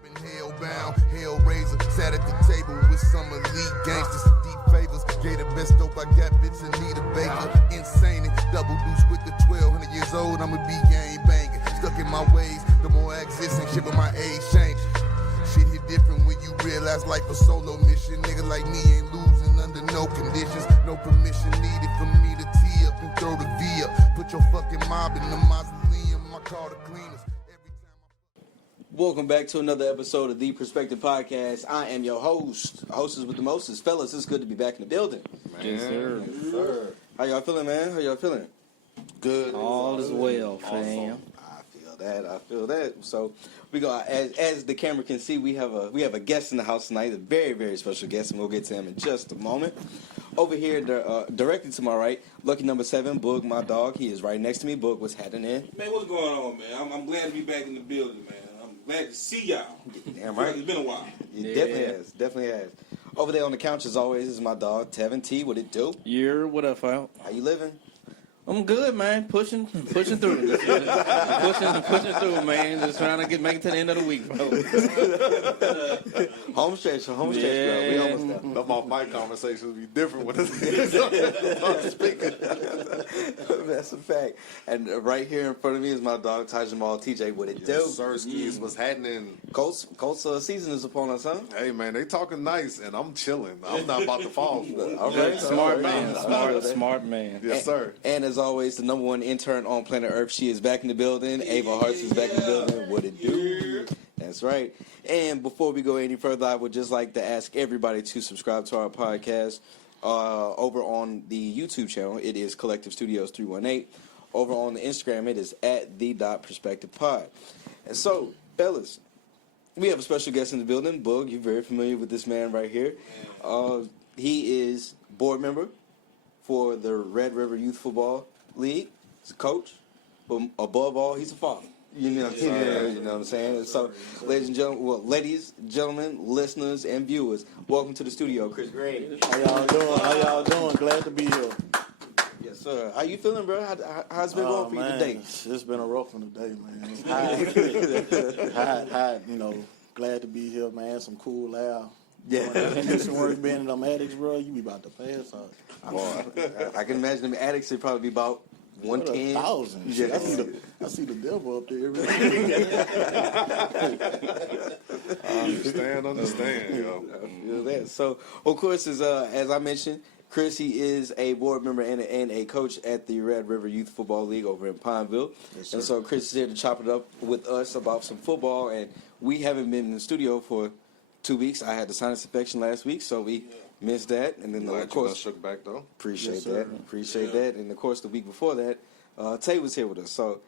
I've been hellbound, hellraiser, sat at the table with some elite gangsters, deep favors, gave the best dope I got, bitch, Anita Baker, insane it, double deuce with the 1200 years old, I'ma be gang banging, stuck in my ways, the more I exist and shit, but my age changing. Shit hit different when you realize life a solo mission, nigga like me ain't losing under no conditions, no permission needed for me to tee up and throw the V up, put your fucking mob in the mausoleum, I call the cleaners. Welcome back to another episode of The Perspective Podcast. I am your host. Hostess with the mostest. Fellas, it's good to be back in the building. Man. Yes, sir. Yes, sir. How y'all feeling, man? How y'all feeling? Good. All is well, fam. I feel that. So we go as the camera can see, we have a guest in the house tonight, a very, very special guest, and we'll get to him in just a moment. Over here, directly to my right, lucky number 7, Boog, my dog. He is right next to me. Boog, what's happening? Man, what's going on, man? I'm glad to be back in the building, man. I'm glad to see y'all. Damn right. It's been a while. It definitely has. Over there on the couch, as always, is my dog, Tevin T. What it do? Yeah, what up, fam? How you living? I'm good, man. Pushing through. pushing through, man. Just trying to make it to the end of the week, bro. home stretch, bro. We almost there. Them off mic conversations will be different with us speaking. That's a fact. And right here in front of me is my dog, Ty Jamal. TJ, what it do? Sir, skis, what's happening? Colts season is upon us, huh? Hey, man, they talking nice, and I'm chilling. I'm not about to fall for it. All right. Smart man. Smart man. Yes, sir. And as always, the number one intern on planet Earth, she is back in the building. Ava Hartz is back in the building. What it do? That's right. And before we go any further, I would just like to ask everybody to subscribe to our podcast over on the YouTube channel. It is Collective Studios 318. Over on the Instagram, it is at @the.perspectivepod. And so, fellas, we have a special guest in the building. Boog, you're very familiar with this man right here. He is board member for the Red River Youth Football League. He's a coach, but above all, he's a father. You know what I'm saying? And so, ladies, gentlemen, listeners, and viewers, welcome to the studio, Chris Gray. How y'all doing? Glad to be here. Yes, sir. How you feeling, bro? How's it been going for you today? It's been a rough one today, man. It's hot, glad to be here, man. Some cool air. Yeah. Some work being in them addicts, bro. You be about to pass out. Boy, I can imagine them addicts would probably be about 110. 1,000. Yeah. I see the devil up there every day. Understand, yo. So, of course, as I mentioned, Chris, he is a board member and a coach at the Red River Youth Football League over in Pineville. Yes, and so Chris is here to chop it up with us about some football, and we haven't been in the studio for 2 weeks. I had the sinus infection last week, so we missed that. And then, of course, shook back, though. Appreciate that. And, of course, the week before that, Tay was here with us. So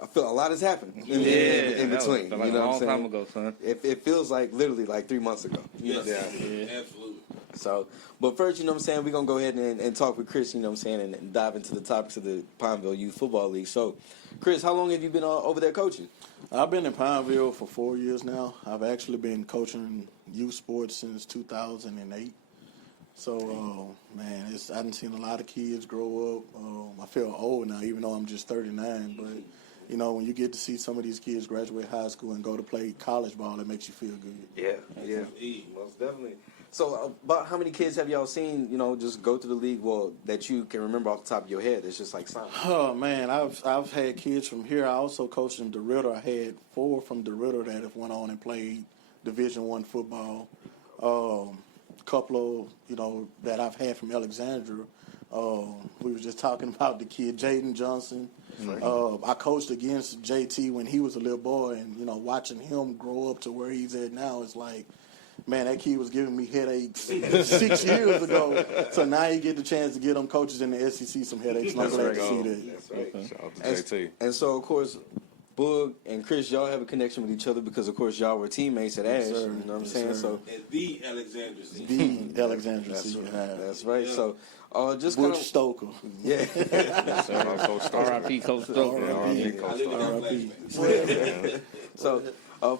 I feel a lot has happened in between. Like a long time ago, son. It feels like literally like 3 months ago. Yes, absolutely. So, but first, we're going to go ahead and talk with Chris, and dive into the topics of the Pineville Youth Football League. So, Chris, how long have you been over there coaching? I've been in Pineville for 4 years now. I've actually been coaching youth sports since 2008. So, man, I done seen a lot of kids grow up. I feel old now, even though I'm just 39. But, when you get to see some of these kids graduate high school and go to play college ball, it makes you feel good. Yeah, most definitely. So, about how many kids have y'all seen, just go to the league, that you can remember off the top of your head? It's just like something. Oh, man, I've had kids from here. I also coached in DeRidder. I had 4 from DeRidder that have went on and played Division I football. Couple of, that I've had from Alexandria. We were just talking about the kid, Jaden Johnson. I coached against JT when he was a little boy, and, watching him grow up to where he's at now, it's like, man, that kid was giving me headaches 6 years ago. So now you get the chance to get them coaches in the SEC some headaches, and I'm glad to see that. That's right. Shout out to JT. And so, of course, Boog and Chris, y'all have a connection with each other because, of course, y'all were teammates at Ash. You know what I'm saying? Sir. So At the Alexandria C. The Alexandria C. That's right. Yeah. So, just Butch Stoker. Yeah. R.I.P. Coach Stoker. R.I.P. So,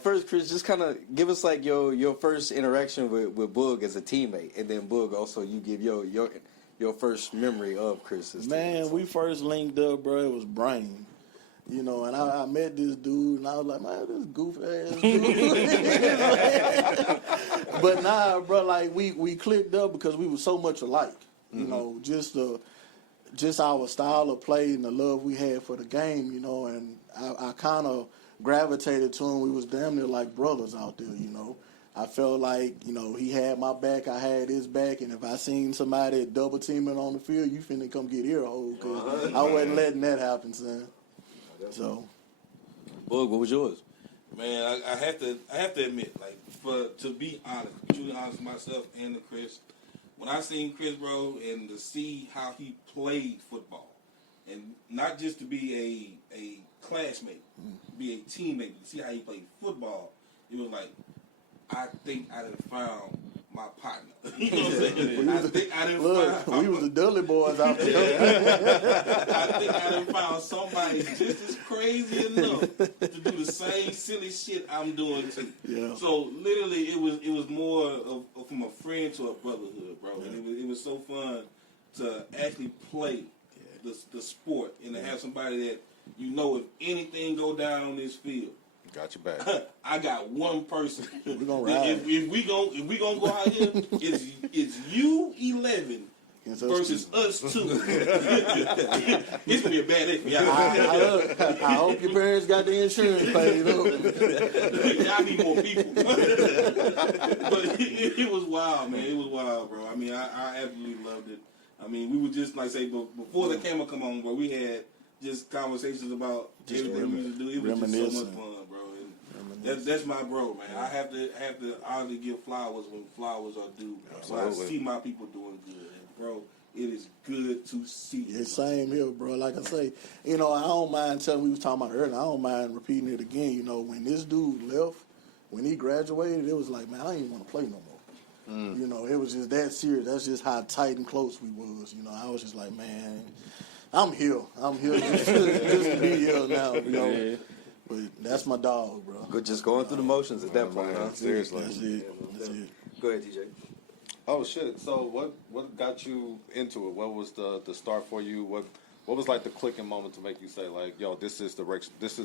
first, Chris, just kind of give us like your first interaction with Boog as a teammate, and then Boog also you give your first memory of Chris. Man, we first linked up, bro. It was Brain. You know, and I met this dude, and I was like, man, this goof ass dude. But nah, bro, like we clicked up because we were so much alike. You know, just our style of play and the love we had for the game. You know, and I kind of gravitated to him. We was damn near like brothers out there. You know, I felt like he had my back, I had his back, and if I seen somebody double teaming on the field, you finna come get ear hole because I wasn't letting that happen, son. So, Bug, what was yours? Man, I have to admit, like, to be honest, truly honest with myself and to Chris, when I seen Chris, bro, and to see how he played football, and not just to be a classmate, be a teammate, to see how he played football, it was like, I think I done found my partner. You know what I'm saying? I think I done found. We was the Dudley boys out there. I think I done found somebody just as crazy enough to do the same silly shit I'm doing too. Yeah. So literally, it was more of from a friend to a brotherhood, bro. Yeah. And it was so fun to actually play the sport and to have somebody that if anything go down on this field. Got your back. I got one person. We gonna ride. If we gonna go out here, it's you 11 versus us 2. It's gonna be a bad day for y'all. I hope your parents got the insurance paid up. Y'all need more people. But it was wild, man. It was wild, bro. I mean, I absolutely loved it. I mean, we were just like say before the camera come on, bro. We had just conversations about everything we used to do. It was just so much fun, bro. And that's my bro, man. I have to honestly give flowers when flowers are due. So I see my people doing good, and bro, it is good to see. It's same here, bro. Like I say, I don't mind telling. We was talking about it earlier. I don't mind repeating it again. When this dude left, when he graduated, it was like, man, I didn't want to play no more. It was just that serious. That's just how tight and close we was. I was just like, man, I'm here. I'm here just to be here now. Yeah. But that's my dog, bro. Good, just going through the motions at that point. Huh? Seriously. That's it. Go ahead, TJ. Oh shit! So what got you into it? What was the start for you? What was like the clicking moment to make you say like, yo, this is the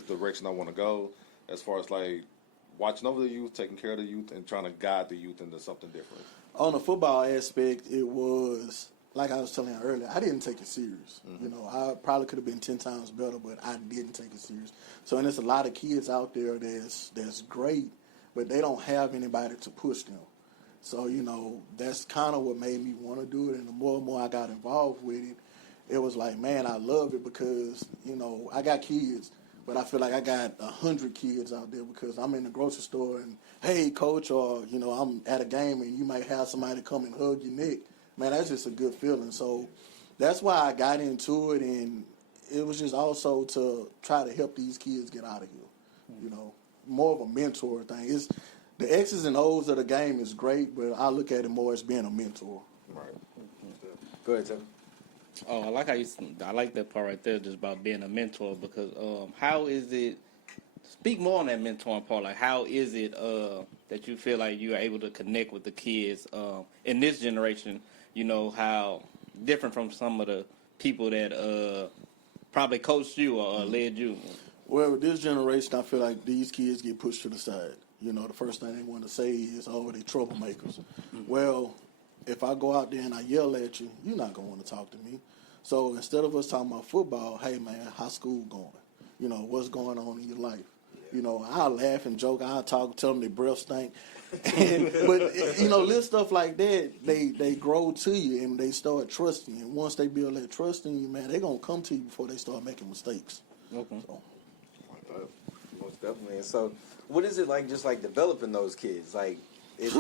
direction I want to go, as far as like watching over the youth, taking care of the youth, and trying to guide the youth into something different? On the football aspect, it was like I was telling you earlier. I didn't take it serious. I probably could have been 10 times better, but I didn't take it serious. So, and there's a lot of kids out there that's great, but they don't have anybody to push them. So, that's kind of what made me want to do it. And the more and more I got involved with it, it was like, man, I love it because, I got kids, but I feel like I got 100 kids out there because I'm in the grocery store and, hey, coach, or, I'm at a game and you might have somebody come and hug your neck. Man, that's just a good feeling. So that's why I got into it, and it was just also to try to help these kids get out of here. More of a mentor thing. It's the X's and O's of the game is great, but I look at it more as being a mentor. Right. Go ahead, Tim. Oh, I like that part right there, just about being a mentor. Because how is it? Speak more on that mentoring part. Like, how is it that you feel like you are able to connect with the kids in this generation? How different from some of the people that probably coached you or led you. Well, with this generation, I feel like these kids get pushed to the side. The first thing they want to say is, oh, they troublemakers. Well, if I go out there and I yell at you, you're not going to want to talk to me. So instead of us talking about football, hey, man, how's school going? What's going on in your life? I'll laugh and joke. I'll talk, tell them their breath stink. But, little stuff like that, they grow to you and they start trusting you. And once they build that trust in you, man, they're going to come to you before they start making mistakes. Okay. So. Most definitely. And so, what is it like just like developing those kids? Like, is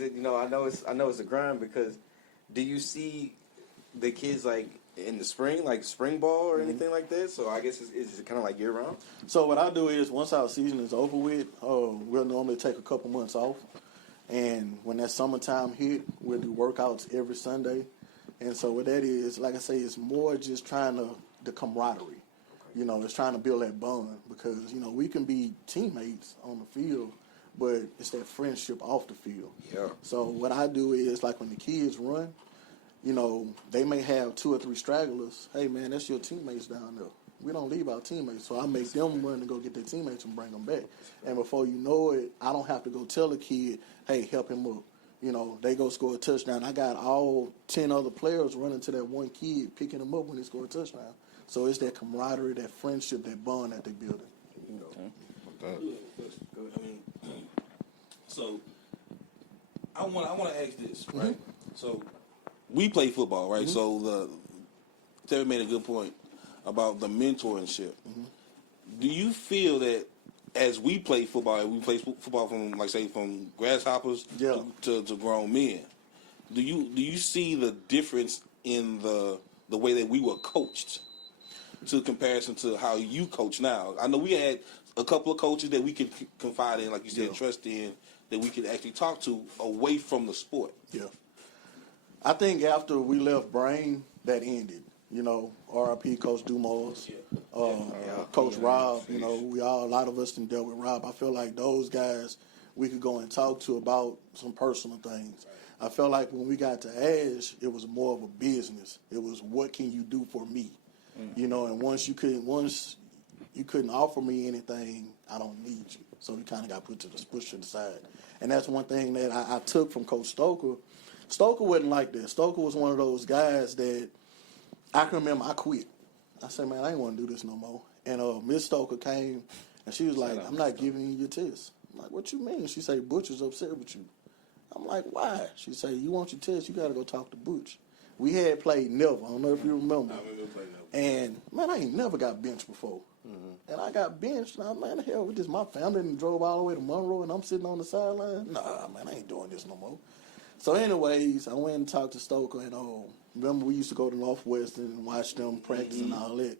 it I know it's a grind because do you see the kids like in the spring, like spring ball or anything like that? So I guess is it kind of like year round? So what I do is once our season is over with, we'll normally take a couple months off, and when that summertime hit, we'll do workouts every Sunday. And so what that is, like I say, it's more just trying the camaraderie. It's trying to build that bond because we can be teammates on the field, but it's that friendship off the field. Yeah. So what I do is like when the kids run, they may have 2 or 3 stragglers. Hey, man, that's your teammates down there. We don't leave our teammates, so I make them run and go get their teammates and bring them back. And before you know it, I don't have to go tell a kid, hey, help him up. They go score a touchdown. I got all 10 other players running to that one kid, picking him up when he scored a touchdown. So it's that camaraderie, that friendship, that bond that they're building. So I want to ask this, right? So we play football, right? So Terry made a good point about the mentorship. Do you feel that as we play football, we play football from from grasshoppers to grown men? Do you see the difference in the way that we were coached to comparison to how you coach now? I know we had a couple of coaches that we could confide in, like you said, trust in, that we could actually talk to away from the sport. Yeah. I think after we left Brain, that ended. RIP Coach Dumas, Coach Rob. A lot of us done dealt with Rob. I feel like those guys we could go and talk to about some personal things. I felt like when we got to Ash, it was more of a business. It was, what can you do for me? And once you couldn't offer me anything, I don't need you. So we kind of got pushed to the side. And that's one thing that I took from Coach Stoker. Stoker wasn't like that. Stoker was one of those guys that I can remember I quit. I said, man, I ain't want to do this no more. And Miss Stoker came, and she was like, I'm not giving you your test. I'm like, what you mean? She said, Butch is upset with you. I'm like, why? She said, you want your test, you got to go talk to Butch. We had played Never. I don't know if you remember. I remember playing Never. And, man, I ain't never got benched before. And I got benched. Now, man, the hell with this. My family and drove all the way to Monroe, and I'm sitting on the sideline. Nah, man, I ain't doing this no more. So, anyways, I went and talked to Stoker, and remember we used to go to Northwestern and watch them practice and all that.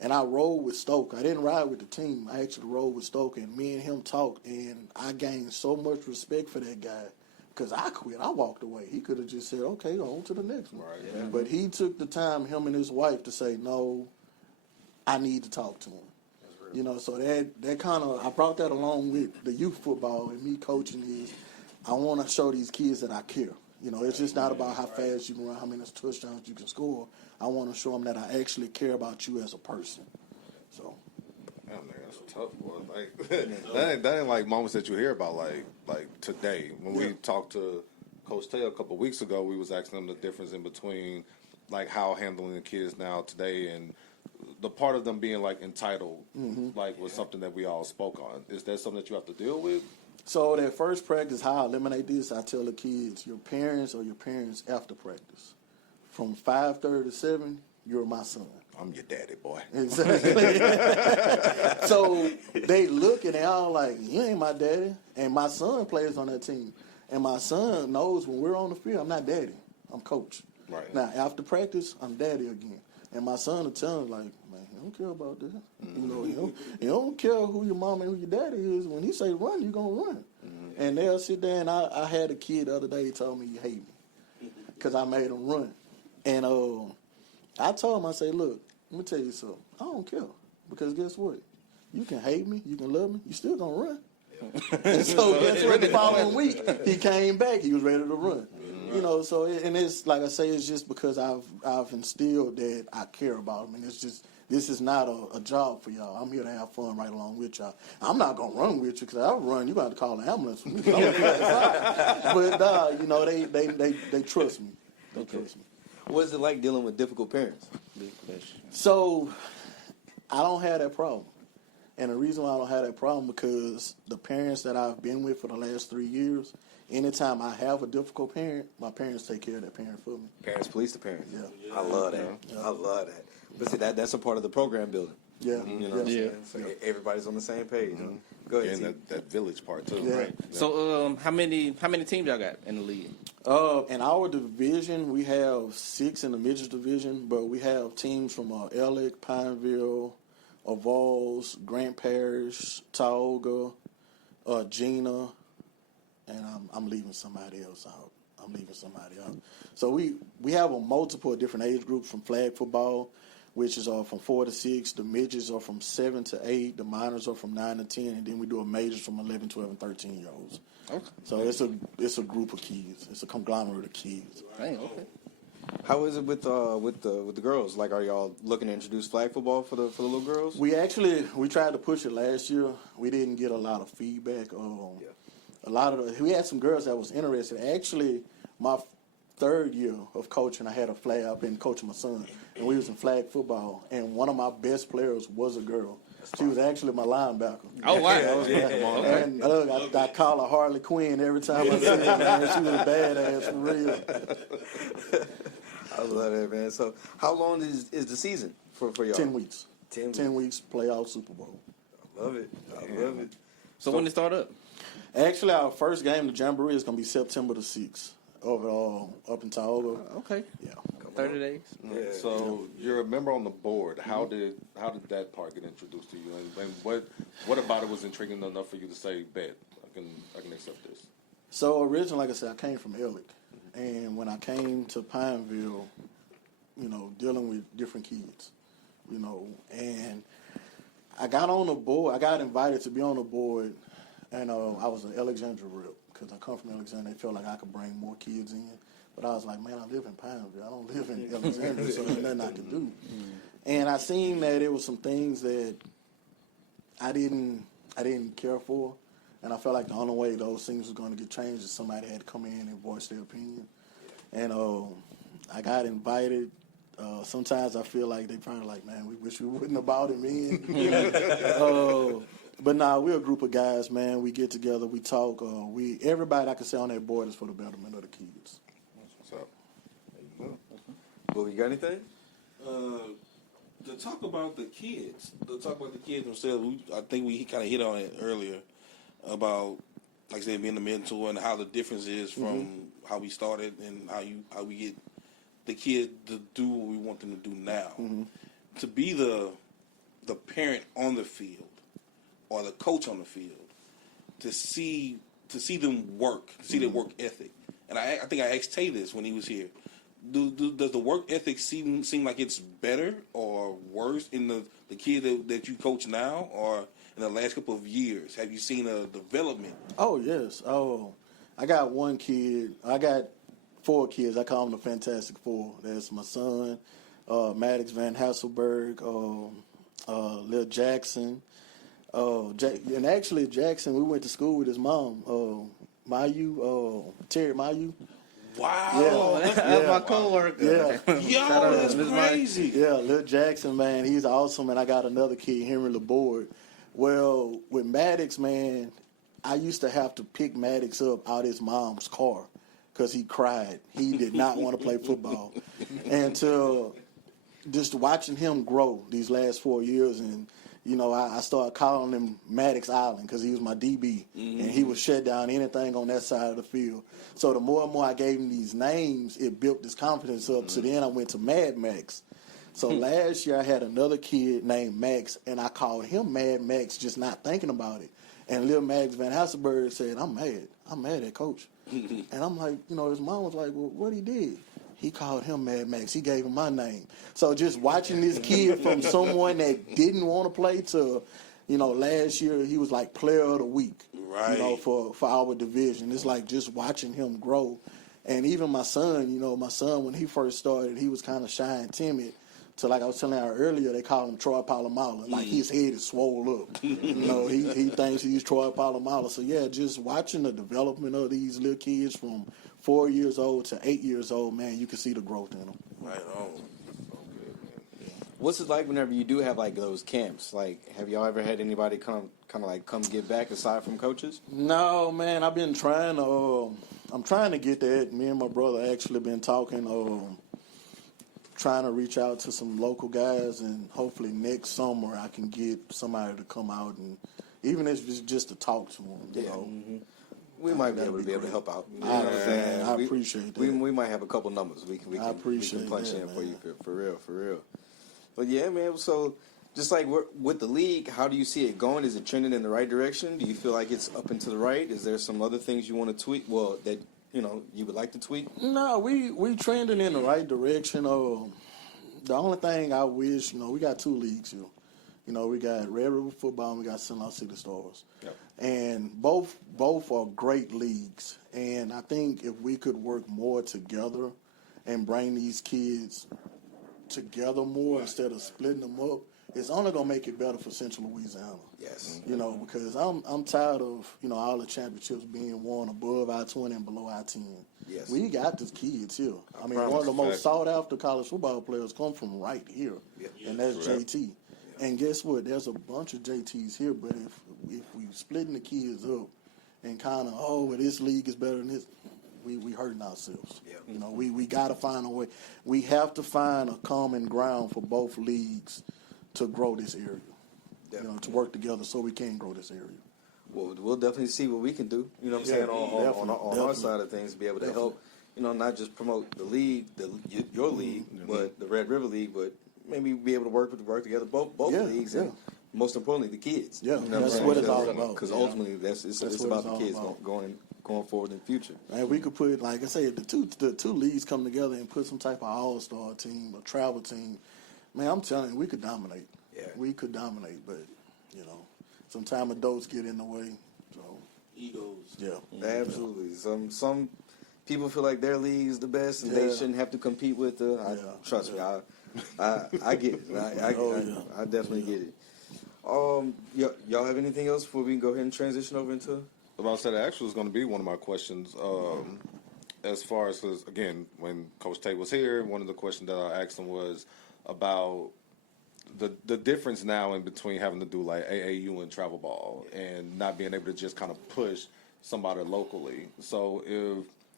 And I rode with Stoker. I didn't ride with the team. I actually rode with Stoker, and me and him talked, and I gained so much respect for that guy because I quit. I walked away. He could have just said, okay, on to the next one. Right, yeah. But he took the time, him and his wife, to say, no, I need to talk to him. So that kind of, I brought that along with the youth football and me coaching is, I want to show these kids that I care. It's just not about how fast you can run, how many touchdowns you can score. I want to show them that I actually care about you as a person. So, man, that's tough, boy. Like that ain't like moments that you hear about like today. When we talked to Coach Tay a couple of weeks ago, we was asking them the difference in between like how handling the kids now today and the part of them being like entitled, like was something that we all spoke on. Is that something that you have to deal with? So that first practice, how I eliminate this, I tell the kids, your parents or your parents after practice. From 5:30 to 7, you're my son. I'm your daddy, boy. Exactly. So they look and they all like, you ain't my daddy. And my son plays on that team. And my son knows when we're on the field, I'm not daddy. I'm coach. Right. Now, after practice, I'm daddy again. And my son will tell him, like, man, he don't care about this. He don't care who your mom and who your daddy is. When he say run, you going to run. And they'll sit there, and I had a kid the other day, he told me he hate me because I made him run. And I told him, I say, look, let me tell you something. I don't care because guess what? You can hate me, you can love me, you still going to run. And so guess what? The following week, he came back. He was ready to run. So and it's like I say, it's just because I've instilled that I care about him, and it's just this is not a job for y'all. I'm here to have fun right along with y'all. I'm not gonna run with you because I'll run. You got to call an ambulance for me. But they trust me. They trust me. What's it like dealing with difficult parents? Big question. So I don't have that problem. And the reason why I don't have that problem because the parents that I've been with for the last 3 years, anytime I have a difficult parent, my parents take care of that parent for me. Parents police the parents. Yeah. I love that. Yeah. I love that. But see, that's a part of the program building. Yeah. You know what I'm saying? So everybody's on the same page. Go ahead. And that village part too, right? Yeah. So how many teams y'all got in the league? In our division, we have 6 in the midget division, but we have teams from Ellick, Pineville, Vols, Grant Parish, Tioga, Gina, and I'm leaving somebody else out. So we have a multiple different age groups from flag football, which is from 4 to 6. The midgets are from 7 to 8. The minors are from 9 to 10, and then we do a majors from 11, 12, and 13-year-olds. Okay. So it's a group of kids. It's a conglomerate of kids. Dang, okay. How is it with the girls? Like, are y'all looking to introduce flag football for the little girls? We tried to push it last year. We didn't get a lot of feedback. We had some girls that was interested. Actually, my third year of coaching, I had a flag. I've been coaching my son, and we was in flag football. And one of my best players was a girl. She was actually my linebacker. Oh, wow. And I call her Harley Quinn every time I see her, man. She was a badass for real. I love that, man. So, how long is the season for y'all? 10 weeks. 10 weeks, playoff Super Bowl. I love it. I love it. So when it start up? Actually, our first game, the Jamboree, is going to be September the 6th up in Tioga. Okay. Yeah. 30 days. Yeah. So you're a member on the board. How did that part get introduced to you, and what about it was intriguing enough for you to say, "Bet I can accept this"? So originally, like I said, I came from Ellick, and when I came to Pineville, dealing with different kids, and I got on the board. I got invited to be on the board, and I was an Alexandria rep because I come from Alexandria. They felt like I could bring more kids in. But I was like, man, I live in Pineville. I don't live in Alexandria, so there's nothing I can do. And I seen that it was some things that I didn't care for, and I felt like the only way those things was going to get changed is somebody had to come in and voice their opinion. And I got invited. Sometimes I feel like they probably like, man, we wish we wouldn't have brought him in. But nah, we're a group of guys, man. We get together, we talk. Everybody I can say on that board is for the betterment of the kids. So, Well, you got anything? To talk about the kids themselves, I think we kind of hit on it earlier about, like I said, being a mentor and how the difference is from how we started and how we get the kids to do what we want them to do now. To be the parent on the field or the coach on the field, to see them work, to see their work ethic. And I think I asked Tay this when he was here. Does the work ethic seem like it's better or worse in the kid that you coach now, or in the last couple of years? Have you seen a development? Oh, yes. Oh, I got one kid. I got 4 kids. I call them the Fantastic Four. That's my son, Maddox Van Hasselberg, Lil Jackson. And actually, Jackson, we went to school with his mom, Terry Mayu. Wow, That's my coworker. Yeah. yo, that's crazy. Yeah, Lil Jackson, man, he's awesome. And I got another kid, Henry LaBorde. Well, with Maddox, man, I used to have to pick Maddox up out his mom's car because he cried. He did not want to play football. And just watching him grow these last 4 years, and I started calling him Maddox Island because he was my DB, and he would shut down anything on that side of the field. So the more and more I gave him these names, it built this confidence up. So then I went to Mad Max. So last year I had another kid named Max, and I called him Mad Max, just not thinking about it. And Lil Max Van Hasselberg said, I'm mad at Coach. And I'm like, his mom was like, well, what he did? He called him Mad Max. He gave him my name. So just watching this kid from someone that didn't want to play to, last year he was like player of the week, Right. for our division. It's like just watching him grow. And even my son, when he first started, he was kind of shy and timid. So like I was telling you earlier, they call him Troy Polamalu. Like his head is swole up. He thinks he's Troy Polamalu. So yeah, just watching the development of these little kids from 4 years old to 8 years old, man, you can see the growth in them. Right on. What's it like whenever you do have like those camps? Like, have y'all ever had anybody come give back aside from coaches? No, man, I've been trying to. I'm trying to get that. Me and my brother actually been talking. Trying to reach out to some local guys, and hopefully next summer I can get somebody to come out, and even if it's just to talk to them. We might be able to help out. You know I what I'm saying? I appreciate that. We might have a couple numbers we can appreciate punch that, in for man. you for real. But yeah, man. So just like with the league, how do you see it going? Is it trending in the right direction? Do you feel like it's up and to the right? Is there some other things you want to tweak? Well, that you would like to tweak? No, we trending in the right direction. The only thing I wish, we got 2 leagues here. We got Red River Football and we got CenLa City Stars. Yep. And both are great leagues. And I think if we could work more together and bring these kids together more instead of splitting them up, it's only gonna make it better for Central Louisiana. Yes. You know, because I'm tired of, you know, all the championships being won above I-20 and below I-10. Yes. We got these kids here. I mean, promise one of the you most fact. sought after college football players come from right here, Yeah. and that's Correct. JT. And guess what? There's a bunch of JTs here, but if we splitting the kids up and kind of, well, this league is better than this, we hurting ourselves. Yeah. You know, we got to find a way. We have to find a common ground for both leagues to grow this area. You know, to work together so we can grow this area. Well, we'll definitely see what we can do. You know what I'm saying on our definitely. side of things, be able to help. You know, not just promote the league, your league, but the Red River League, but maybe be able to work together both leagues, and most importantly, the kids. Yeah, you know that's what it's all about. Because ultimately, it's what about it's the all kids about. going forward in the future. And we could put, like I said, the two leagues come together and put some type of all-star team, a travel team. Man, I'm telling you, we could dominate. Yeah. We could dominate, but, you know, sometimes adults get in the way. So, Egos. yeah. Absolutely. Some people feel like their league is the best, and they Yeah. shouldn't have to compete with the. Trust me, I get it. I definitely get it. Y'all have anything else before we can go ahead and transition over into? About to say that actually was going to be one of my questions. As far as, 'cause, again, when Coach Tate was here, one of the questions that I asked him was about the difference now in between having to do like AAU and travel ball and not being able to just kind of push somebody locally. So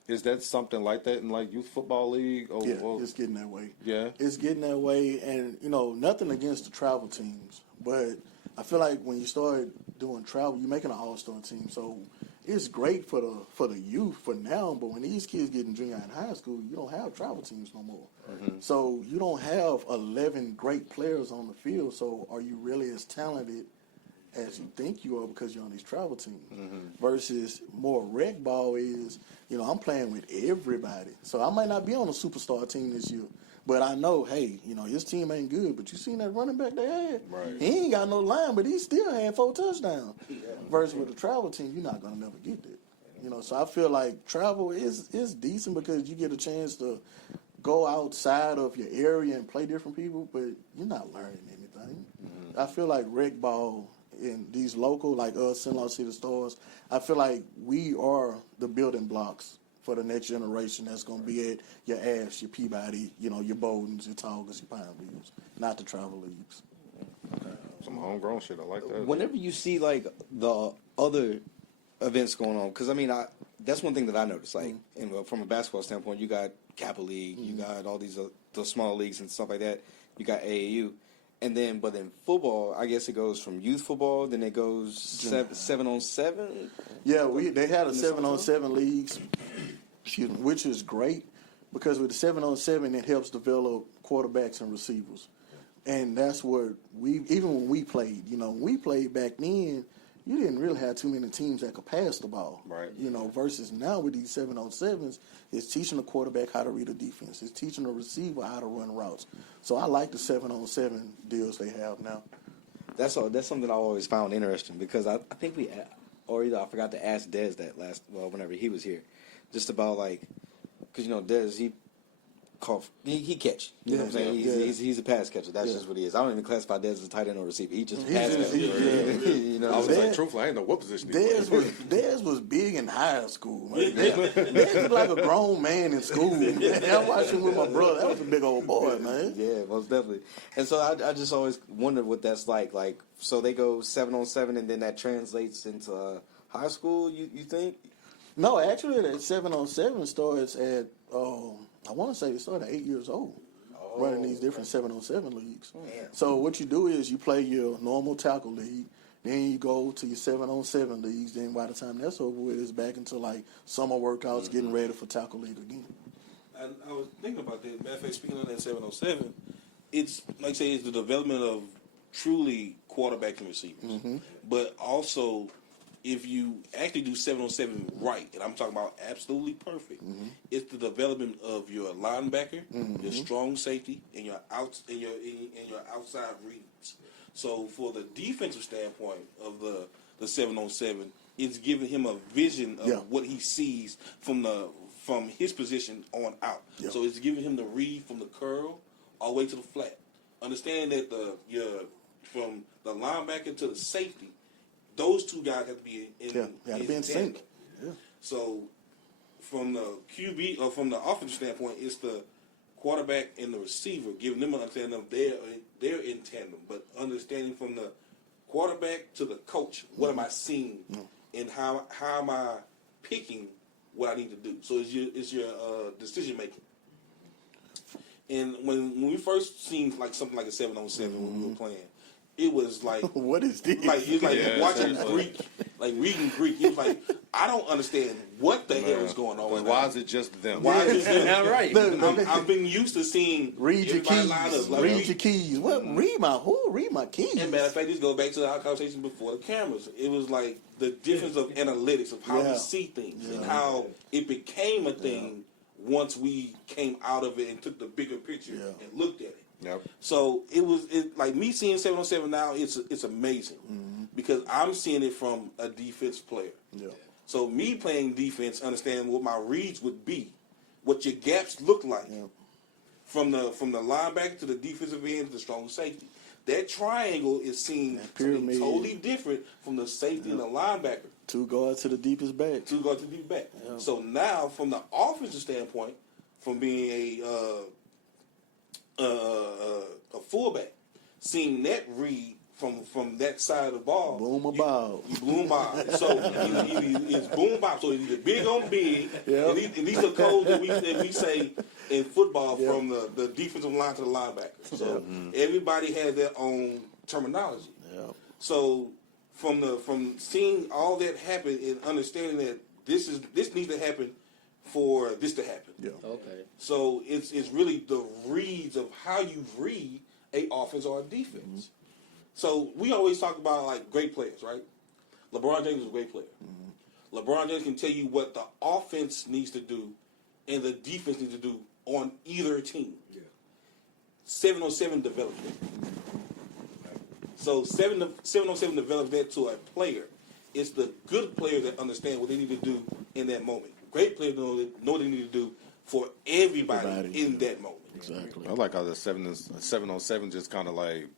is that something like that in like youth football league? Or, Yeah, it's getting that way. Yeah. It's getting that way, and, you know, nothing against the travel teams, but I feel like when you start doing travel, you're making an all-star team, so it's great for the youth for now, but when these kids get in junior and high school, you don't have travel teams no more. So you don't have 11 great players on the field, so are you really as talented as you think you are because you're on these travel teams? Versus more rec ball is, you know, I'm playing with everybody. So I might not be on a superstar team this year, but I know, hey, you know, his team ain't good, but you seen that running back they had? Right. He ain't got no line, but he still had 4 touchdowns. Versus with a travel team, you're not going to never get that. You know, so I feel like travel is decent because you get a chance to go outside of your area and play different people, but you're not learning anything. I feel like rec ball in these local, like us, CenLa City Stars, I feel like we are the building blocks for the next generation that's going to be at your Ash, your Peabody, you know, your Bowdens, your Tongas, your Pineviews, not the travel leagues. Some homegrown shit. I like that. Whenever you see like the other events going on, because I mean, that's one thing that I noticed. Like, from a basketball standpoint, you got Kappa League, you got all these those small leagues and stuff like that. You got AAU, and then but in football, I guess it goes from youth football, then it goes 7-on-7. Yeah, they had a 7-on-7 leagues, excuse me, which is great because with the 7-on-7, it helps develop quarterbacks and receivers. And that's what even when we played, you know, when we played back then, you didn't really have too many teams that could pass the ball. Right. You know, versus now with these 7-on-7s, it's teaching the quarterback how to read a defense. It's teaching the receiver how to run routes. So I like the 7-on-7 deals they have now. That's something I always found interesting because I think I forgot to ask Dez that whenever he was here, just about like, because you know Dez he catch. You know what I'm saying? He's a pass catcher. That's just what he is. I don't even classify Dez as a tight end or receiver. He just pass catcher. You know, I was Dez- like, truthfully, I didn't know what position he played. Dez was big in high school. Man. Dez was like a grown man in school. Man. I watched him with my brother. That was a big old boy, man. Yeah, most definitely. And so I just always wondered what that's like. Like, so they go 7-on-7, and then that translates into high school. You think? No, actually, that 7-on-7 starts at I want to say it started at 8 years old, running these different 7-on-7 leagues. So what you do is you play your normal tackle league, then you go to your 7-on-7 leagues. Then by the time that's over with, it's back into like summer workouts, getting ready for tackle league again. I was thinking about that. Matter of fact, speaking of that 7-on-7, it's like I say, it's the development of truly quarterbacks and receivers, but also if you actually do 7-on-7 right, and I'm talking about absolutely perfect, it's the development of your linebacker, your strong safety, and your outside reads. So for the defensive standpoint of the 7-on-7, it's giving him a vision of what he sees from from his position on out. Yep. So it's giving him the read from the curl all the way to the flat. Understand that from the linebacker to the safety, those two guys have to be in sync. tandem. Yeah. So from the QB or from the offensive standpoint, it's the quarterback and the receiver giving them an understanding of they're in tandem, but understanding from the quarterback to the coach, what am I seeing, and how am I picking what I need to do? So it's your decision making. And when we first seen like something like a 7-on-7 when we were playing, it was like what is this? Like it's like watching Greek, like reading Greek. It was like I don't understand what the hell is going on. Like, why is it just them? Why is it them? Right. I've been used to seeing read your everybody keys. line up. Like, Read your keys. What? Read my who? Read my keys. And matter of fact, this goes back to our conversation before the cameras. It was like the difference of analytics of how we see things and how it became a thing once we came out of it and took the bigger picture and looked at it. Yep. So it like me seeing 7-on-7 now. It's amazing because I'm seeing it from a defense player. Yeah. So me playing defense, understand what my reads would be, what your gaps look like, from the linebacker to the defensive end to the strong safety. That triangle is seen something totally different from the safety and the linebacker. Two guards to the deepest back. Two guards to the deep back. Yeah. So now, from the offensive standpoint, from being a fullback, seeing that read from that side of the ball, boom about. Boom bob. So it's boom bob. So it's either big on big, and these are codes that we say in football from the defensive line to the linebacker. So everybody has their own terminology. Yeah. So from seeing all that happen and understanding that this needs to happen for this to happen. Yeah. Okay. So it's really the reads of how you read a offense or a defense. So we always talk about like great players, right? LeBron James is a great player. LeBron James can tell you what the offense needs to do and the defense needs to do on either team. Yeah. 7-on-7 develops that. So 7-on-7 develops that to a player. It's the good players that understand what they need to do in that moment. Great players know what they need to do for everybody in that moment. Exactly. I like how the 7-on-7 just kind of like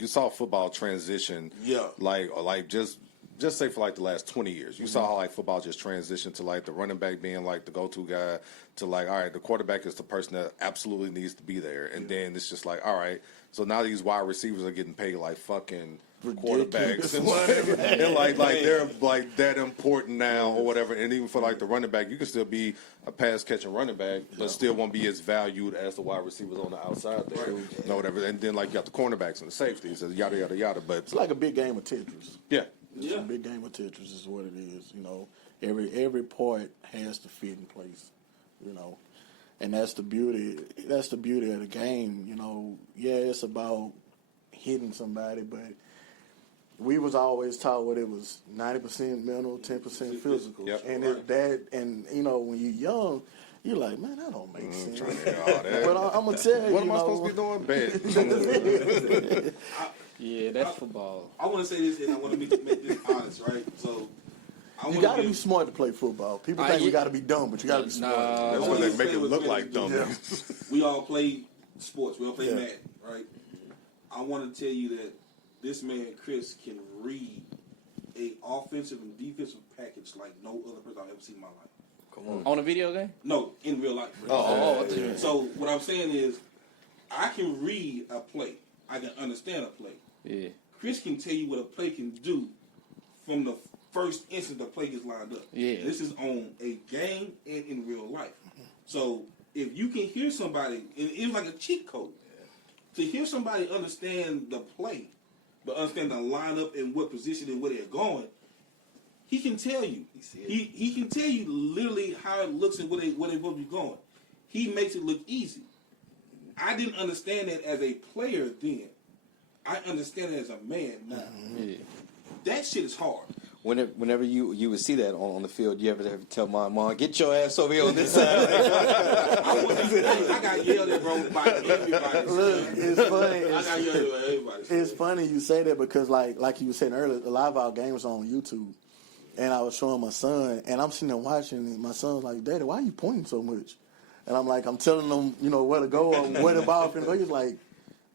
you saw football transition. Yeah. Like just say for like the last 20 years, you saw how like football just transitioned to like the running back being like the go-to guy to like, all right, the quarterback is the person that absolutely needs to be there. And then it's just like, all right, so now these wide receivers are getting paid like fucking quarterbacks and whatever. And like they're like that important now or whatever. And even for like the running back, you can still be a pass catching running back, but still won't be as valued as the wide receivers on the outside there. You know, whatever. And then like you got the cornerbacks and the safeties and yada yada yada. But it's like a big game of Tetris. Yeah. It's a big game of Tetris is what it is. You know, every part has to fit in place. You know, and that's the beauty. That's the beauty of the game. You know, it's about hitting somebody, but we was always taught what it was 90% mental, 10% physical. Yep. And and you know, when you're young, you're like, man, that don't make sense. But I'm gonna tell you, what am I supposed to be doing? Bad. Yeah, that's football. I want to say this, and I want to make this honest, right? So you got to be smart to play football. People think we got to be dumb, but you got to be smart. That's what they make it look like dumb. Yeah. We all play sports. We all play Madden, right? I want to tell you that this man, Chris, can read a offensive and defensive package like no other person I've ever seen in my life. Come on. On a video game? No, in real life. So what I'm saying is, I can read a play. I can understand a play. Yeah. Chris can tell you what a play can do from the first instant the play gets lined up. Yeah. This is on a game and in real life. So if you can hear somebody, and it's like a cheat code, to hear somebody understand the play, but understand the lineup and what position and where they're going, he can tell you. He can tell you literally how it looks and where they're supposed to be going. He makes it look easy. I didn't understand that as a player then. I understand it as a man now. Yeah. That shit is hard. Whenever you would see that on the field, you ever have to tell Mom, get your ass over here on this side? I got yelled at, bro, by everybody. Look, it's funny. I got yelled at by everybody. It's funny you say that because, like you were saying earlier, a lot of our games are on YouTube. And I was showing my son, and I'm sitting there watching, and my son's like, "Daddy, why are you pointing so much?" And I'm like, I'm telling him, where to go or where the ball finna go. He's like,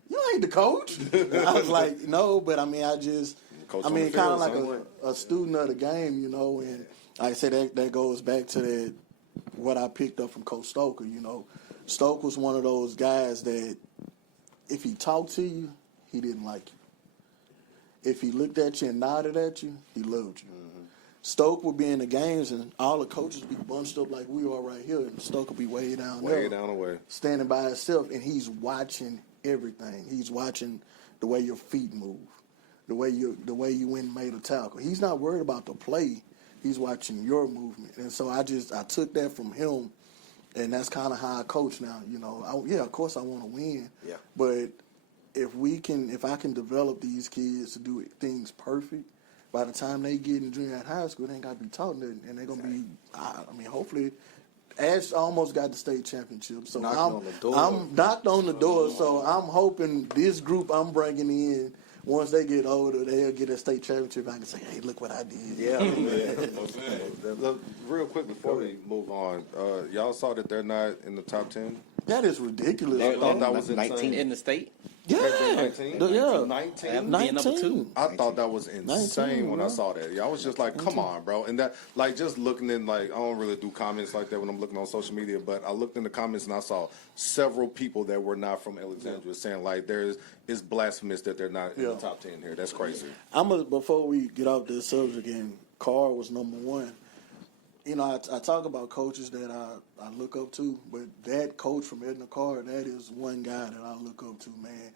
"You ain't the coach." And I was like, "No, but I mean, Coach kind on the of field, like son. a student of the game, and like I said, that goes back to what I picked up from Coach Stoker. Stoke was one of those guys that if he talked to you, he didn't like you. If he looked at you and nodded at you, he loved you. Mm-hmm. Stoke would be in the games, and all the coaches be bunched up like we are right here, and Stoke would be way down there. Way down the way. Standing by himself, and he's watching everything. He's watching the way your feet move, the way you went and made a tackle. He's not worried about the play. He's watching your movement. And so I took that from him, and that's kind of how I coach now. Of course I want to win. Yeah. But if I can develop these kids to do things perfect, by the time they get in junior high school, they ain't got to be taught nothing, and they're gonna be. Hopefully, Ash almost got the state championship, so I'm knocked on the door. So I'm hoping this group I'm bringing in, once they get older, they'll get a state championship. I can say, "Hey, look what I did." Yeah. Look, real quick before we move on, y'all saw that they're not in the top 10. That is ridiculous. I thought that was 19 insane. in the state. Yeah, 19? yeah. 19? Being number 2. I thought that was insane 19, when I bro. saw that. I was just like, come on, bro. And that, like, just looking in, like, I don't really do comments like that when I'm looking on social media, but I looked in the comments and I saw several people that were not from Alexandria saying, like, it's blasphemous that they're not in the top 10 here. That's crazy. Before we get off this subject, and Carr was number 1. I talk about coaches that I look up to, but that coach from Edna Carr, that is one guy that I look up to, man.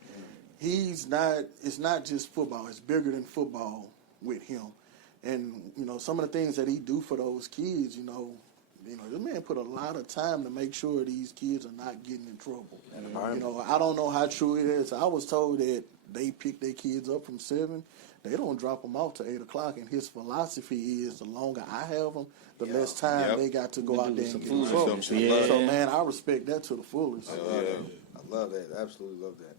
It's not just football. It's bigger than football with him. And, some of the things that he do for those kids, this man put a lot of time to make sure these kids are not getting in trouble. I don't know how true it is. I was told that they pick their kids up from 7. They don't drop them off to 8 o'clock. And his philosophy is the longer I have them, the less time they got to go out there and get in trouble. So, man, I respect that to the fullest. I love that. Absolutely love that.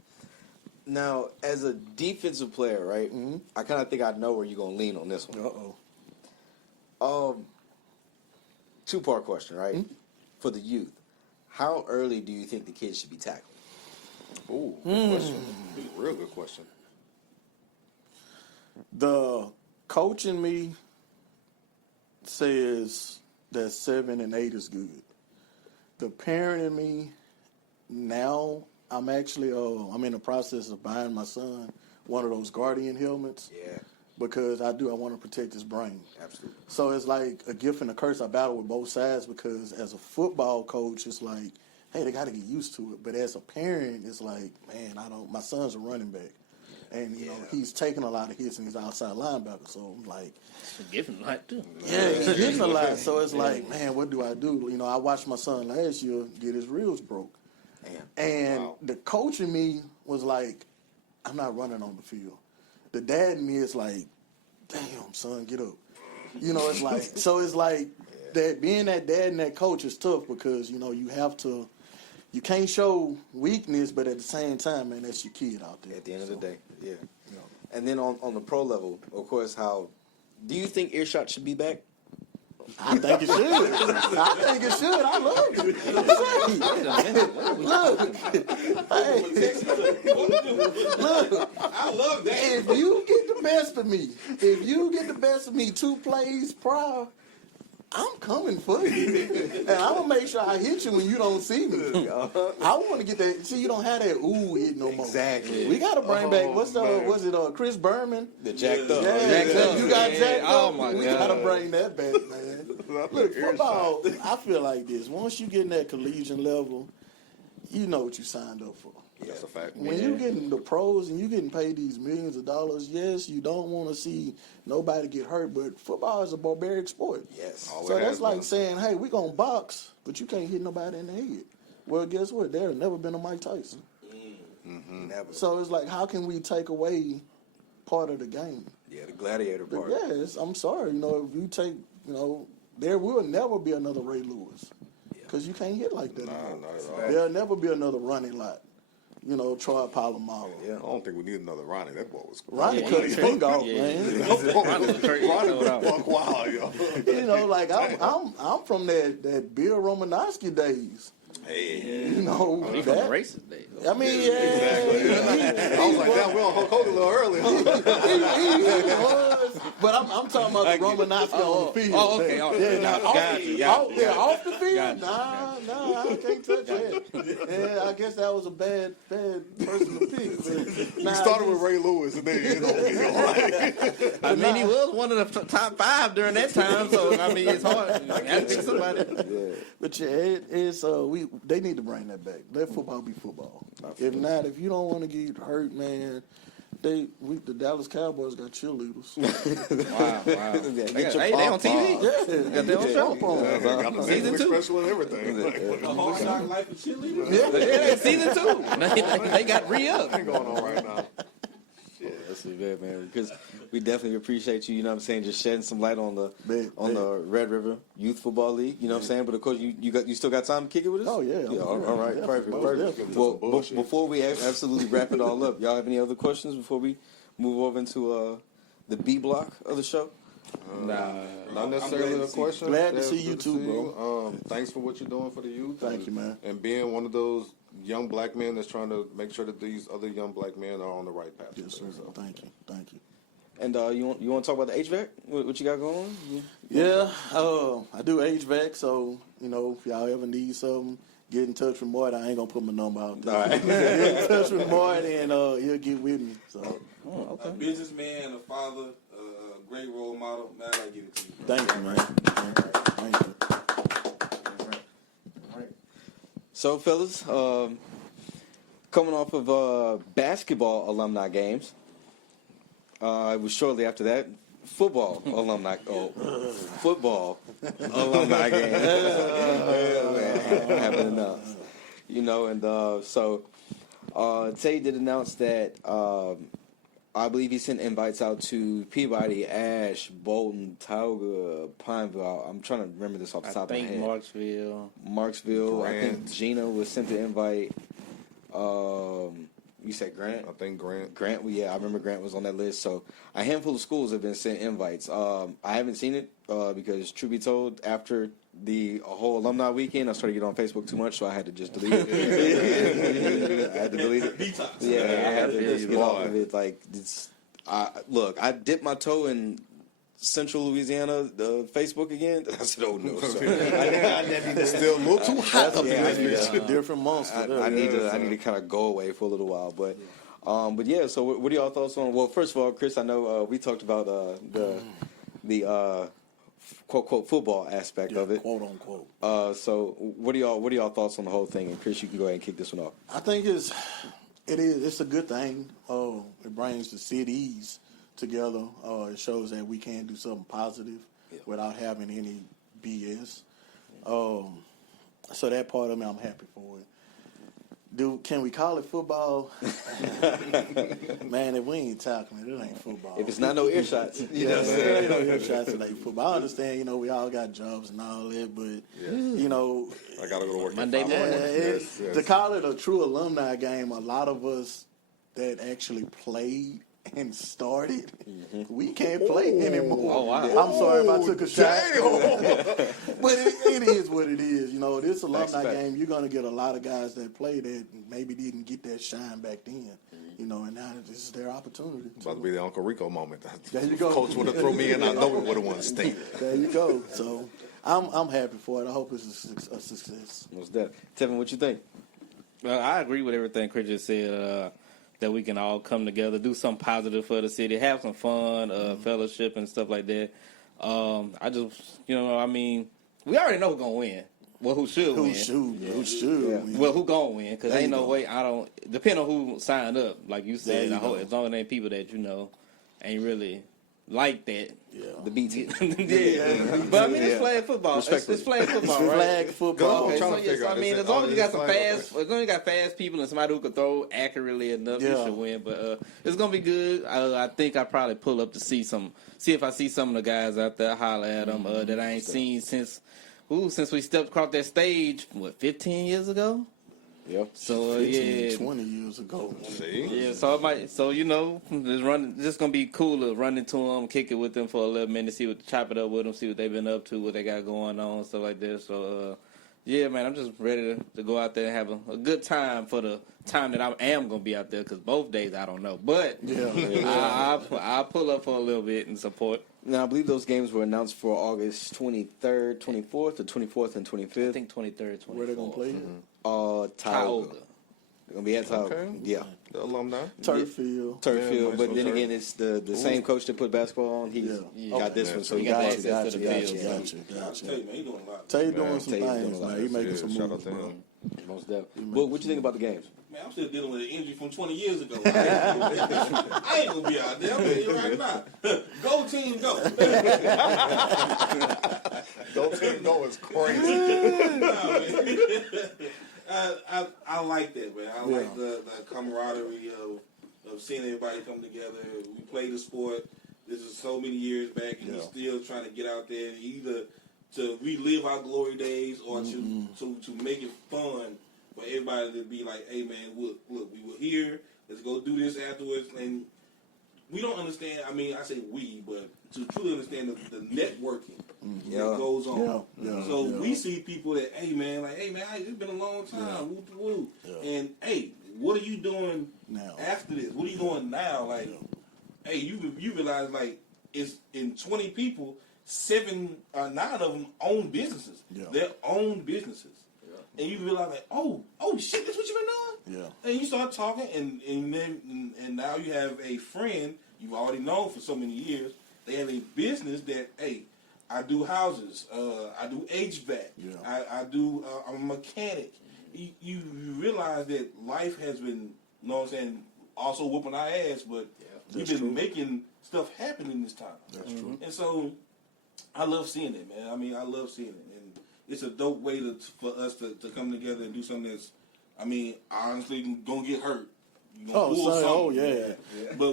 Now, as a defensive player, right, I kind of think I know where you're going to lean on this one. Uh-oh. 2-part question, right? For the youth, how early do you think the kids should be tackled? Ooh, good question. Real good question. The coach in me says that 7 and 8 is good. The parent in me, now I'm actually I'm in the process of buying my son one of those Guardian helmets. Yeah. Because I want to protect his brain. Absolutely. So it's like a gift and a curse. I battle with both sides because as a football coach, it's like, hey, they got to get used to it. But as a parent, it's like, man, my son's a running back. And, he's taking a lot of hits and he's outside linebacker. So I'm like, He's getting a lot, too. yeah, he's getting a lot. So it's like, man, what do I do? I watched my son last year get his ribs broke. And the coach in me was like, I'm not running on the field. The dad in me is like, damn, son, get up. It's like, so it's like that being that dad and that coach is tough because, you can't show weakness, but at the same time, man, that's your kid out there. At the end of the day, yeah. And then on the pro level, of course, do you think earshot should be back? I think it should. I love it. Look. I love that. If you get the best of me 2 plays prior, I'm coming for you. And I'm going to make sure I hit you when you don't see me. I want to get that. See, you don't have that ooh hit no more. Exactly. We got to bring back, was it Chris Berman? The jacked up. Yeah, you got jacked up. Oh, my We God. got to bring that back, man. Look, football, I feel like this. Once you get in that collegiate level, you know what you signed up for. That's a fact. When you getting the pros and you getting paid these millions of dollars, yes, you don't want to see nobody get hurt, but football is a barbaric sport. Yes. So that's like saying, hey, we're going to box, but you can't hit nobody in the head. Well, guess what? There's never been a Mike Tyson. Never. So it's like, how can we take away part of the game? Yeah, the gladiator part. Yes, I'm sorry. If you take, there will never be another Ray Lewis because you can't hit like that anymore. Not at all. There'll never be another Ronnie Lott. Troy Polamalu. I don't think we need another Ronnie. That boy was Ronnie cut his finger off, man. Ronnie was buck wild, yo. you know, like I'm from that Bill Romanowski days. Hey. You know, He from the racist days. I mean, yeah, Exactly. I was like, damn, we on Hulk Hogan a little early, huh? he was, but I'm talking about the Romanowski on the field. Oh, okay. Yeah, now, off the field, Gotcha. nah, I can't touch that. Yeah, I guess that was a bad person to pick. But, You started with Ray Lewis, and then you ended up I mean, he was one of the top 5 during that time, so I mean, it's hard. You have to pick somebody. But it's they need to bring that back. Let football be football. If not, if you don't want to get hurt, man, the Dallas Cowboys got cheerleaders. Wow. They on TV. Yeah, Got their own show. got the Season Netflix 2. special and everything. The Hard Knock Life of Cheerleaders. Yeah, season 2. They got re-up. What's going on right now? That's good, man. Because we definitely appreciate you. You know what I'm saying? Just shedding some light on the the Red River Youth Football League. You know what I'm saying? But of course, you still got time to kick it with us. Oh yeah. All right, perfect. Well, before we absolutely wrap it all up, y'all have any other questions before we move over into the B block of the show? Not necessarily a question. Glad to see you too, bro. Thanks for what you're doing for the youth. Thank you, man. And being one of those young black men that's trying to make sure that these other young black men are on the right path. Yes, sir. Thank you. And you want to talk about the HVAC? What you got going on? Yeah, I do HVAC, so you know if y'all ever need something, get in touch with Marty. I ain't gonna put my number out there. All right. Get in touch with Marty, and he'll get with me. So A businessman, a father, a great role model. Man, I give it to you. thank you, man. Thank you. So, fellas, coming off of basketball alumni games, it was shortly after that football alumni games. Haven't announced, you know, and so Tay did announce that I believe he sent invites out to Peabody, Ash, Bolton, Tauga, Pineville. I'm trying to remember this off the top of my head. Marksville. Grant. I think Gina was sent the invite. You said Grant? I think Grant. Grant, well, yeah, I remember Grant was on that list. So a handful of schools have been sent invites. I haven't seen it because, truth be told, after the whole alumni weekend, I started getting on Facebook too much, so I had to just delete it. I had to delete it. Detox. Yeah, I had to just get off of it. Like, look, I dipped my toe in Central Louisiana Facebook again. I said, "Oh no, sir. I Still look too hot up in this bitch. Different monster. I need to kind of go away for a little while." But yeah. So what are y'all thoughts on? Well, first of all, Chris, I know we talked about the quote quote football aspect of it, quote unquote. So what are y'all thoughts on the whole thing? And Chris, you can go ahead and kick this one off. I think it's a good thing. It brings the cities together. It shows that we can do something positive without having any BS. So that part of me, I'm happy for it. Can we call it football? Man, if we ain't talking, it ain't football. If it's not no ear shots, you know. Ain't no ear shots, it ain't football. I understand, we all got jobs and all that, but I gotta go to work Monday at 5 morning. Yes. to call it a true alumni game, a lot of us that actually played and started, we can't play anymore. Oh, wow. I'm sorry if I took a shot. But it is what it is. This alumni game, you're going to get a lot of guys that play that maybe didn't get that shine back then. And now this is their opportunity. It's about to be the Uncle Rico moment. There you go. Coach would have thrown me in. I know we would have won state. There you go. So I'm happy for it. I hope it's a success. What's that? Tevin, what you think? Well, I agree with everything Chris just said. That we can all come together, do something positive for the city, have some fun, fellowship and stuff like that. I just, we already know who's gonna win. Well, who should win? Who should win? Well, who gonna win? Because There ain't you no go. way. Depending on who signed up. Like you There said, you I hope go. as long as they ain't people that ain't really like that. Yeah. The B team. Yeah. But I mean, it's flag football. It's flag football, right? Flag football. I'm Okay, trying so to yes, figure out, I mean, is it- as long as you got some is it fast, as long as you got fast people and somebody who can throw accurately enough, you Yeah. should win. But it's gonna be good. I think I probably pull up to see if I see some of the guys out there, holler at them that I ain't seen since we stepped across that stage. 15 years ago? Yep. So 15, 20 years ago. See? Yeah, so it might, just gonna be cool to run into them, kick it with them for a little minute, chop it up with them, see what they've been up to, what they got going on, stuff like this. So, yeah, man, I'm just ready to go out there and have a good time for the time that I am gonna be out there, because both days I don't know, but I'll pull up for a little bit and support. Now, I believe those games were announced for August 23rd, 24th, or 24th and 25th. I think 23rd, 24th. Where they gonna play? Tioga. They're gonna be at Tioga. Okay. Yeah. The alumni. Turf field. Turf field, nice but little then turf. again, it's the same coach that put basketball on. He's got this one, so he got access Gotcha, to the gotcha, field. gotcha. Hey, man, he doing a lot. Tay doing Man, some Tay doing things, a lot. man. He making Yeah, some shout out moves, to bro. him. Most definitely. But what you think about the games? Man, I'm still dealing with an injury from 20 years ago. I ain't gonna be out there. I'm telling you right now. Go team, go. Go team, go is crazy. Nah, man. I like that, man. I like the camaraderie of seeing everybody come together. We play the sport. This is so many years back, and we're still trying to get out there, either to relive our glory days or to make it fun for everybody to be like, hey, man, look, we were here. Let's go do this afterwards. And we don't understand. I mean, I say we, but to truly understand the networking that goes on. We see people that, hey man, it's been a long time. Whoop, whoop. And hey, what are you doing after this? What are you doing now? Like, hey, you realize like it's in 20 people, 9 of them own businesses. Their own businesses. And you realize like, oh shit, that's what you've been doing? And you start talking, and now you have a friend you've already known for so many years. They have a business that, hey, I do houses, I do HVAC, I'm a mechanic. You realize that life has been, you know what I'm saying, also whooping our ass, but we've been making stuff happen in this time. That's true. And so I love seeing it, man. I mean, I love seeing it. And it's a dope way for us to come together and do something that's, I mean, honestly, gonna get hurt. But we're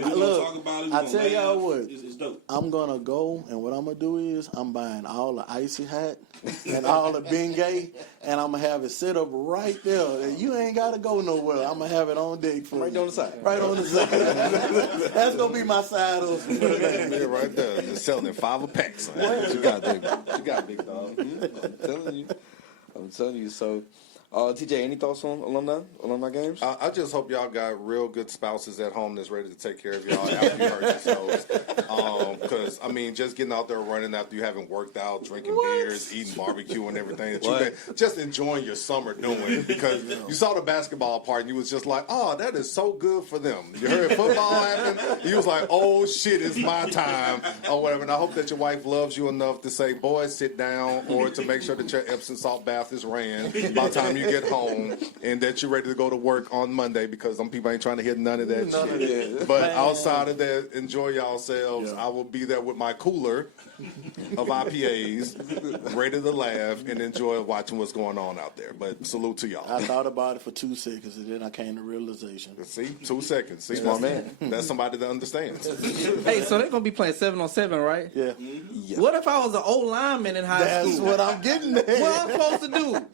gonna talk about it. I tell y'all what, it's dope. I'm gonna go, and what I'm gonna do is I'm buying all the icy hat and all the Bengay, and I'm gonna have it set up right there. And you ain't gotta go nowhere. I'm gonna have it on deck for Right on the side. Right on the side. That's gonna be my side of Yeah, right there. They're selling it 5 a pack. You got big dog. I'm telling you. So, TJ, any thoughts on alumni games? I just hope y'all got real good spouses at home that's ready to take care of y'all after you hurt yourselves. Because, I mean, just getting out there running after you haven't worked out, drinking beers, eating barbecue and everything that you've been just enjoying your summer doing. Because you saw the basketball part and you was just like, oh, that is so good for them. You heard football happen? You was like, oh, shit, it's my time or whatever. And I hope that your wife loves you enough to say, boy, sit down, or to make sure that your Epsom salt bath is ran by the time you get home, and that you're ready to go to work on Monday, because some people ain't trying to hear none of that shit. But outside of that, enjoy yourselves. I will be there with my cooler of IPAs, ready to laugh and enjoy watching what's going on out there. But salute to y'all. I thought about it for 2 seconds, and then I came to realization. See, 2 seconds. See, Smart man. That's somebody that understands. Hey, so they're gonna be playing 7-on-7, right? Yeah. What if I was an old lineman in high That's school? what I'm getting at. What I'm supposed to do?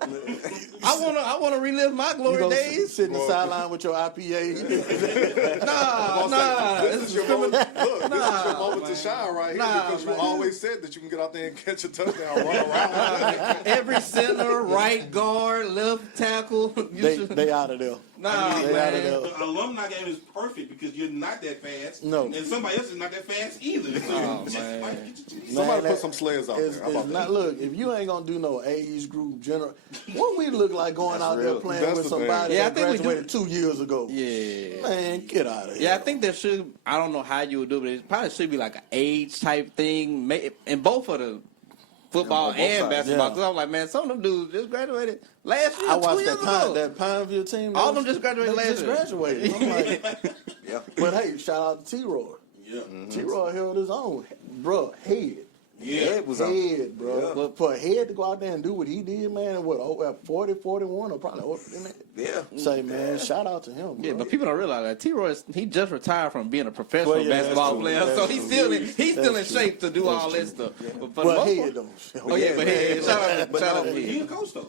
I wanna relive my You glory gonna days. sit in the sideline with your IPA. Nah. This is your moment. Look, this is your moment to shine right here, because you always said that you can get out there and catch a touchdown, run around. Every center, right guard, left tackle. They out of there. Nah, They out of man. there. The alumni game is perfect because you're not that fast. No. And somebody else is not that fast either. So man. like, get your cheese. Somebody Man, put some sleds out there. How about that? Look, if you ain't gonna do no age group general, what we look like going out there playing That's with the thing. somebody Yeah, I that think we do. graduated 2 years ago? Yeah. Man, get out of here. Yeah, I think there should. I don't know how you would do it, but it probably should be like an age type thing, in both of the football both and sides, basketball. yeah. Because I'm like, man, some of them dudes just graduated last year. I 2 watched years ago. that Pineville team. All of them just graduated they last just year. graduated. I'm like, but hey, shout out to T-Roy. Yeah. T-Roy held his own, bro. Head. Head was out. Head, bro. But for Head to go out there and do what he did, man, and what, 40, 41, or probably older than that. Yeah. Say, man, shout out to him, bro. Yeah, but people don't realize that T-Roy, he just retired from being a professional Well, yeah, that's basketball true. player, That's so true. he's still in That's shape to do That's all true. that stuff. But for the Well, most Head part, though. oh yeah, but Head, shout out But to no, Head. He a coach though.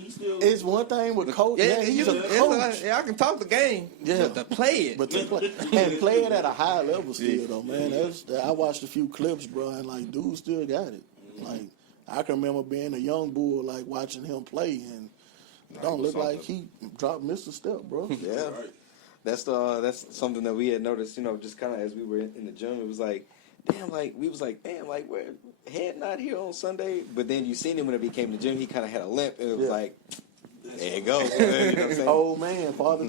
He's still. It's one thing with coach. Yeah, he's a coach. I can talk the game. Yeah. But to play it. But to play and play it at a high level still though, man. I watched a few clips, bro, and like dude still got it. Like I can remember being a young bull, like watching him play, and it don't look like he missed a step, bro. Yeah, that's something that we had noticed. You know, just kind of as we were in the gym, it was like, damn, like we was like, damn, like we're head not here on Sunday. But then you seen him when he came to the gym, he kind of had a limp, and it was like, there you go. You know what I'm saying? Oh man, father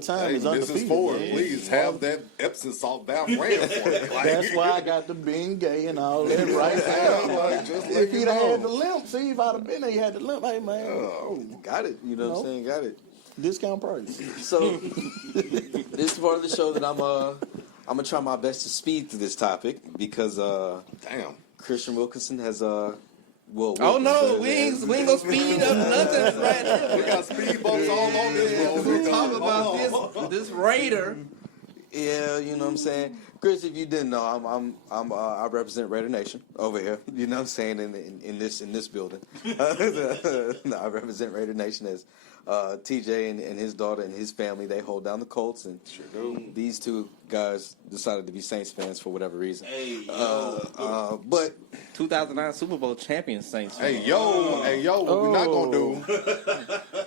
time is undefeated. This is forward. Man. Please have that Epsom salt bath ran for me. Like, That's why I got the being gay and all that right now. like, just let If me he'd have had the know. limp, see if I'd have been there, he had the limp. Hey man, Got it. You know what I'm saying? Got it. discount price. So this is part of the show that I'm gonna try my best to speed through this topic because Damn. Christian Wilkinson has Oh no, we ain't gonna speed up nothing right now. We got speed bumps all on this road. We'll talk about this Raider. Yeah, you know what I'm saying. Chris, if you didn't know, I represent Raider Nation over here. You know what I'm saying in this building. No, I represent Raider Nation as TJ and his daughter and his family. They hold down the Colts, and Sure do. these two guys decided to be Saints fans for whatever reason. Hey, But 2009 Super Bowl champion Saints. Hey yo, what we not gonna do?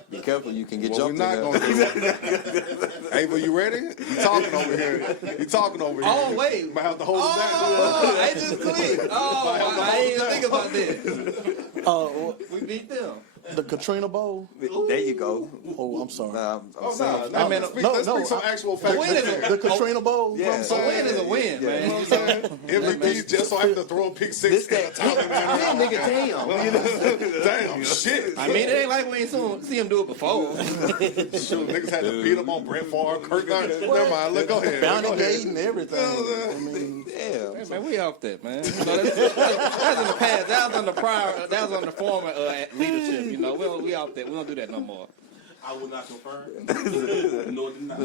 be careful, you can get What we jumped. not in gonna do? Ava, you ready? You talking over here? You talking over here? Oh, wait. You might have to hold it back. Oh, I just clicked. Oh, I didn't even think about this. We beat them. The Katrina Bowl. There you go. Oh, I'm sorry. I'm Oh, saying, nah, mean, let's speak some actual facts. win is The Katrina Bowl. Yeah. A win is a win, Yeah. man. You know what I'm saying? MVP just so I have to throw a pick six. this that nigga, damn. Damn, shit. I mean, it ain't like we ain't see him do it before. Shoot, niggas had to beat him on Brett Favre, Kirk Cousins. Never mind, go ahead. Bounty Go ahead. gate and everything. I mean, Damn. Hey, man, we off that, man. You know, that's in the past. That was on the former leadership. You know, we off that. We don't do that no more. I will not confirm. No, did not.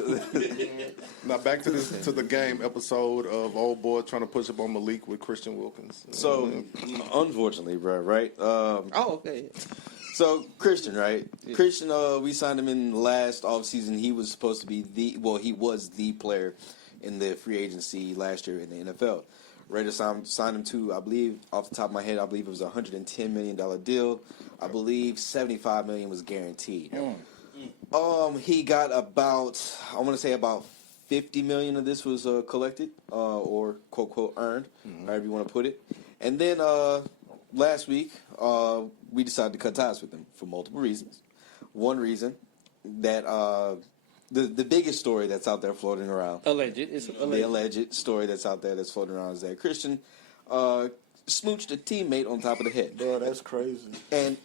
Now back to the game episode of Old Boy trying to push up on Malik with Christian Wilkins. So, unfortunately, bro, right? Oh, okay. So Christian, right? Christian, we signed him in last offseason. He was supposed to be he was the player in the free agency last year in the NFL. Raiders signed him to, I believe, off the top of my head, I believe it was a $110 million deal. I believe $75 million was guaranteed. He got about, I want to say about $50 million of this was collected or quote quote earned, however you want to put it. And then last week we decided to cut ties with him for multiple reasons. One reason that the biggest story that's out there floating around, the alleged story that's out there that's floating around is that Christian smooched a teammate on top of the head. bro, that's crazy. And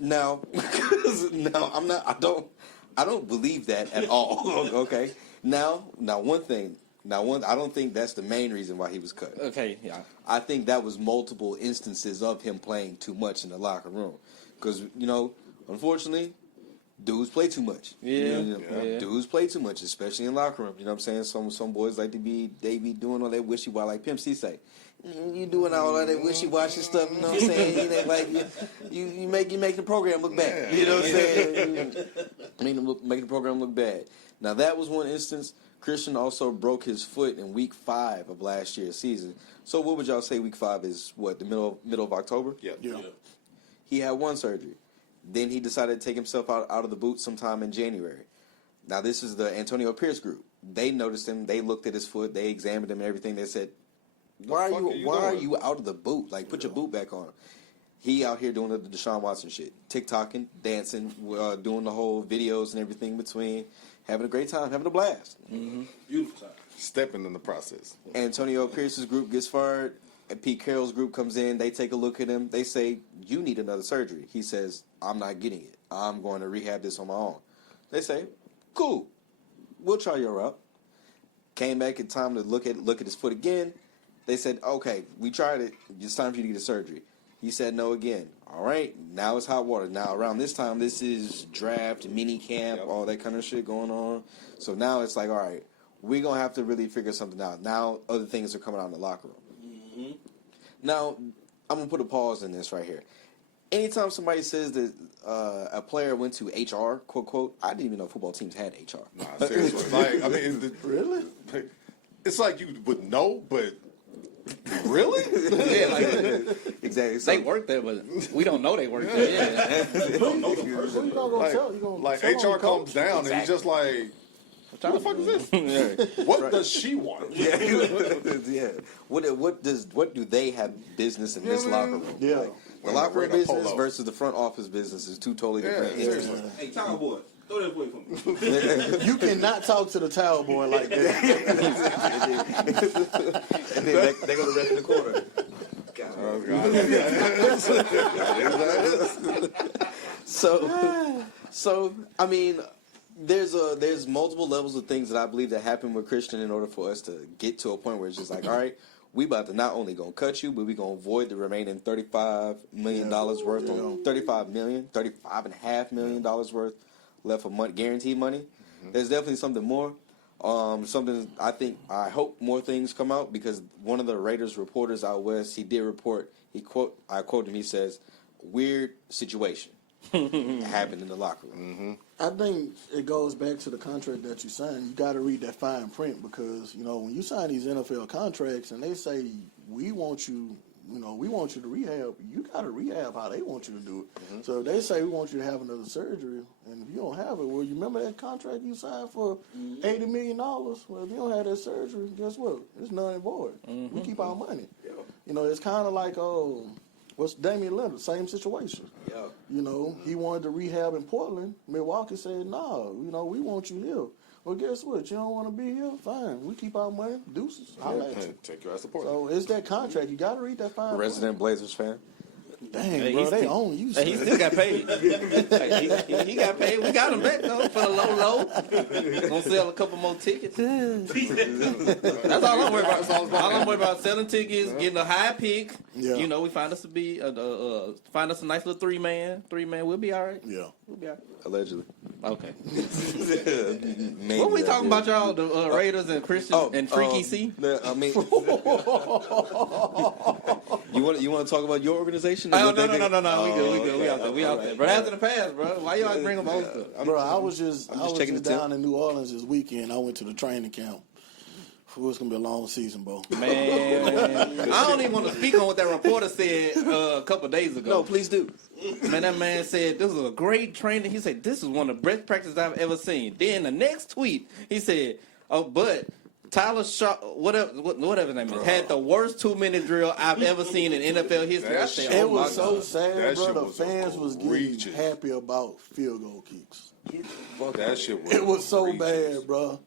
now, I don't believe that at all. Okay. Now, one thing. I don't think that's the main reason why he was cut. Okay, yeah. I think that was multiple instances of him playing too much in the locker room. Because, unfortunately, dudes play too much. Yeah. Dudes play too much, especially in locker room. You know what I'm saying? Some boys like to be doing all that wishy-washy, like Pimp C say. You doing all of that wishy-washy stuff, you know what I'm saying? You know, like you make the program look bad. You know what I'm saying? Make the program look bad. Now that was one instance. Christian also broke his foot in week 5 of last year's season. So what would y'all say week 5 is? What, the middle of October? Yeah. He had one surgery. Then he decided to take himself out of the boot sometime in January. Now this is the Antonio Pierce group. They noticed him. They looked at his foot. They examined him and everything. They said, Why are you out of the boot? Like, put your boot back on. He out here doing the Deshaun Watson shit. TikToking, dancing, doing the whole videos and everything in between. Having a great time, having a blast. Mm-hmm. Beautiful time. Stepping in the process. Antonio Pierce's group gets fired. And Pete Carroll's group comes in. They take a look at him. They say, you need another surgery. He says, I'm not getting it. I'm going to rehab this on my own. They say, cool. We'll try your route. Came back in time to look at his foot again. They said, okay, we tried it. It's time for you to get a surgery. He said no again. All right, now it's hot water. Now around this time, this is draft, mini camp, all that kind of shit going on. So now it's like, all right, we're going to have to really figure something out. Now other things are coming out in the locker room. Mm-hmm. Now, I'm going to put a pause in this right here. anytime somebody says that a player went to HR, quote, quote, I didn't even know football teams had HR. Nah, seriously. Like, I mean, Really? it's like you would know, but really? Yeah, like Exactly. they work there, but we don't know they work there. Yeah. You don't know the So person. you gonna Like, tell? You gonna like tell on HR the coach? comes down and he's just like, what the fuck is this? What does she want? Yeah. What do they have business in this locker room? Yeah. Like, the locker room Wearing a business polo. versus the front office business is two totally different. Yeah, seriously. Hey, towel boy, throw that away from me. You cannot talk to the towel boy like that. And then they go to rest in the corner. Oh, God. So I mean, there's multiple levels of things that I believe that happen with Christian in order for us to get to a point where it's just like, all right, we about to not only gonna cut you, but we gonna void the remaining $35 million worth on $35.5 million worth left of money, guaranteed money. There's definitely something more. Something I hope more things come out, because one of the Raiders reporters out west, he did report. I quote him. He says, "Weird situation happened in the locker room." I think it goes back to the contract that you signed. You got to read that fine print, because when you sign these NFL contracts and they say we want you to rehab, you got to rehab how they want you to do it. So if they say we want you to have another surgery, and if you don't have it, well, you remember that contract you signed for $80 million? Well, if you don't have that surgery, guess what? It's null and void. We keep our money. It's kind of like what's Damian Lillard? Same situation. He wanted to rehab in Portland. Milwaukee said, "No, we want you here." Well, guess what? You don't want to be here? Fine. We keep our money. Deuces. Holla at you. Take your ass to Portland. So it's that contract. You got to read that fine print. Resident Blazers fan. Dang, Hey, bro, he they still- own you. Hey, he son. still got paid. Hey, he got paid. We got him back though for the low. Gonna sell a couple more tickets. That's all I'm worried about. All I'm worried about, selling tickets, getting a high pick. Yeah. We find us to be find us a nice little three man. We'll be all right. Yeah. We'll be all right. Allegedly. Okay. Maybe What we that talking is. about, y'all? The Raiders and Christian and Freaky C. I mean, you want to talk about your organization? Oh, What they did? no. We good. okay. We out there. But after the pass, bro. Why you always bring them on stuff? Bro, I was just checking the tip. down in New Orleans this weekend. I went to the training camp. It's gonna be a long season, bro. Man, I don't even want to speak on what that reporter said a couple of days ago. No, please do. Man, that man said this was a great training. He said this is one of the best practices I've ever seen. Then the next tweet, he said, "Oh, but Tyler Shaw, whatever his name is, had the worst 2-minute drill I've ever seen in NFL history." I said, It "Oh my was so God." sad, That bro. shit The was fans was getting egregious. happy about field goal kicks. That shit was. It was so egregious. bad, bro.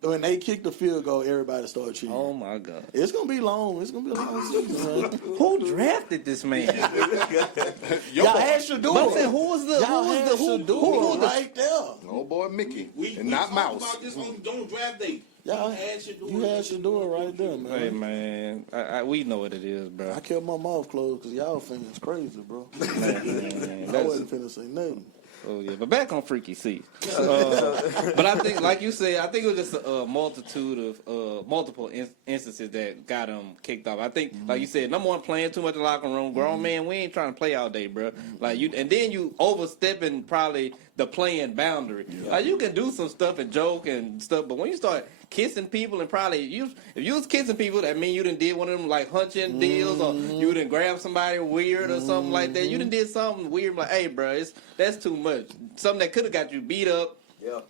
When they kicked the field goal, everybody started cheering. Oh my God. It's gonna be long. It's gonna be a long season, man. Who drafted this man? Y'all had Shador. But I'm saying, who was the Shador right there. Oh boy, Mickey, We and not talked Mouse. about this on draft day. Y'all, you had Shador right there, man. Hey man, we know what it is, bro. I kept my mouth closed because y'all fans crazy, bro. Man, I wasn't finna say nothing. Oh yeah, but back on Freaky C. But I think, like you said, I think it was just a multitude of multiple instances that got him kicked off. I think, like you said, number one, playing too much in the locker room. Grown man, we ain't trying to play all day, bro. Like you, and then you overstepping probably the playing boundary. Like you can do some stuff and joke and stuff, but when you start kissing people and probably if you was kissing people, that mean you done did one of them like hunching deals, or you done grabbed somebody weird or something like that. You done did something weird, like, hey, bro, that's too much. Something that could have got you beat up.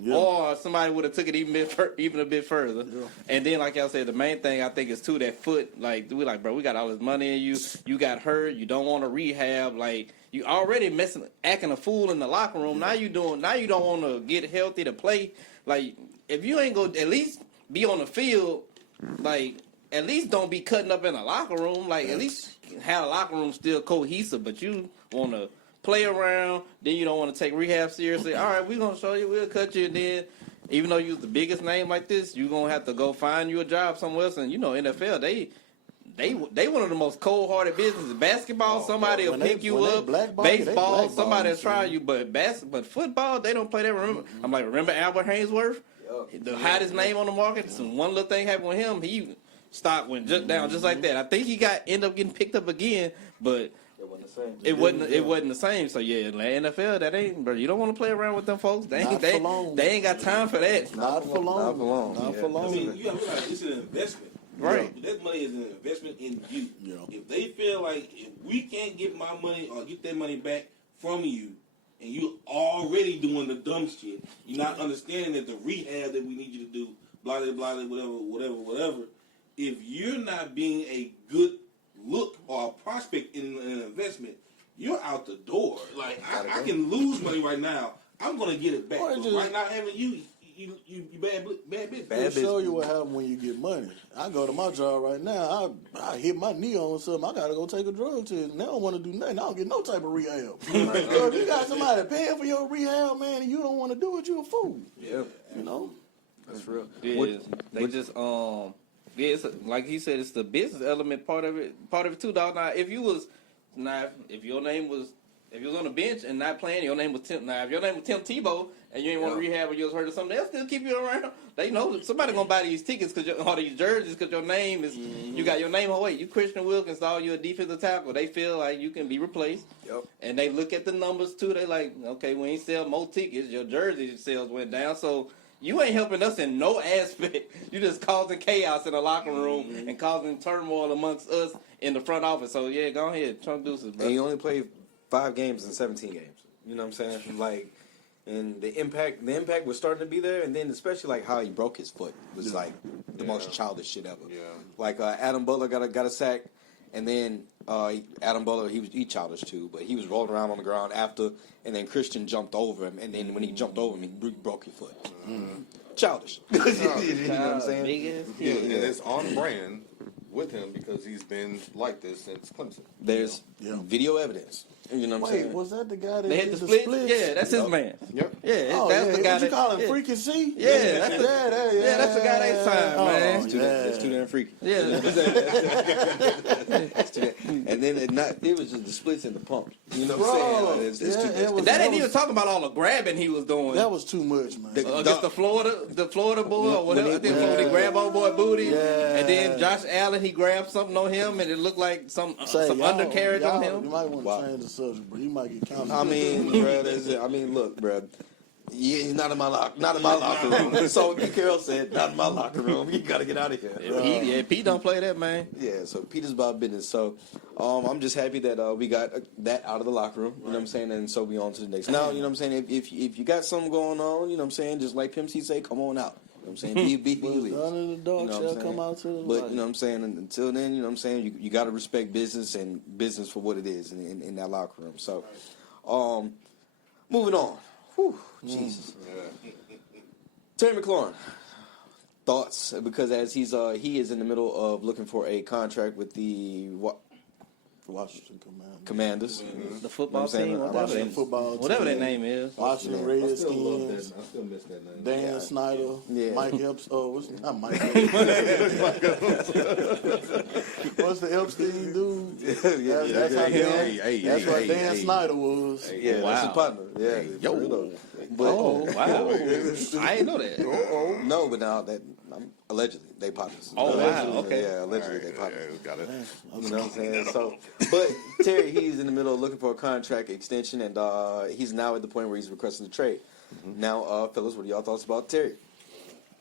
Yeah. Or somebody would have took it even a bit further. Yeah. And then, like y'all said, the main thing I think is too that foot. Like we bro, we got all this money in you. You got hurt. You don't want to rehab. Like you already acting a fool in the locker room. Now you don't want to get healthy to play. Like if you ain't go at least be on the field. Like at least don't be cutting up in the locker room. Like at least have the locker room still cohesive. But you want to play around, then you don't want to take rehab seriously. All right, we're going to show you, we'll cut you, and then even though you're the biggest name like this, you're going to have to go find you a job somewhere else. And, NFL, they one of the most cold-hearted businesses. Basketball, somebody will pick you up. Baseball, somebody will try you. But football, they don't play that. Remember Albert Hainsworth? The hottest name on the market? So one little thing happened with him, he stock went down just like that. I think he ended up getting picked up again, but the same. It wasn't the same. So yeah, the NFL, that ain't, bro. You don't want to play around with them folks. They Not ain't, for long. they ain't got time for that. Not for long. Not for long. Not Yeah. for I long. mean, you gotta realize it's an investment. Right. That money is an investment in you. Yeah. If they feel like if we can't get my money or get that money back from you, and you already doing the dumb shit, you're not understanding that the rehab that we need you to do, blah blah blah, whatever. If you're not being a good look or a prospect in an investment, you're out the door. Like I can lose money right now. I'm gonna get it back. Or But just- right now, having you bad bitch. Bad To show you what happens when you get money. I go to my job right now. I hit my knee on something. I gotta go take a drug test. Now I don't want to do nothing. I don't get no type of rehab. So if you got somebody paying for your rehab, man, and you don't want to do it, you a fool. Yeah, You know. that's real. Yeah, they just yeah, it's like he said, it's the business element part of it too, dog. Now, if your name was on the bench and not playing, your name was Tim. Now, if your name was Tim Tebow and you ain't want to rehab or you was hurt or something, they'll still keep you around. They know somebody gonna buy these tickets or these jerseys because your name is you got your name. Oh wait, you Christian Wilkins, dog. You're a defensive tackle. They feel like you can be replaced. Yep. And they look at the numbers too. They like, okay, we ain't sell more tickets. Your jersey sales went down, so. You ain't helping us in no aspect. You just causing chaos in the locker room and causing turmoil amongst us in the front office. So yeah, go ahead, Trump deuces, bro. And you only played 5 games in 17 games. You know what I'm saying? Like, and the impact was starting to be there, and then especially like how he broke his foot was like the most childish shit ever. Yeah. Like Adam Butler got a sack, and then Adam Butler he childish too, but he was rolling around on the ground after, and then Christian jumped over him, and then when he jumped over him, he broke his foot. Childish. You know what I'm saying? Big ass Yeah, kid. and it's on brand with him because he's been like this since Clemson. There's video evidence. You know what I'm Wait, saying? was that the guy that They hit did the splits? splits. Yeah, that's his man. Yep. Yeah, Oh, that's yeah. the guy What you call him? yeah. Freaky C? Yeah, that's the, yeah, that's the guy they signed, Oh, man. That's too damn freaky. Yeah, That's too damn- and then it was just the splits and the pumps. You know what Bro, I'm saying? Like, it's yeah, too, it was- that ain't even talking about all the grabbing he was doing. That was too much, man. Against the Florida boy or whatever. I think they grabbed old boy booty, and then Josh Allen he grabbed something on him, and it looked like some Y'all- undercarriage on y'all- You him. might want to change the subject, bro. You might get counted. I mean, bro, look, bro. Yeah, he's not in my locker room. So Carroll said, not in my locker room. You gotta get out of here. Pete don't play that, man. Yeah, so Peter's about business. So I'm just happy that we got that out of the locker room. You know what I'm saying? And so we on to the next. Now, you know what I'm saying? If you got something going on, you know what I'm saying? Just like Pimp C say, come on out. You know what I'm saying? Be What's done in the dark You know what shall I'm come saying? out to the But light. you know what I'm saying? And until then, you know what I'm saying? You got to respect business and business for what it is in that locker room. So, moving on. Whew, Jesus. Terry McLaurin, thoughts? Because as he is in the middle of looking for a contract with the Washington Commanders. Commanders. The football I'm saying, team, Washington football team. whatever their name is. Washington Yeah. Redskins. I still miss that name. Dan Snyder. Yeah. Mike Epps. Oh, what's not Mike? What's the Epstein dude? That's how that's what Dan Snyder was. Yeah, that's Wow. his partner. Yeah, Yo. But Oh wow, I didn't know that. no, but now that allegedly they partners. Oh, wow, Allegedly, okay. Yeah, allegedly they partners. Got it. You know what I'm saying? So, but Terry, he's in the middle of looking for a contract extension, and he's now at the point where he's requesting a trade. Now, fellas, what are y'all thoughts about Terry?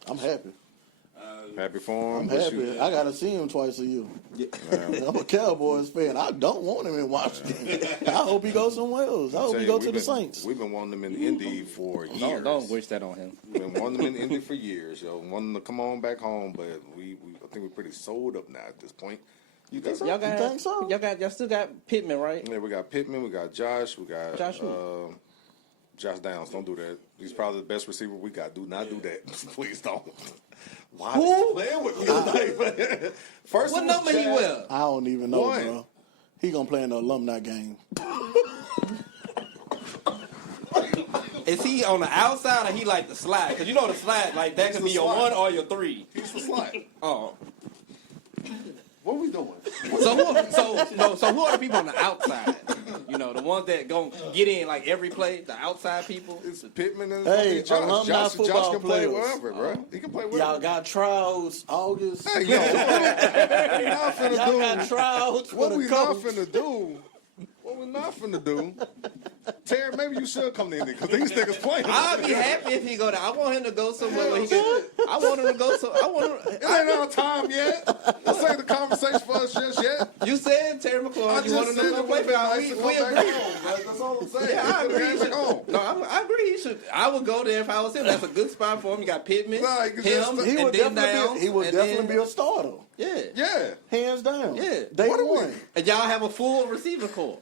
I'm happy. Happy for him. I'm happy. I gotta see him twice a year. Yeah. I'm a Cowboys fan. I don't want him in Washington. I hope he goes somewhere else. I hope he goes to the Saints. We've been wanting him in Indy for years. Don't wish that on him. We've been wanting him in Indy for years, yo. Wanting him to come on back home, but I think we're pretty sold up now at this point. You think so? Y'all got, think so? y'all still got Pittman, right? Yeah, we got Pittman, we got Josh, we got Josh who? Josh Downs. Don't do that. He's probably the best receiver we got. Do not do that. Please don't. Why are you playing with me tonight? First What it was number he Chad. wear? I don't even know, One. bro. He gonna play in the alumni game. Is he on the outside or he like the slide? Because you know the slide, like that could He's be the your slide. 1 or your 3. He's the slide. Oh. What are we doing? So who are the people on the outside? You know, the ones that gonna get in like every play, the outside people. It's Pittman and Hey, Josh. alumni Josh football can play players. wherever, bro. He can play wherever. Y'all got trials August. Hey, yo, what we not finna Y'all got do? trials for What the we not coach. finna do? What we we're not finna do. Terry, maybe you should come in there because these niggas playing. I'd be happy if he go there. I want him to go somewhere where he can. I want him to go so. I want him. It ain't our time yet. This ain't the conversation for us just yet. You said Terry I McLaurin. You just want him said to it go would play be for nice us. to We come back agree. home, bro. That's all I'm saying. Yeah, I He agree. came back home. No, I agree. He should. I would go there if I was him. That's a good spot for him. You got Pittman, Nah, he could him, just- He and would then definitely, he would and definitely then- be a starter, Yeah. Yeah. hands down. Yeah. Day What are we- one. And y'all have a full receiver core.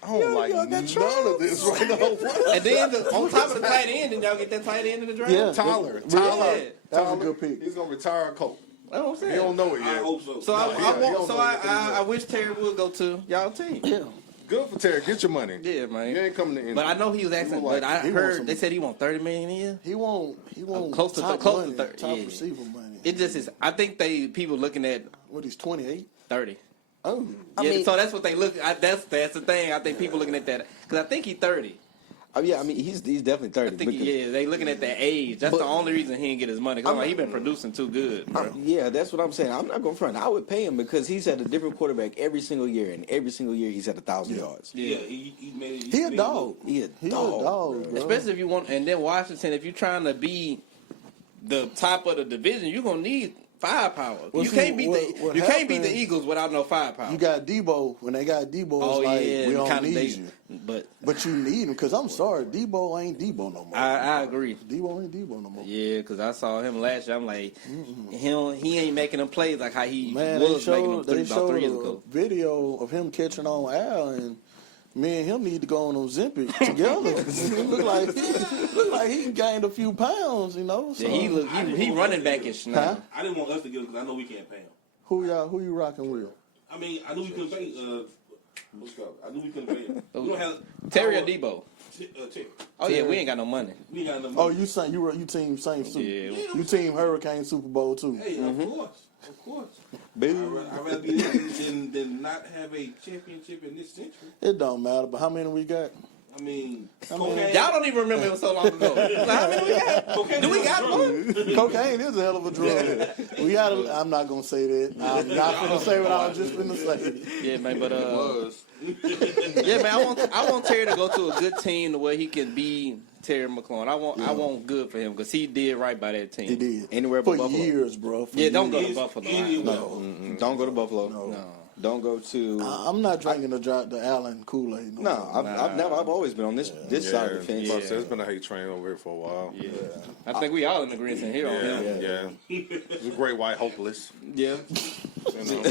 I don't like y'all got none Charles. of this right now. And then on top of the tight end, and y'all get that tight end in the draft. Yeah. Tyler. Yeah. That was a good pick. He's gonna retire a coach. That's what I'm saying. He don't know it I yet. hope so. So he don't know yet, but he I will. wish Terry would go to y'all team. Yeah. Good for Terry. Get your money. Yeah, man. You ain't coming to Indy. But I know he was asking. Like, But I he wants heard some- they said he want $30 million a year. He won't Close to top close to money, 30, top yeah. receiver money. It just is. I think people looking at What, he's 28? 30. Oh. Yeah, so that's what they look. That's the thing. I think people looking at that because I think he's 30. Oh yeah, I mean he's definitely 30. I think they looking at that age. That's the only reason he didn't get his money. Cause I'm like, he been producing too good. Bro. Yeah, that's what I'm saying. I'm not going front. I would pay him because he's had a different quarterback every single year, and every single year he's had 1,000 yards. Yeah, he made it. He a dog. He a He dog, a dog, bro. Especially if you want. And then Washington, if you're trying to be the top of the division, you're gonna need firepower. Well, You see, can't beat what you can't beat the happened- Eagles without no firepower. You got Debo. When they got Debo, oh it's like, yeah, we don't kinda need you. But you need him, because I'm sorry, Debo ain't Debo no more. I agree. Debo ain't Debo no more. Yeah, because I saw him last year. I'm like, he ain't making them plays like how he Man, was making them they about showed 3 years a ago. video of him catching on Al, and me and him need to go on Ozempic together. It look like he gained a few pounds, you know. So. Yeah, he running back-ish now. Huh? I didn't want us to get him because I know we can't pay him. Who you rocking with? I mean, I knew we couldn't pay. What's up? I knew we couldn't pay him. We don't have Terry or Debo? Terry. Oh yeah, we ain't got no money. We ain't got enough. Oh, you team same Super. Yeah. You team Hurricane Super Bowl too. Hey, of course. Boo. I'd rather be there than not have a championship in this century. It don't matter, but how many we got? I mean, mean, cocaine. Y'all don't even remember it was so long ago. Like, how many we got? Cocaine Do we is a got drug. one? Cocaine is a hell of a drug. We got. I'm not gonna say that. I'm not gonna say what I was just gonna say. Yeah, man, but was. yeah, man, I want Terry to go to a good team to where he can be Terry McLaurin. I want good for him because he did right by that team. He did Anywhere for but Buffalo. years, bro. For Yeah, don't go years. to Buffalo. Anywhere. Don't go to Buffalo. No. Don't go to. I'm not drinking the Allen Kool-Aid. No, I've always been on this side of the fence. But there's been a hate train over here for a while. Yeah. I think we all in agreement here on him. Yeah. He's a great white hopeless. Yeah. You know?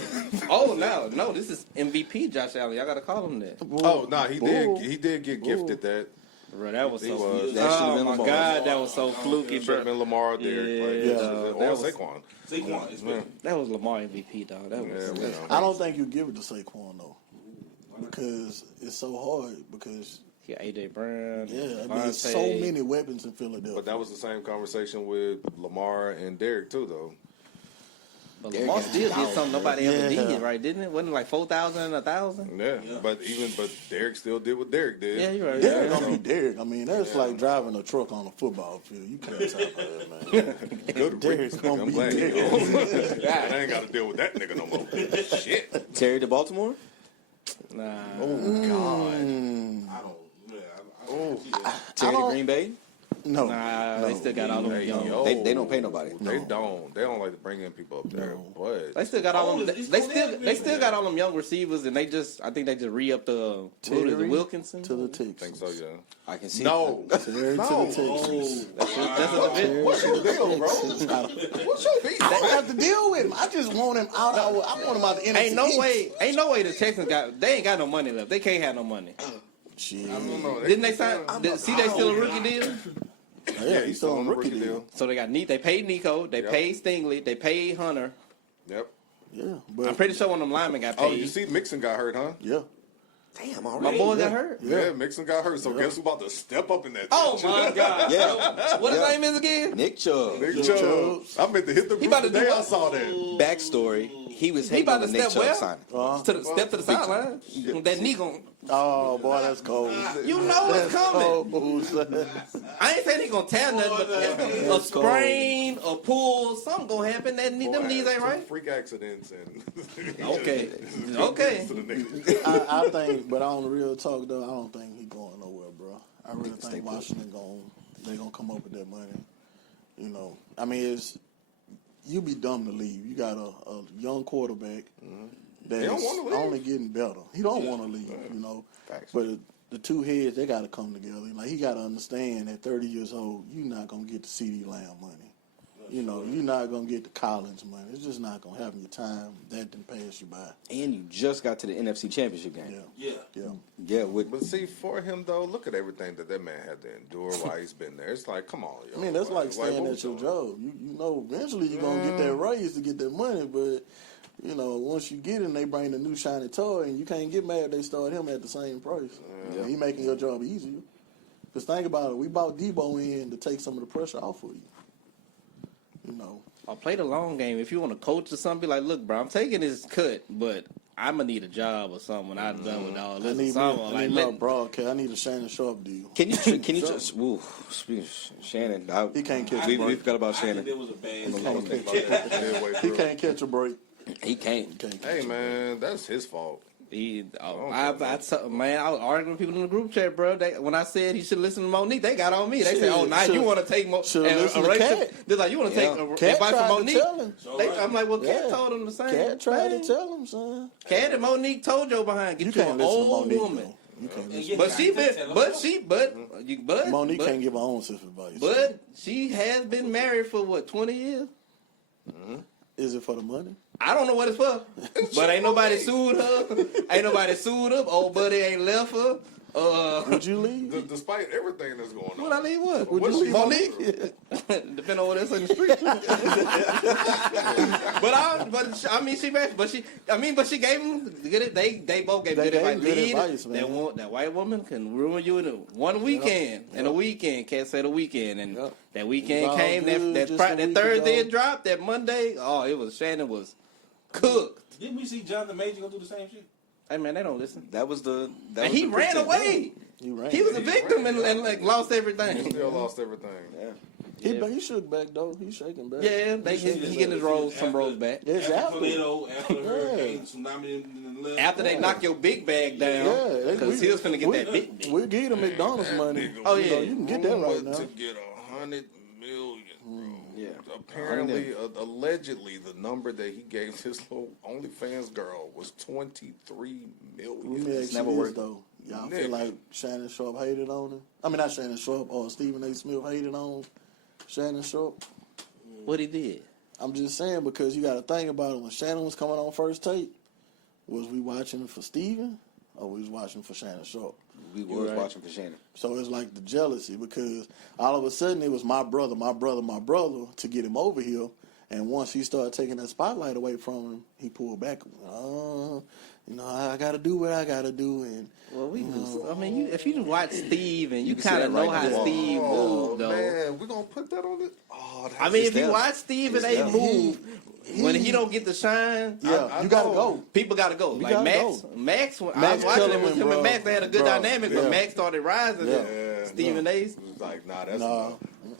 Oh no, this is MVP Josh Allen. Y'all gotta call him that. Oh no, he did get gifted that. Bro, that was He so. was. That should've Oh been my Lamar. God, that was so fluky, Should have bro. been Lamar, Derek, Yeah. or That was- Saquon. Saquon, especially. That was Lamar MVP, dog. That was. Yeah, I don't think you give it to Saquon though, because it's so hard. Because He got AJ Brown. yeah, I mean, Devontae. there's so many weapons in Philadelphia. But that was the same conversation with Lamar and Derek too, though. But Lamar still did something nobody ever Yeah. did, right? Didn't it? Wasn't it like 4,000 and 1,000? Yeah, but Derek still did what Derek did. Yeah, you're right. Derek gonna be Derek. I mean, that's like driving a truck on a football field. You can't top that, man. Good Derek's gonna I'm be glad he Derek. goes. I ain't got to deal with that nigga no more. Shit. Terry to Baltimore. Nah. Oh God. I don't. Yeah, I don't see that. Terry to don't- Green Bay. No, Nah, they still got all them young. Yo, They don't pay nobody. They don't. They don't like to bring in people up there. But They still got all them. It's They gonna still happen. got all them young receivers, and I think they just re up the Terry Wilkinson. to the I Texans. think so. Yeah. I can see. No. Terry to the Texans. That's a division. What's your deal, bro? What's your beef? I don't have to deal with him. I just want him out. I want him out the NFC Ain't no East. way the Texans they ain't got no money left. They can't have no money. Shit. I don't know. Didn't they sign? They still a rookie deal? Yeah, he's still on rookie deal. So they paid Nico, they Yep. paid Stingley, they paid Hunter. Yep. Yeah, I'm but pretty sure one of them linemen got Oh, paid. you see, Mixon got hurt, huh? yeah, Damn, My already. boy got hurt. Yeah, Mixon got hurt. So guess who about to step up in that? Oh my God! Yeah. What his Yeah. name is again? Nick Chubb. Big Chubb. I meant to hit the He roof about to the do day I what? saw that. Backstory: he was He hating about on the to Nick step Chubb well. signing. Step to the sideline. That knee gon' Oh boy, that's cold. You know it's coming. Cold, son. I ain't saying he gonna tear nothing, but a sprain, a pull, something gonna happen. Them knees ain't right. Freak accidents and Okay. I think, but on the real talk though, I don't think he going nowhere, bro. I really think Washington they gonna come up with that money. You know, I mean, you be dumb to leave. You got a young quarterback that's only getting better. He don't want to leave, you know. Facts. But the two heads, they got to come together. Like, he got to understand at 30 years old, you're not going to get the CeeDee Lamb money. You know, you're not going to get the Collins money. It's just not going to happen. Your time, that didn't pass you by. And you just got to the NFC Championship game. Yeah. But see, for him though, look at everything that man had to endure while he's been there. It's like, come on, yo. I mean, that's like staying at your job. You know, eventually you're going to get that raise to get that money, but, you know, once you get it and they bring the new shiny toy, and you can't get mad if they start him at the same price. Yeah. He making your job easier. Because think about it, we bought Debo in to take some of the pressure off of you. You know. I'll play the long game. If you want to coach or something, be like, look, bro, I'm taking this cut, but I'm going to need a job or something when I'm done with all this. I need a broadcast. I need a Shannon Sharp deal. Can you just Shannon? He can't catch We a break. forgot about Shannon. It was a bad He can't catch a break. He can't. Hey man, that's his fault. I was arguing with people in the group chat, bro. When I said he should listen to Monique, they got on me. They said, "Oh, now you want to take They're like, you want to take advice from Monique?" I'm like, "Well, Cat told him the same." Cat tried to tell him, son. Cat and Monique told your behind, "Get you an old woman." Monique can't give her own self advice. But she has been married for what, 20 years? Is it for the money? I don't know what it's for, but ain't nobody sued her. Old buddy ain't left her. Would you leave? Despite everything that's going on. Would I leave what? Would you leave Monique? Depending on what that's in the street. but she gave him good. They both gave good advice. That white woman can ruin you in one weekend. In a weekend, can't say the weekend, and that weekend came. That Thursday it dropped. That Monday, Shannon was cooked. Didn't we see Jonathan Major go through the same shit? Hey man, they don't listen. And he ran away. He was a victim and like lost everything. He still lost everything. Yeah. He shook back though. He's shaking back. Yeah, he getting some rolls back. After they knock your big bag down, because he was finna get that big. We'll give you the McDonald's money. Oh yeah, you can get that right now. To get $100 million, bro. Yeah. Apparently, allegedly, the number that he gave his little OnlyFans girl was $23 million. It's never worked though. Y'all feel like Shannon Sharp hated on him? I mean, not Shannon Sharp, or Stephen A. Smith hated on Shannon Sharp. What he did? I'm just saying, because you got to think about it. When Shannon was coming on First Take, was we watching for Stephen or we was watching for Shannon Sharp? We were watching for Shannon. So it's like the jealousy, because all of a sudden it was my brother to get him over here. And once he started taking that spotlight away from him, he pulled back. I got to do what I got to do. And if you watch Steve and you kind of know how Steve moved, though. Man, we're gonna put that on it. If you watch Steve and they move, when he don't get the shine, you gotta go. People gotta go. You like gotta Max, when Max I was watching it with him bro. and Max, they had a good dynamic. But Max started rising. Stephen A. Like, that's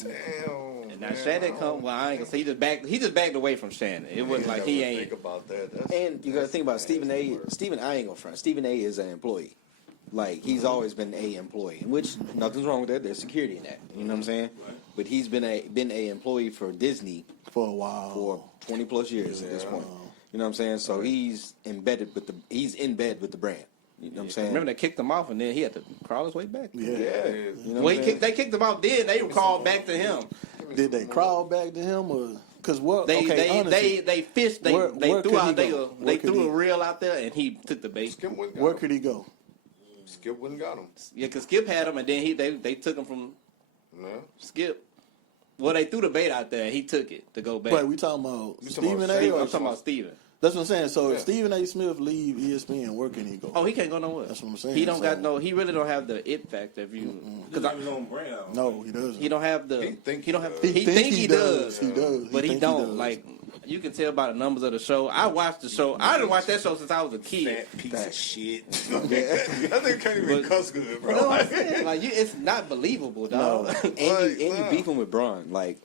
damn. And now Shannon come. Well, I ain't gonna say he just backed away from Shannon. It wasn't like he ain't. Think about that. And you gotta think about Stephen A. I ain't gonna front. Stephen A. is an employee. Like, he's always been a employee, which nothing's wrong with that. There's security in that. You know what I'm saying? Right. But he's been a employee for Disney for a while, for 20 plus years at this point. You know what I'm saying? So he's in bed with the brand. You know what I'm saying? Remember they kicked him off and then he had to crawl his way back. Yeah. You know they kicked him off. Then they crawled back to him. Did they crawl back to him or? Because they fished. They threw a reel out there and he took the bait. Where could he go? Skip wouldn't got him. Yeah, because Skip had him, and then they took him from Skip. Well, they threw the bait out there, and he took it to go back. Wait, we talking about Stephen A. I'm talking about Stephen. That's what I'm saying. So if Stephen A. Smith leave ESPN, where can he go? Oh, he can't go nowhere. That's what I'm saying. He don't got no. He really don't have the it factor. If you because I was on brand. No, he doesn't. He don't have the. He think he don't have. He He think he does. He does, but he don't. Like You can tell by the numbers of the show. I watched the show. I didn't watch that show since I was a kid. Fat piece of shit. That thing can't even cuss good, bro. You know what I'm saying? Like, it's not believable, dog. And you beefing with Braun. Like,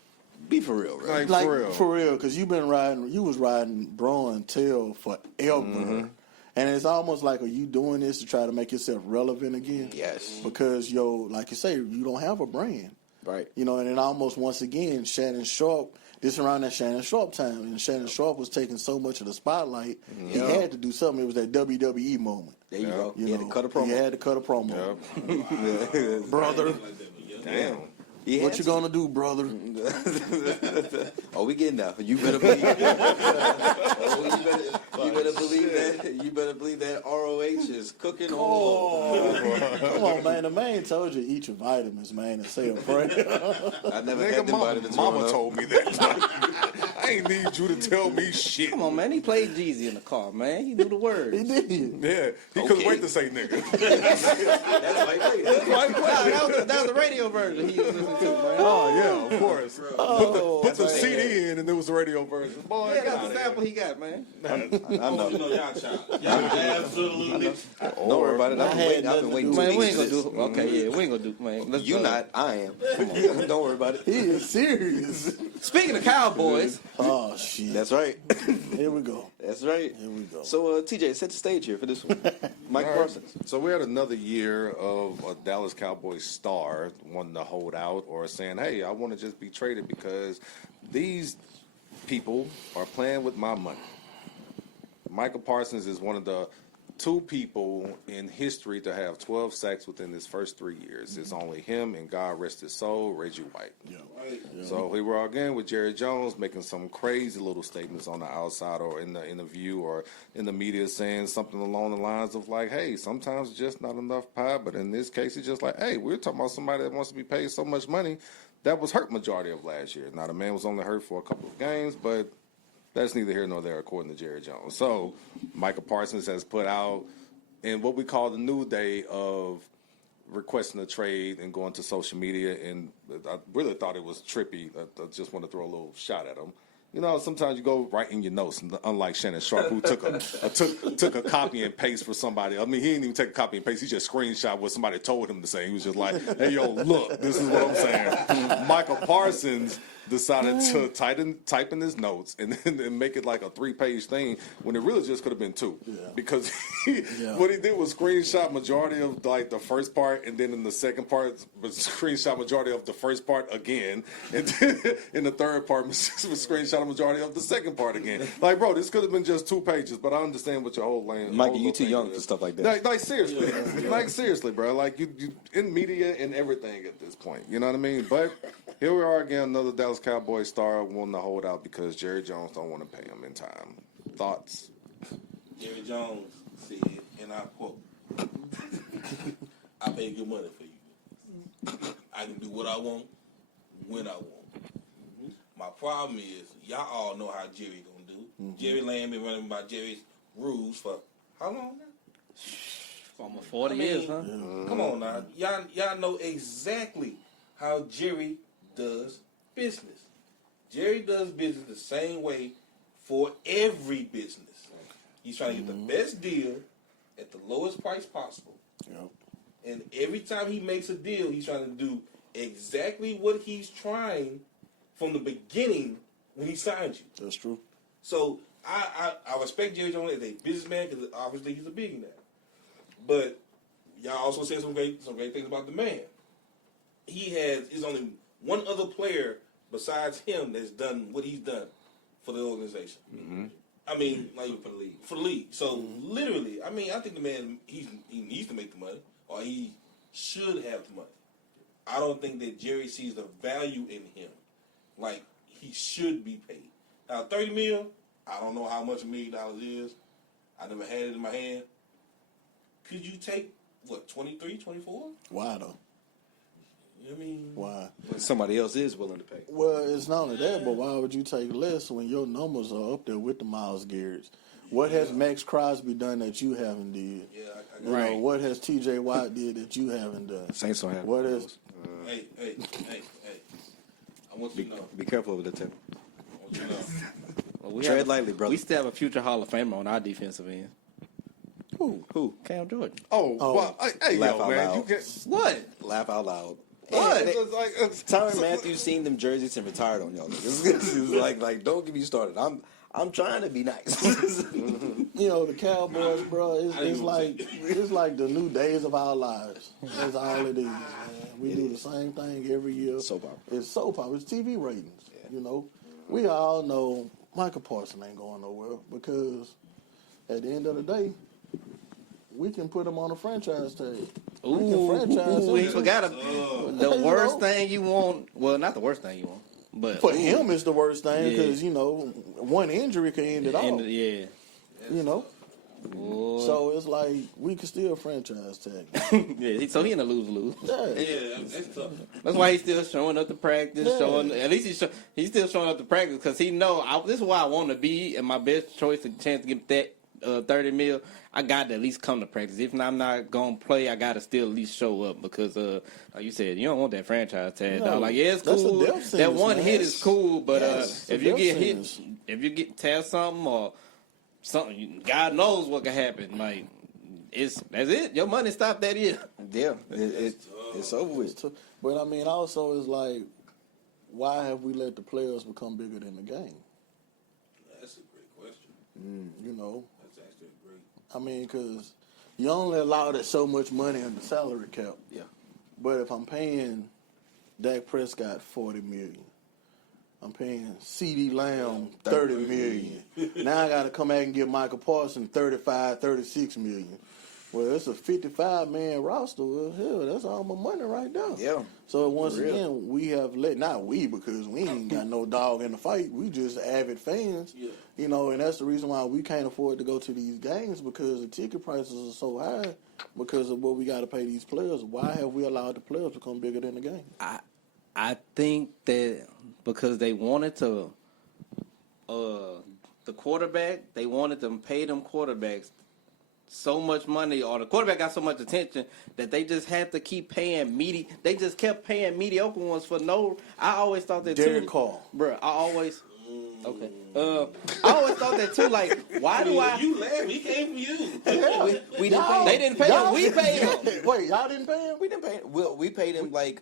be for real, bro. Like for real, because you was riding Braun tail forever. And it's almost like, are you doing this to try to make yourself relevant again? Yes. Because, like you say, you don't have a brand. Right. You know, and then almost once again, Shannon Sharp, this around that Shannon Sharp time, and Shannon Sharp was taking so much of the spotlight, he had to do something. It was that WWE moment. There you go. You He had to cut a promo. He had to cut a promo. Brother, Damn. what you gonna do, brother? Oh, we getting that. You better believe it. You better believe that. You better believe that ROH is cooking on. Come on, man. The man told you to eat your vitamins, man, and say a prayer. I never Nigga, had them vitamins. mama growing up. told me that. I ain't need you to tell me shit. Come on, man. He played Jeezy in the car, man. He knew the words. He did. Yeah, he couldn't wait to say nigga. That's like, wait, that's like, That was the radio version he was listening to, man. Oh yeah, of course. Put the right. CD in, and there was the radio version. Boy, Yeah, that's the sample he got, man. I know. You know, y'all child. Y'all absolutely. Don't worry about it. I've been waiting. Man, 2 we ain't weeks. gonna do. Okay, yeah, we ain't gonna do. Man, let's You go. not. I am. Come on. Don't worry about it. He is serious. Speaking of Cowboys, Oh shit. That's right. Here we go. That's right. Here we go. So, TJ, set the stage here for this one. Mike Parsons. So we had another year of a Dallas Cowboys star wanting to hold out or saying, hey, I want to just be traded because these people are playing with my money. Michael Parsons is one of the 2 people in history to have 12 sacks within his first 3 years. It's only him and, God rest his soul, Reggie White. So we were again with Jerry Jones making some crazy little statements on the outside or in the view or in the media saying something along the lines of like, hey, sometimes it's just not enough pie. But in this case, it's just like, hey, we're talking about somebody that wants to be paid so much money that was hurt majority of last year. Now, the man was only hurt for a couple of games, but that's neither here nor there according to Jerry Jones. So Michael Parsons has put out in what we call the new day of requesting a trade and going to social media, and I really thought it was trippy. I just want to throw a little shot at him. You know, sometimes you go right in your notes, and unlike Shannon Sharp, who took a copy and paste for somebody. I mean, he didn't even take a copy and paste. He just screenshot what somebody told him to say. He was just like, hey, yo, look, this is what I'm saying. Michael Parsons decided to type in his notes and then make it like a 3-page thing when it really just could have been 2. Yeah. Because what he did was screenshot majority of like the first part, and then in the second part was screenshot majority of the first part again, and then in the third part was screenshot a majority of the second part again. Like, bro, this could have been just 2 pages, but I understand what your whole lane. Mikey, you too young for stuff like that. Like seriously, like seriously, bro. Like you in media and everything at this point. You know what I mean? But here we are again, another Dallas Cowboys star wanting to hold out because Jerry Jones don't want to pay him in time. Thoughts? Jerry Jones said, and I quote, I pay good money for you. I can do what I want, when I want. My problem is, y'all all know how Jerry gonna do. Jerry Lamb been running by Jerry's rules for how long now? for almost 40 years, huh? Come on now. Y'all know exactly how Jerry does business. Jerry does business the same way for every business. He's trying to get the best deal at the lowest price possible. Yep. And every time he makes a deal, he's trying to do exactly what he's trying from the beginning when he signed you. That's true. So I respect Jerry Jones as a businessman because obviously he's a billionaire. But y'all also said some great things about the man. There's only one other player besides him that's done what he's done for the organization. Mm-hmm. I mean, like for the league. So literally, I mean, I think the man he needs to make the money, or he should have the money. I don't think that Jerry sees the value in him. Like he should be paid. Now, $30 million. I don't know how much $1 million is. I never had it in my hand. Could you take what 23, 24? Why though? I mean, Why? Somebody else is willing to pay. Well, it's not only that, but why would you take less when your numbers are up there with the Myles Garrett's? What has Max Crosby done that you haven't did? yeah, I You know, what has T.J. Watt did that you haven't done? Saints don't have. What is? Hey. I want you to know. Be careful over the table. I want you to know. Tread lightly, brother. We still have a future Hall of Famer on our defensive end. Who? Cam Jordan. Oh, well, hey, Laugh yo, out man, loud. you get What? Laugh out loud. what? And It's like, Tyrann Matthews seen them jerseys and retired on y'all niggas. It's like, don't get me started. I'm trying to be nice. You know, the Cowboys, bro, it's like the new days of our lives. That's all it is, man. We do the same thing every year. Soap opera. It's soap opera. It's TV ratings. You know, we all know Michael Parsons ain't going nowhere because at the end of the day, we can put him on a franchise tag. We can franchise him. He forgot the worst thing you want. Well, not the worst thing you want, but For him, it's the worst thing because, you know, one injury can end it all. Yeah. You know? Boy. So it's like we can still franchise tag. Yeah, so he in a lose-lose. Yeah. Yeah, that's tough. That's why he's still showing up to practice. Yeah. At least he's still showing up to practice because he know this is where I want to be, and my best choice and chance to get that 30 mil. I got to at least come to practice. If I'm not gonna play, I got to still at least show up because, like you said, you don't want that franchise tag. No, Dog. Like, yeah, it's that's a cool. death That sentence, one man. hit is cool, but Yes, if it's a you death get hit, sentence. if you get tear something or something, God knows what can happen. Like, that's it. Your money stopped that year. Yeah, it's over with. But I mean, also, it's like, why have we let the players become bigger than the game? That's a great question. You know, That's actually great. I mean, because you only allow that so much money in the salary cap. Yeah. But if I'm paying Dak Prescott $40 million, I'm paying CeeDee Lamb $30 million. Now I got to come back and give Michael Parsons $35, $36 million. Well, it's a 55-man roster. Well, hell, that's all my money right there. Yeah. So once again, we have not we, because we ain't got no dog in the fight. We just avid fans. Yeah. You know, and that's the reason why we can't afford to go to these games because the ticket prices are so high because of what we got to pay these players. Why have we allowed the players to become bigger than the game? I think that because they wanted to, the quarterback, they wanted to pay them quarterbacks so much money, or the quarterback got so much attention that they just had to keep paying They just kept paying mediocre ones for no. I always thought that Derek too, Carr. bro. I always thought that too. Like, why do I? You laugh. He came from you. We didn't pay. They didn't pay him. We paid him. Wait, y'all didn't pay him? We didn't pay. We paid him like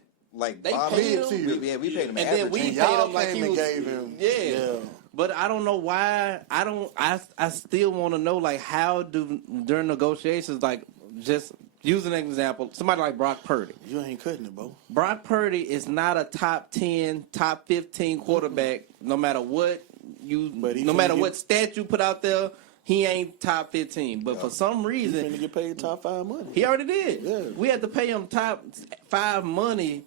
They Bob paid Mid him? to you. We paid him. And then average. we And paid y'all him like came he and was. gave him. Yeah. But I don't know why. I still want to know, like, how do during negotiations, like, just using an example, somebody like Brock Purdy. You ain't cutting it, bro. Brock Purdy is not a top 10, top 15 quarterback. No matter what what stat you put out there, he ain't top 15. But for some He's reason, going to get paid top 5 money. he already did. Yeah. We had to pay him top 5 money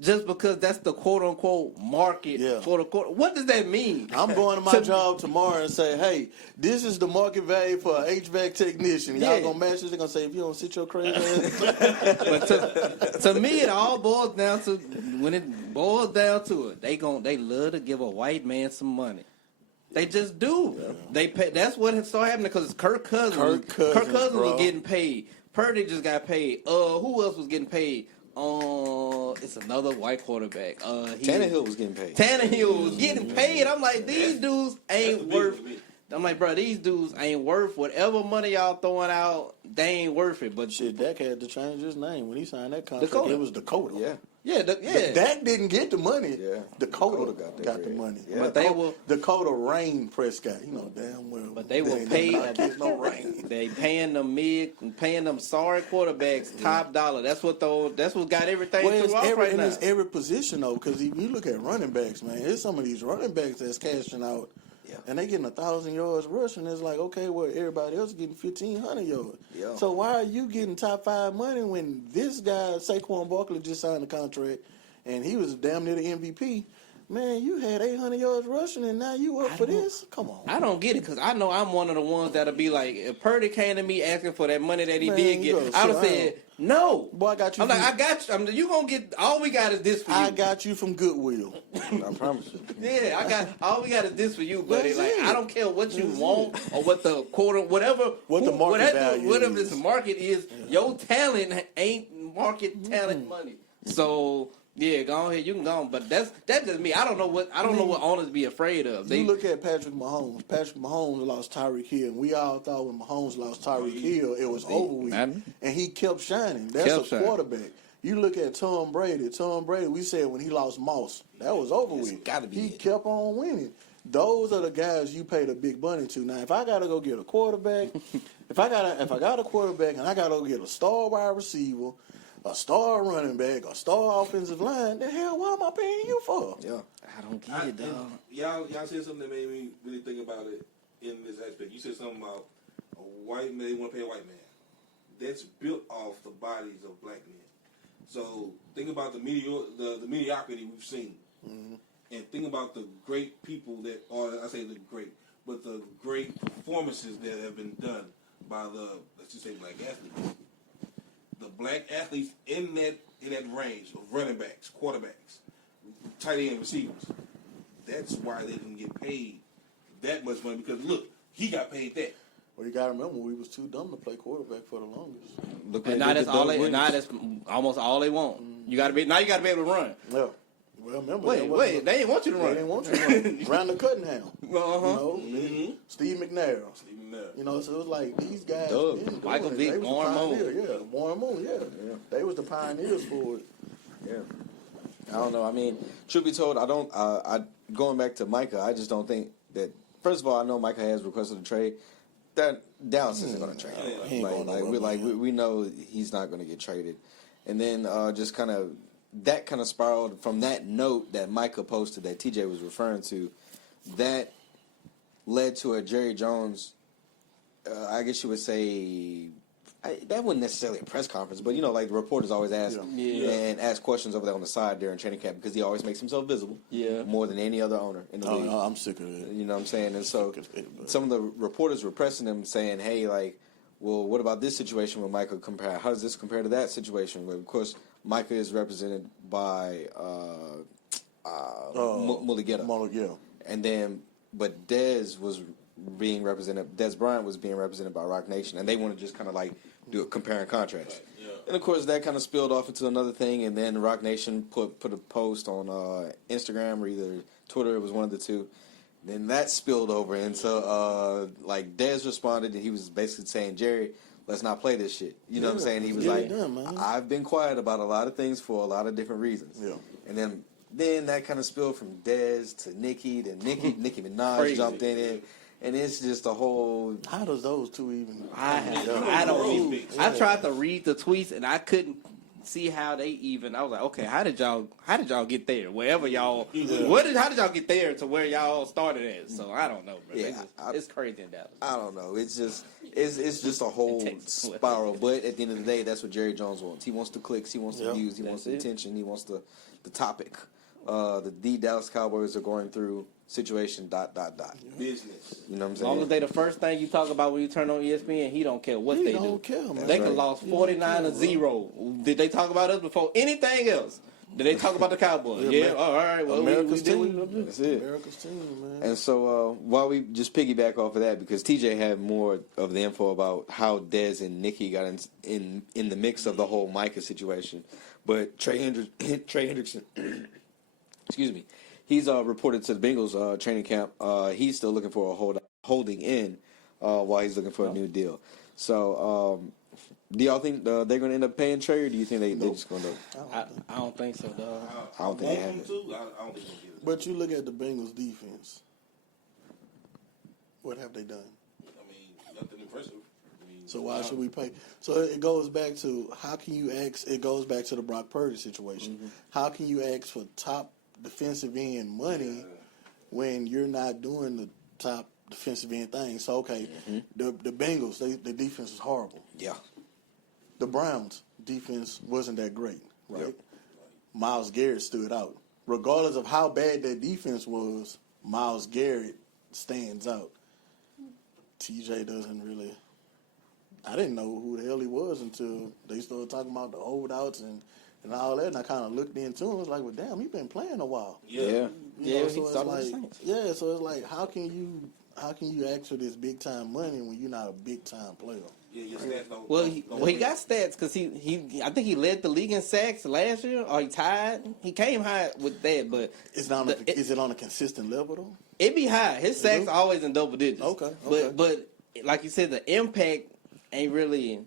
just because that's the quote unquote market for the quarter. What does that mean? I'm going to my job tomorrow and say, hey, this is the market value for an HVAC technician. Y'all going to match this? They're going to say, if you don't sit your crazy ass. But to me, it all boils down to, when it boils down to it, they love to give a white man some money. They just do. Yeah. They pay. That's what started happening because Kirk Cousins was getting paid. Purdy just got paid. Who else was getting paid? It's another white quarterback. Tannehill was getting paid. Tannehill was getting paid. I'm like, these dudes ain't worth. I'm like, bro, these dudes ain't worth whatever money y'all throwing out. They ain't worth it. But shit, Dak had to change his name when he signed that contract. Dakota. It was Dakota. Yeah. Dak didn't get the money. Yeah. Dakota got the money. Yeah. But they will. Dakota rained Prescott. You know damn well. But they will pay. No rain. They paying them sorry quarterbacks top dollar. That's what got everything through off right now. It's every position though, because if you look at running backs, man, there's some of these running backs that's cashing out. Yeah. And they getting 1,000 yards rushing. It's like, okay, well, everybody else is getting 1,500 yards. Yeah. So why are you getting top 5 money when this guy, Saquon Barkley, just signed a contract and he was damn near the MVP? Man, you had 800 yards rushing and now you up for this? Come on. I don't get it because I know I'm one of the ones that'll be like, if Purdy came to me asking for that money that he did get, I would have said, no. Boy, I got you. I got you. You going to get, all we got is this for you. I got you from Goodwill. I promise you. Yeah, all we got is this for you, buddy. Like, I don't care what you want or what the quarter, whatever this market is, your talent ain't market talent money. So, Yeah, go ahead. You can go on, but that's just me. I don't know what owners be afraid of. You look at Patrick Mahomes. Patrick Mahomes lost Tyreek Hill, and we all thought when Mahomes lost Tyreek Hill, it was over with, and he kept shining. That's a quarterback. You look at Tom Brady. Tom Brady, we said when he lost Moss, that was over with. Gotta be he it. kept on winning. Those are the guys you pay the big money to. Now, if I gotta go get a quarterback, if I got a quarterback and I gotta go get a star wide receiver, a star running back, a star offensive line, the hell, why am I paying you for? Yeah. I don't get it, dog. Y'all said something that made me really think about it in this aspect. You said something about a white man, they want to pay a white man. That's built off the bodies of black men. So think about the mediocrity we've seen. Mm-hmm. And think about the great people that, or I say the great, but the great performances that have been done by let's just say black athletes. The black athletes in that range of running backs, quarterbacks, tight end receivers. That's why they didn't get paid that much money, because look, he got paid that. Well, you gotta remember, we was too dumb to play quarterback for the longest. And now that's almost all they want. You gotta be able to run. Yeah. Well, remember, wait, they didn't want you to run. They didn't want you to run. Randall Cunningham. Steve McNair. You know, so it was like these guys. Michael Vick, Warren Moon. Yeah, Warren Moon. Yeah, they was the pioneers for it. Yeah. I don't know. I mean, truth be told, I going back to Micah, I just don't think that. First of all, I know Micah has requested a trade. That Dallas isn't going to trade him. We know he's not going to get traded. And then just kind of that kind of spiraled from that note that Micah posted that TJ was referring to. That led to a Jerry Jones. I guess you would say that wasn't necessarily a press conference, but like the reporters always ask and ask questions over there on the side during training camp because he always makes himself visible more than any other owner in the league. No, I'm sick of it. You know what I'm saying? And so some of the reporters were pressing him, saying, "Hey, well, what about this situation with Micah compare? How does this compare to that situation?" Where, of course, Micah is represented by Mulligetta. And then, but Dez Bryant was being represented by Rock Nation, and they want to just kind of do a compare and contrast. Right, yeah. And of course, that kind of spilled off into another thing, and then Rock Nation put a post on Instagram or either Twitter. It was one of the two. Then that spilled over into Dez responded, and he was basically saying, "Jerry, let's not play this shit." You know what I'm saying? He was "I've been quiet about a lot of things for a lot of different reasons." Yeah. And then that kind of spilled from Dez to Nicki. Then Nicki Minaj jumped in it. And it's just a whole. How does those two even? I don't even. I tried to read the tweets and I couldn't see how they even. I was like, okay, how did y'all get there? Wherever y'all, how did y'all get there to where y'all started at? So I don't know, bro. Yeah, it's crazy in Dallas. I don't know. It's just a whole spiral. But at the end of the day, that's what Jerry Jones wants. He wants the clicks. He wants the views. He wants the attention. He wants the topic. The Dallas Cowboys are going through situation ... business. You know what I'm saying? As long as they the first thing you talk about when you turn on ESPN, he don't care what they do. He don't care, man. They could lost 49-0. Did they talk about us before anything else? Did they talk about the Cowboys? All right. Well, America's team. That's it. America's team, man. And so while we just piggyback off of that, because TJ had more of the info about how Dez and Nicki got in the mix of the whole Micah situation, but Trey Hendrickson, excuse me. He's reported to the Bengals training camp. He's still looking for a holding in while he's looking for a new deal. So, do y'all think they're going to end up paying Trey, or do you think they're just going to? I don't think so, dog. I don't think they have it. I don't think they'll get it. But you look at the Bengals defense. What have they done? I mean, nothing impressive. So why should we pay? So it goes back to how can you ask? It goes back to the Brock Purdy situation. Mm-hmm. How can you ask for top defensive end money when you're not doing the top defensive end thing? So okay, the Bengals, the defense is horrible. Yeah. The Browns defense wasn't that great, right? Yep. Myles Garrett stood out. Regardless of how bad that defense was, Myles Garrett stands out. TJ doesn't really. I didn't know who the hell he was until they started talking about the holdouts and all that, and I kind of looked into him. I was like, well, damn, he's been playing a while. Yeah. So it's like, so it's like, how can how can you ask for this big time money when you're not a big time player? Yeah, your stats don't. Well, don't he got stats because I think he led the league in sacks last year, or he tied. He came high with that, but It's not. Is it on a consistent level though? it be high. His sacks are always in double digits. Okay. But like you said, the impact ain't really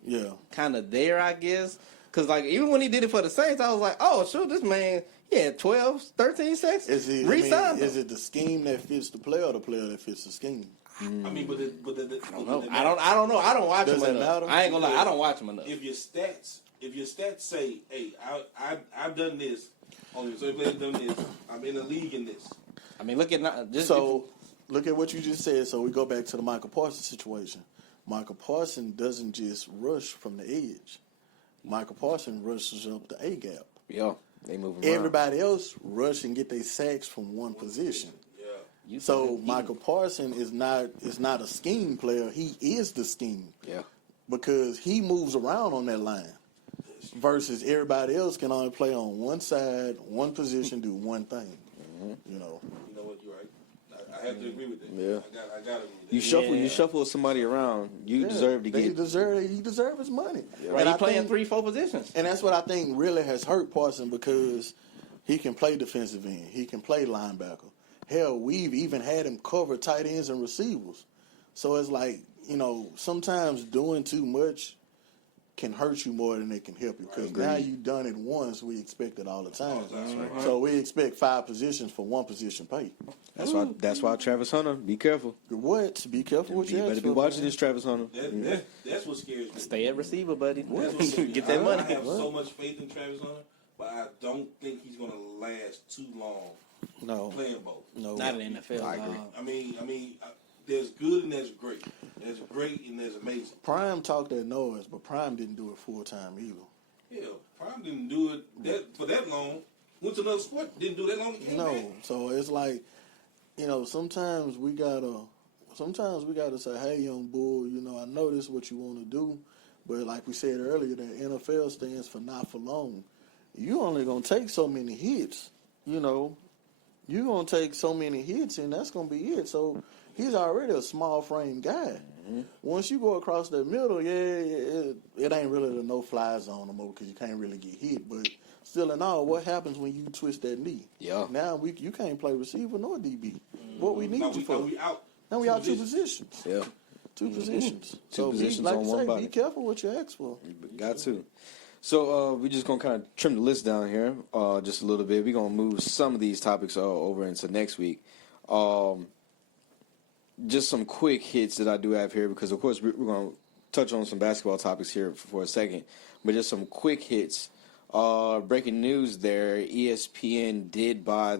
kind of there, I guess. Because like even when he did it for the Saints, I was like, oh, sure, this man, he had 12, 13 sacks. Is it the scheme that fits the player or the player that fits the scheme? I mean, but I don't know. I don't know. I don't watch Does him that enough. matter? I ain't gonna lie. I don't watch him enough. If your stats say, hey, I've done this, only so players done this, I'm in the league in this. I mean, look at look at what you just said. So we go back to the Michael Parsons situation. Michael Parsons doesn't just rush from the edge. Michael Parsons rushes up the A gap. Yeah, they move around. Everybody else rush and get their sacks from one position. So Michael Parsons is not a scheme player. He is the scheme. Yeah. Because he moves around on that line. Versus everybody else can only play on one side, one position, do one thing. You know. You know what? You're right. I have to agree with that. Yeah. I got to agree with that. You shuffle somebody around. You deserve to get. He deserve his money. Yeah. Right, he playing 3-4 positions. And that's what I think really has hurt Parsons because he can play defensive end. He can play linebacker. Hell, we've even had him cover tight ends and receivers. So it's like, sometimes doing too much can hurt you more than it can help you. Because now you've done it once, we expect it all the time. So we expect 5 positions for 1 position pay. That's why Travis Hunter, be careful. What? Be careful what you better be watching this, Travis Hunter. That's what scares me. Stay at receiver, buddy. Get that money. I have so much faith in Travis Hunter, but I don't think he's going to last too long. No. Playing both. No. Not in the NFL. I agree. I mean, there's good and there's great. There's great and there's amazing. Prime talked that noise, but Prime didn't do it full time either. Yeah, Prime didn't do it for that long. Went to another sport, didn't do that long. No. So it's like, sometimes we gotta say, hey, young bull, I know this is what you want to do, but like we said earlier, that NFL stands for not for long. You only gonna take so many hits, You're going to take so many hits, and that's going to be it. So he's already a small frame guy. Once you go across the middle, it ain't really the no-fly zone no more because you can't really get hit. But still in all, what happens when you twist that knee? Yeah. Now you can't play receiver nor DB. What we need you for? Now we out 2 positions. Yeah. 2 positions. Two positions on one body. Be careful what you ask for. Got to. So we're just going to kind of trim the list down here just a little bit. We're going to move some of these topics over into next week. Just some quick hits that I do have here because, of course, we're going to touch on some basketball topics here for a second. But just some quick hits. Breaking news there, ESPN did buy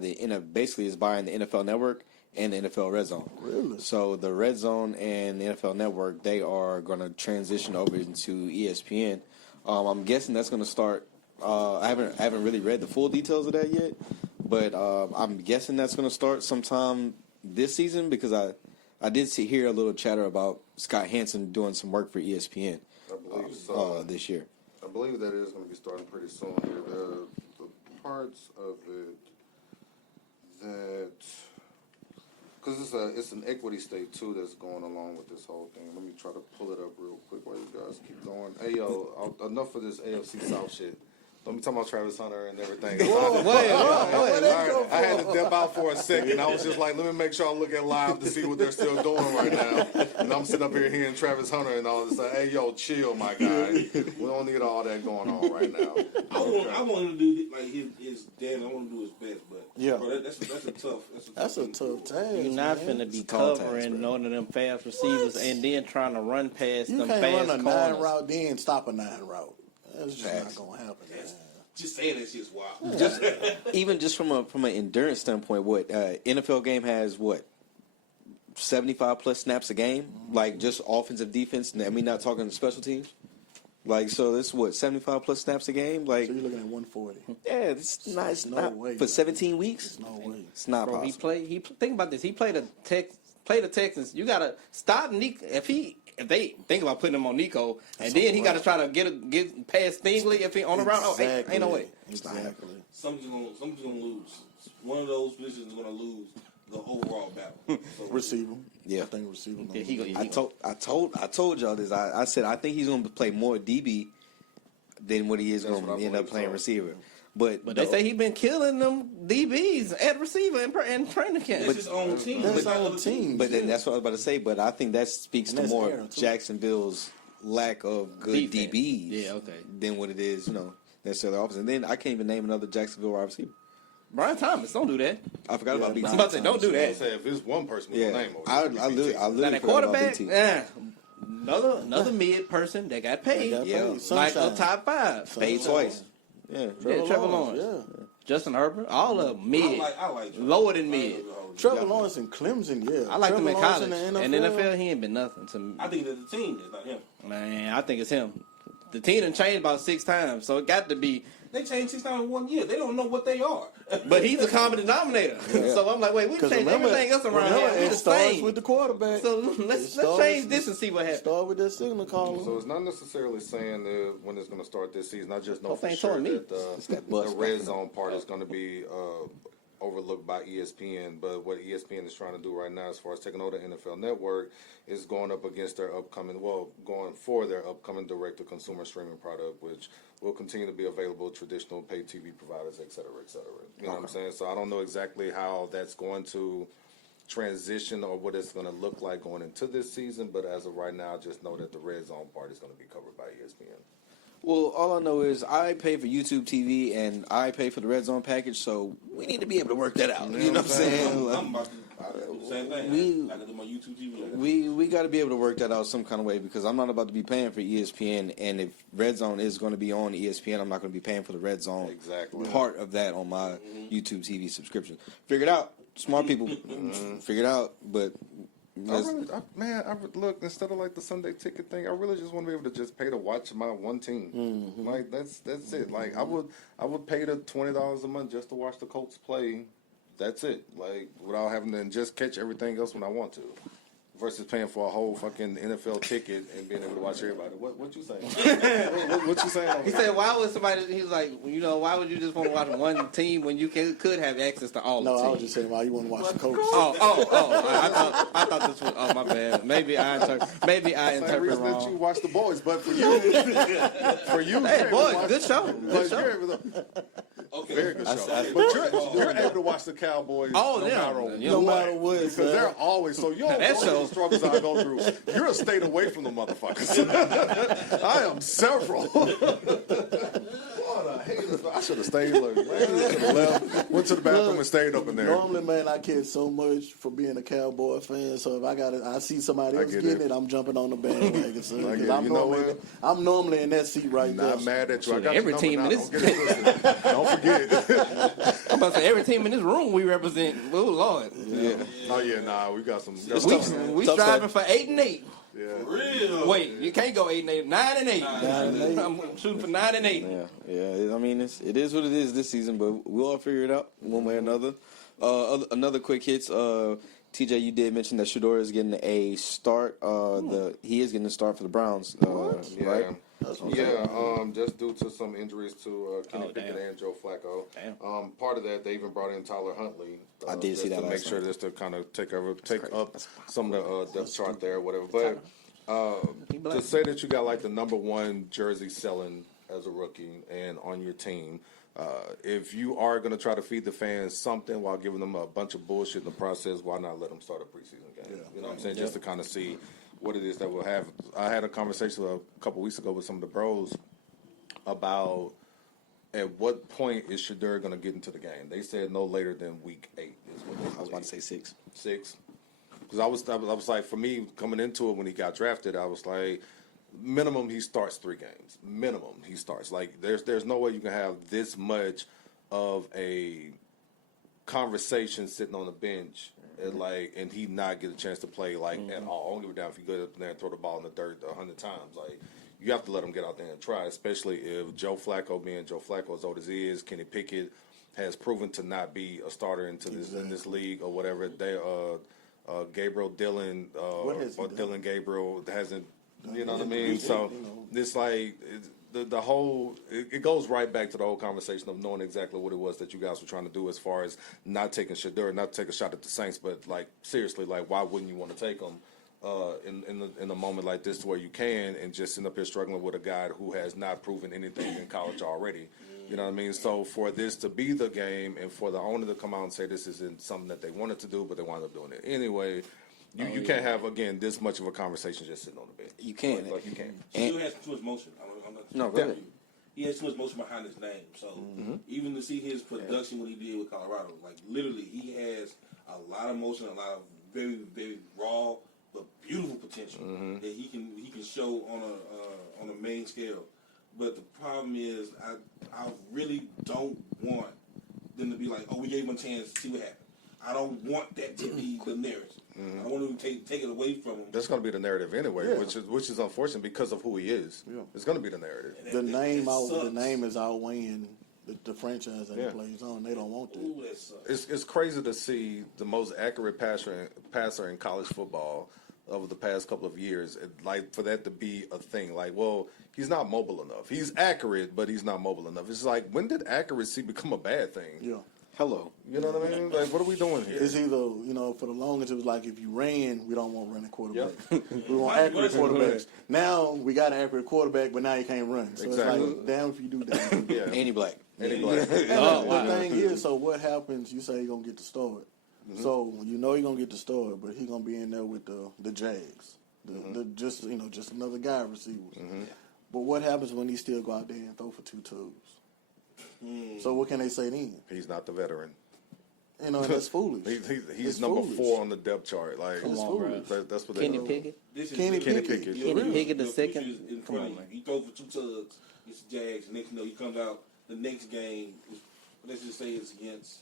basically is buying the NFL Network and the NFL Redzone. Really? So the Redzone and the NFL Network, they are going to transition over into ESPN. I'm guessing that's going to start. I haven't really read the full details of that yet, but I'm guessing that's going to start sometime this season because I did hear a little chatter about Scott Hansen doing some work for ESPN. I believe so. This year. I believe that is going to be starting pretty soon. Here, the parts of it that because it's an equity stake too that's going along with this whole thing. Let me try to pull it up real quick while you guys keep going. Hey yo, enough of this AFC South shit. Don't be talking about Travis Hunter and everything. I had to dip out for a second. I was just like, let me make sure I look at live to see what they're still doing right now. And I'm sitting up here hearing Travis Hunter and all this. Like, hey, yo, chill, my guy. We don't need all that going on right now. I want to do like his dad. I want to do his best, but yeah, bro, that's a tough task. You're not finna be covering none of them fast receivers and then trying to run past them fast corners. You can't run a 9 route, then stop a 9 route. That's just not gonna happen. Just saying that shit's wild. Even from an endurance standpoint, what NFL game has 75 plus snaps a game, like just offensive defense. And we're not talking special teams. Like so, this 75 plus snaps a game. Like so you're looking at 140. Yeah, it's not. It's no not way, for 17 weeks. No way. It's not Bro, possible. Think about this. He played the Texans. You gotta stop Nico if they think about putting him on Nico, and then he got to try to get past Stingley if he on the route. Oh, ain't no way. Exactly. Somebody's gonna lose. One of those positions is gonna lose the overall battle. So, Receiver. Yeah. I think receiver. Yeah, he go- I told y'all this. I said I think he's going to play more DB than what he is That's going what I to end up believe, playing so. receiver. But But they say he's been killing them DBs at receiver in training camp. it's his own team. That's They got own other team. teams. But then that's what I was about to say. But I think that speaks And to that's more Aaron, too. Jacksonville's lack of good Defense. DBs Yeah, okay. than what it is, necessarily opposite. And then I can't even name another Jacksonville wide receiver. Brian Thomas, don't do that. I forgot about BT. I'm about to say, don't do I that. say if it's one person with Yeah, a name, I over literally Now forgot that about quarterback, BT. another mid person that got paid, Got Yeah. paid. like a Sunshine. top 5. Paid twice. Yeah. Yeah, Trevor Lawrence, Yeah. Justin Herbert, all of them mid, I like Trevor. lower than mid. Trevor Lawrence in Clemson, yeah. I like Trevor him in Lawrence college. in the And NFL, he ain't been nothing to me. I think that the team is not him. Man, I think it's him. The team done changed about 6 times, so it got to be. They changed 6 times in 1 year. They don't know what they are. But he's a common denominator. So I'm like, wait, we 'Cause changed everything else around here. We it the starts same. with the quarterback. So let's change this and see what happens. Start with that signal caller. So it's not necessarily saying that when it's going to start this season. I just know Hope for ain't sure telling me. that that the bus red zone part is going to be overlooked by ESPN. But what ESPN is trying to do right now, as far as taking over the NFL Network, is going up against their going for their upcoming direct-to-consumer streaming product, which will continue to be available to traditional pay TV providers, et cetera, et cetera. You know what I'm saying? So I don't know exactly how that's going to transition or what it's going to look like going into this season, but as of right now, just know that the red zone part is going to be covered by ESPN. Well, all I know is I pay for YouTube TV and I pay for the Red Zone package, so we need to be able to work that out. You know what I'm saying? I'm about to do the same thing. I can do my YouTube TV. We got to be able to work that out some kind of way because I'm not about to be paying for ESPN, and if Red Zone is going to be on ESPN, I'm not going to be paying for the Red Zone part of that on my YouTube TV subscription. Figure it out, smart people. Figure it out, but. Look, instead of like the Sunday ticket thing, I really just want to be able to just pay to watch my one team. Like that's it. Like I would pay the $20 a month just to watch the Colts play. That's it. Like without having to just catch everything else when I want to. Versus paying for a whole fucking NFL ticket and being able to watch everybody. What you saying? what you saying? He said, "Why would somebody?" He was like, why would you just want to watch one team when you could have access to all the No, teams? I was just saying why you want to watch the Colts. I thought this was. Oh, my bad. Maybe I interpret reason that you wrong. watch the boys, but for you, Hey, boys, good show. Good show. Okay. Very good show. But you're able to watch the Cowboys Oh, no yeah. matter No what. matter what, Because son. they're always so you don't That know show- the struggles I go through. You're a state away from the motherfuckers. I am several. What a hater. I should have stayed like, man, left, went to the bathroom and stayed up in there. Normally, man, I care so much for being a Cowboy fan. So if I see somebody else get getting it. it, I'm jumping on the bandwagon. Son, I 'cause get it. I'm You know normally, what? I'm normally in that seat right there. Not mad at you. I got every your team number in now. this- Don't get it twisted. Don't forget. I'm about to say every team in this room we represent. Oh Lord, Oh yeah, nah, we got some. we striving for 8 and 8. Yeah. Real. Wait, you can't go 8 and 8, 9 and 8. 9 and 8. I'm shooting for 9 and 8. Yeah. I mean, it is what it is this season, but we'll all figure it out one way or another. Another quick hits. TJ, you did mention that Shador is getting a start. He is getting a start for the Browns, right? Just due to some injuries to Kenny Pickett damn. and Joe Flacco. Damn. Part of that, they even brought in Tyler Huntley. I did see that to make last sure night. just to kind of take up some of the depth chart there, or whatever. But to say that you got like the number one jersey selling as a rookie and on your team. If you are going to try to feed the fans something while giving them a bunch of bullshit in the process, why not let them start a preseason game? You know what I'm saying? Just to kind of see what it is that we'll have. I had a conversation a couple weeks ago with some of the bros about at what point is Shador going to get into the game. They said no later than week 8 is what they I was about to say 6. 6. Because I was like, for me, coming into it when he got drafted, I was like, minimum he starts 3 games. Minimum he starts. Like there's no way you can have this much of a conversation sitting on the bench and he not get a chance to play at all. I don't give a damn if you go up there and throw the ball in the dirt 100 times. Like you have to let him get out there and try, especially if Joe Flacco, being Joe Flacco as old as he is, Kenny Pickett has proven to not be a starter in this league or whatever. They Gabriel Dillon or has he done? Dylan Gabriel hasn't. You know what I mean? So it's like the whole it goes right back to the whole conversation of knowing exactly what it was that you guys were trying to do as far as not taking Shedeur, not take a shot at the Saints, but like seriously, like why wouldn't you want to take them in a moment like this to where you can and just end up here struggling with a guy who has not proven anything in college already. You know what I mean? So for this to be the game and for the owner to come out and say this isn't something that they wanted to do, but they wound up doing it anyway. You can't have, again, this much of a conversation just sitting on the bench. You can't. Like, you can't. Shedeur has too much motion. I'm not No, go ahead. He has too much motion behind his name. So even to see his production, what he did with Colorado, like literally, he has a lot of motion, a lot of very, very raw but beautiful potential that he can show on a main scale. But the problem is, I really don't want them to be like, oh, we gave him a chance to see what happened. I don't want that to be the narrative. I don't want to take it away from him. That's going to be the narrative anyway, Yeah. which is unfortunate because of who he is. Yeah. It's going to be the narrative. The sucks. name is outweighing the franchise that Yeah. he plays on. They don't want that. Ooh, that sucks. It's crazy to see the most accurate passer in college football over the past couple of years, like for that to be a thing. Like, well, he's not mobile enough. He's accurate, but he's not mobile enough. It's like, when did accuracy become a bad thing? Yeah. Hello. You know what I mean? Like, what are we doing here? It's either, for the longest, it was like if you ran, we don't want running quarterbacks. Yep. We want accurate quarterbacks. Now we got an accurate quarterback, but now you can't run. So Exactly. it's like, damn if you do that. Yeah. Andy Black. Anybody. The thing is, so what happens, you say you're going to get the start. So you know you're going to get the start, but he's going to be in there with the Jags. Just another guy receivers. But what happens when he still go out there and throw for 2 twos? So what can they say then? He's not the veteran. That's foolish. He's It's number foolish. 4 on the depth chart. Like, Come on, bro. that's what Kenny they do. Pickett. This is Kenny Kenny Pickett. Pickett. Yeah, Kenny really. Pickett the Your second. future is in Come front on, of you. man. He throws for 2 tugs. It's the Jags. Next thing you know, he comes out the next game. Let's just say it's against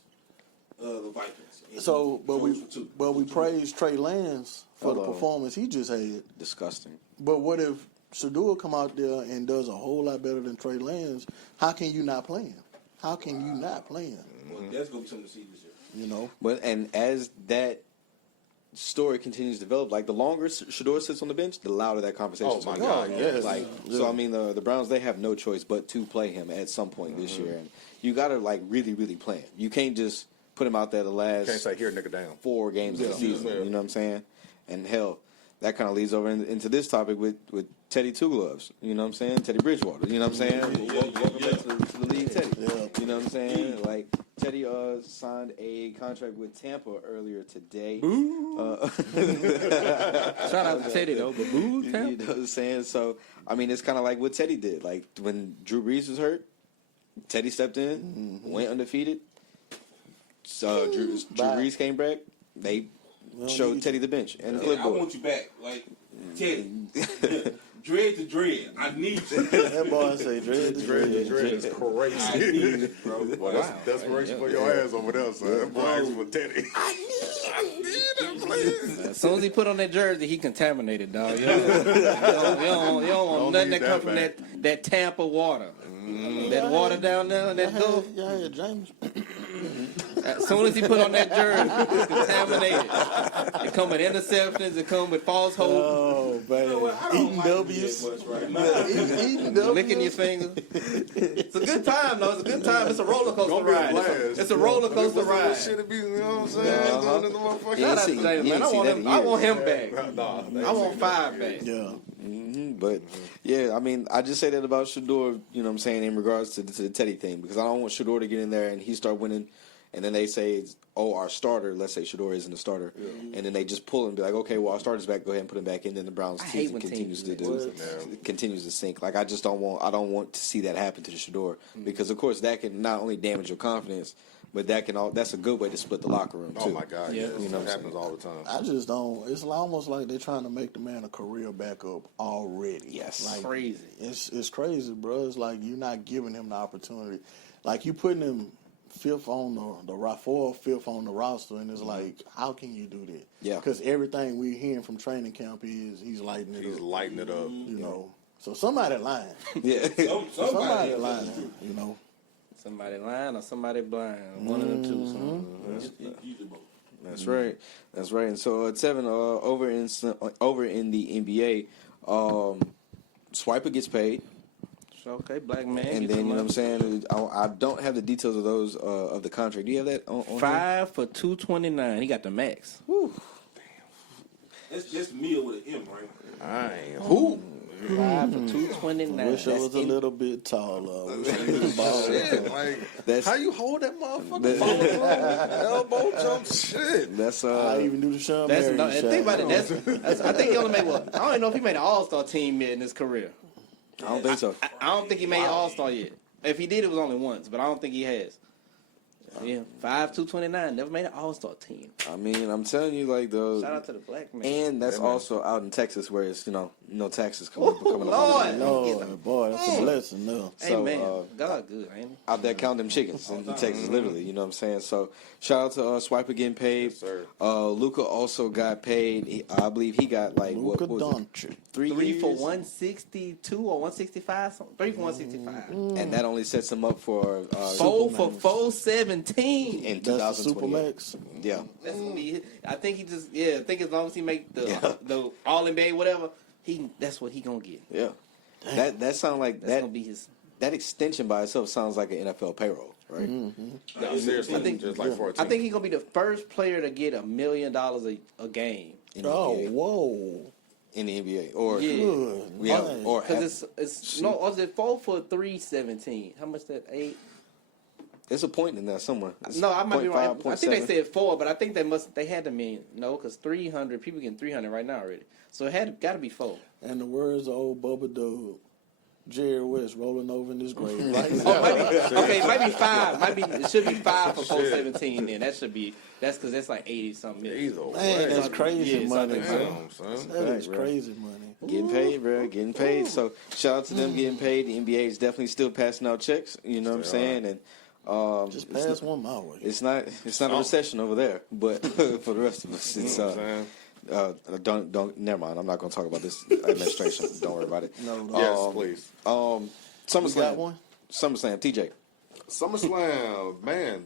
the Vikings. And So, he but throws for 2. we praise Trey Lance for the Hello. performance he just had. Disgusting. But what if Shedeur come out there and does a whole lot better than Trey Lance? How can you not play him? How can you not play him? Well, that's gonna be something to see this year. But and as that story continues to develop, like the longer Shedeur sits on the bench, the louder that conversation. Oh, my is God, gonna yes. get. Like, Yeah. so I mean, the Browns, they have no choice but to play him at some point this year, and you got to like really, really play him. You can't just put him out there the last Can't say, here, nigga, down. 4 games of the season. Yeah. You know what I'm saying? And hell, that kind of leads over into this topic with Teddy Two Gloves. You know what I'm saying? Teddy Bridgewater. You know what I'm saying? Welcome back to the league, Teddy. Yeah. You know what I'm saying? Like Teddy signed a contract with Tampa earlier today. Shout out to Teddy though, but boo, You know what I'm saying? So I mean, it's kind of like what Teddy did. Like when Drew Brees was hurt, Teddy stepped in, went undefeated. So Drew Bye. Brees came back. They showed Teddy the bench and the I clipboard. want you back, like Teddy. Dread to dread. I need you. That boy say dread to dread. Dread is I crazy. need it, bro. Well, that's desperation for your ass over there, son. That boy asked for Teddy. As soon as he put on that jersey, he contaminated, dog. You don't want nothing need that comes that, from man. that Tampa water. That water down there, that Gulf. Yeah, James. As soon as he put on that jersey, it's contaminated. It come with interceptions. It come with false hope. Oh, man. You know what? I don't Eating like you W's. that much right now. Eating W's. Licking your fingers. It's a good time, though. It's a good time. It's a roller coaster Gonna be a ride. blast. It's a roller coaster ride. Shit, it be, you know what I'm saying? Doing in the motherfucking- Yeah, Shout out see- to James, you man. ain't seen that in I years. want him back. Nah, I want 5 back. Yeah. But yeah, I mean, I just say that about Shedeur. You know what I'm saying in regards to the Teddy thing, because I don't want Shedeur to get in there and he start winning, and then they say, "Oh, our starter." Let's say Shedeur isn't a starter, and then they just pull him and be like, "Okay, well, our starter's back. Go ahead and put him back in." Then the Browns' hate season when continues to teams continues to sink. Like I just don't want. I don't want to see that happen to the Shedeur because, of course, that can not only damage your confidence, but that's a good way to split the locker room too. Oh, my God. Yeah. Yes. You know what That I'm happens all the time. I just don't. It's almost like they're trying to make the man a career backup already. Yes. Like, Crazy. It's crazy, bro. It's like you're not giving him the opportunity. Like you putting him 5th on the 4th or 5th on the roster, and it's like, how can you do that? Yeah. Because everything we're hearing from training camp is he's lighting it He's up. lighting it up. You know. So somebody lying. Yeah. Somebody lying. You know. Somebody lying or somebody blind. One of the two. So. You do both. That's right. That's right. And so at 7, over in the NBA, Swipa gets paid. Okay, black man. And then, you know what I'm saying? I don't have the details of those, of the contract. Do you have that on here? 5 for $229. He got the max. Whew. That's meal with an M, right? Who? 5 for $229. Wish I was a little bit taller. Wish I was Shit, like, That's- how you hold that motherfucker? Follow through, elbow jump, shit. That's I even do the Sean That's Marion no, and shot. think about it. That's I think he only made what? I don't even know if he made an All-Star team yet in his career. I don't think so. I don't think he made an All-Star yet. If he did, it was only once, but I don't think he has. Yeah, 5-229. Never made an All-Star team. I mean, I'm telling you, like, Shout out to the black man. and that's also out in Texas where it's, no taxes coming up Lord. on the Lord, boy, that's a blessing, no. Hey so, man, God good, ain't he? out there counting them chickens in Texas, literally. You know what I'm saying? So shout out to Swipa getting paid. Yes, sir. Luka also got paid. I believe he got like Luka what was Doncic. it? 3 3 years? for 162 or 165. 3 for 165. And that only sets him up for 4 for 417. in That's the 2028. Supermax. Yeah. That's gonna be. I think he just. Yeah, I think as long as he make the Yeah. the All NBA whatever, that's what he gonna get. Yeah. That sounds like That's gonna be his. that extension by itself sounds like an NFL payroll, right? No, seriously, I think- just like for a team. I think he's gonna be the first player to get $1 million a game. In the Oh, NBA. whoa. In the NBA. Or Yeah. Good. yeah, nice. or Because it's no, was it 4 for 317? How much that 8? it's a point in there somewhere. It's No, I might be 0.5, wrong. I think they 0.7. said 4, but I think they had to mean no, because 300 people getting 300 right now already. So it got to be 4. And the words of old Bubba Dub, Jerry West rolling over in his grave right now. Oh, it might be 5. It should be 5 for 417. Then that's because that's like 80 something million. Either way. Man, that's crazy Yeah, money, something bro. Damn, son. That is bro. crazy money. Getting paid, bro. Getting paid. So shout out to them getting paid. The NBA is definitely still passing out checks. You know what I'm saying? And Just pass one my way. it's not a recession over there, but for the rest of us, it's You know what I'm saying? don't never mind. I'm not going to talk about this administration. Don't worry about it. No, Yes, please. You got SummerSlam. one? SummerSlam. TJ. SummerSlam, man.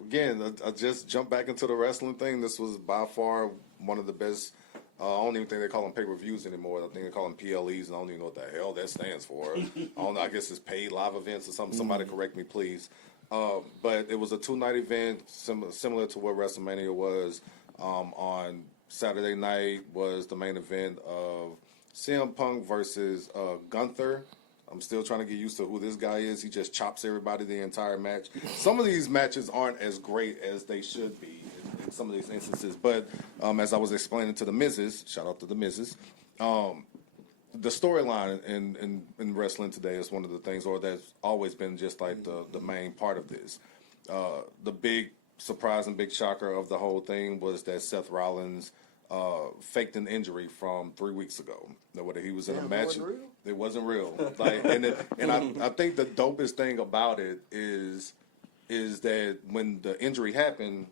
Again, I just jumped back into the wrestling thing. This was by far one of the best. I don't even think they call them pay-per-views anymore. I think they call them PLEs, and I don't even know what the hell that stands for. I don't know. I guess it's paid live events or something. Somebody correct me, please. But it was a 2-night event, similar to what WrestleMania was. On Saturday night was the main event of CM Punk versus Gunther. I'm still trying to get used to who this guy is. He just chops everybody the entire match. Some of these matches aren't as great as they should be in some of these instances. But as I was explaining to the missus, shout out to the missus, the storyline in wrestling today is one of the things, or that's always been just like the main part of this. The big surprise and big shocker of the whole thing was that Seth Rollins faked an injury from 3 weeks ago. Whether he was in a match, it wasn't real. Like, and I think the dopest thing about it is that when the injury happened,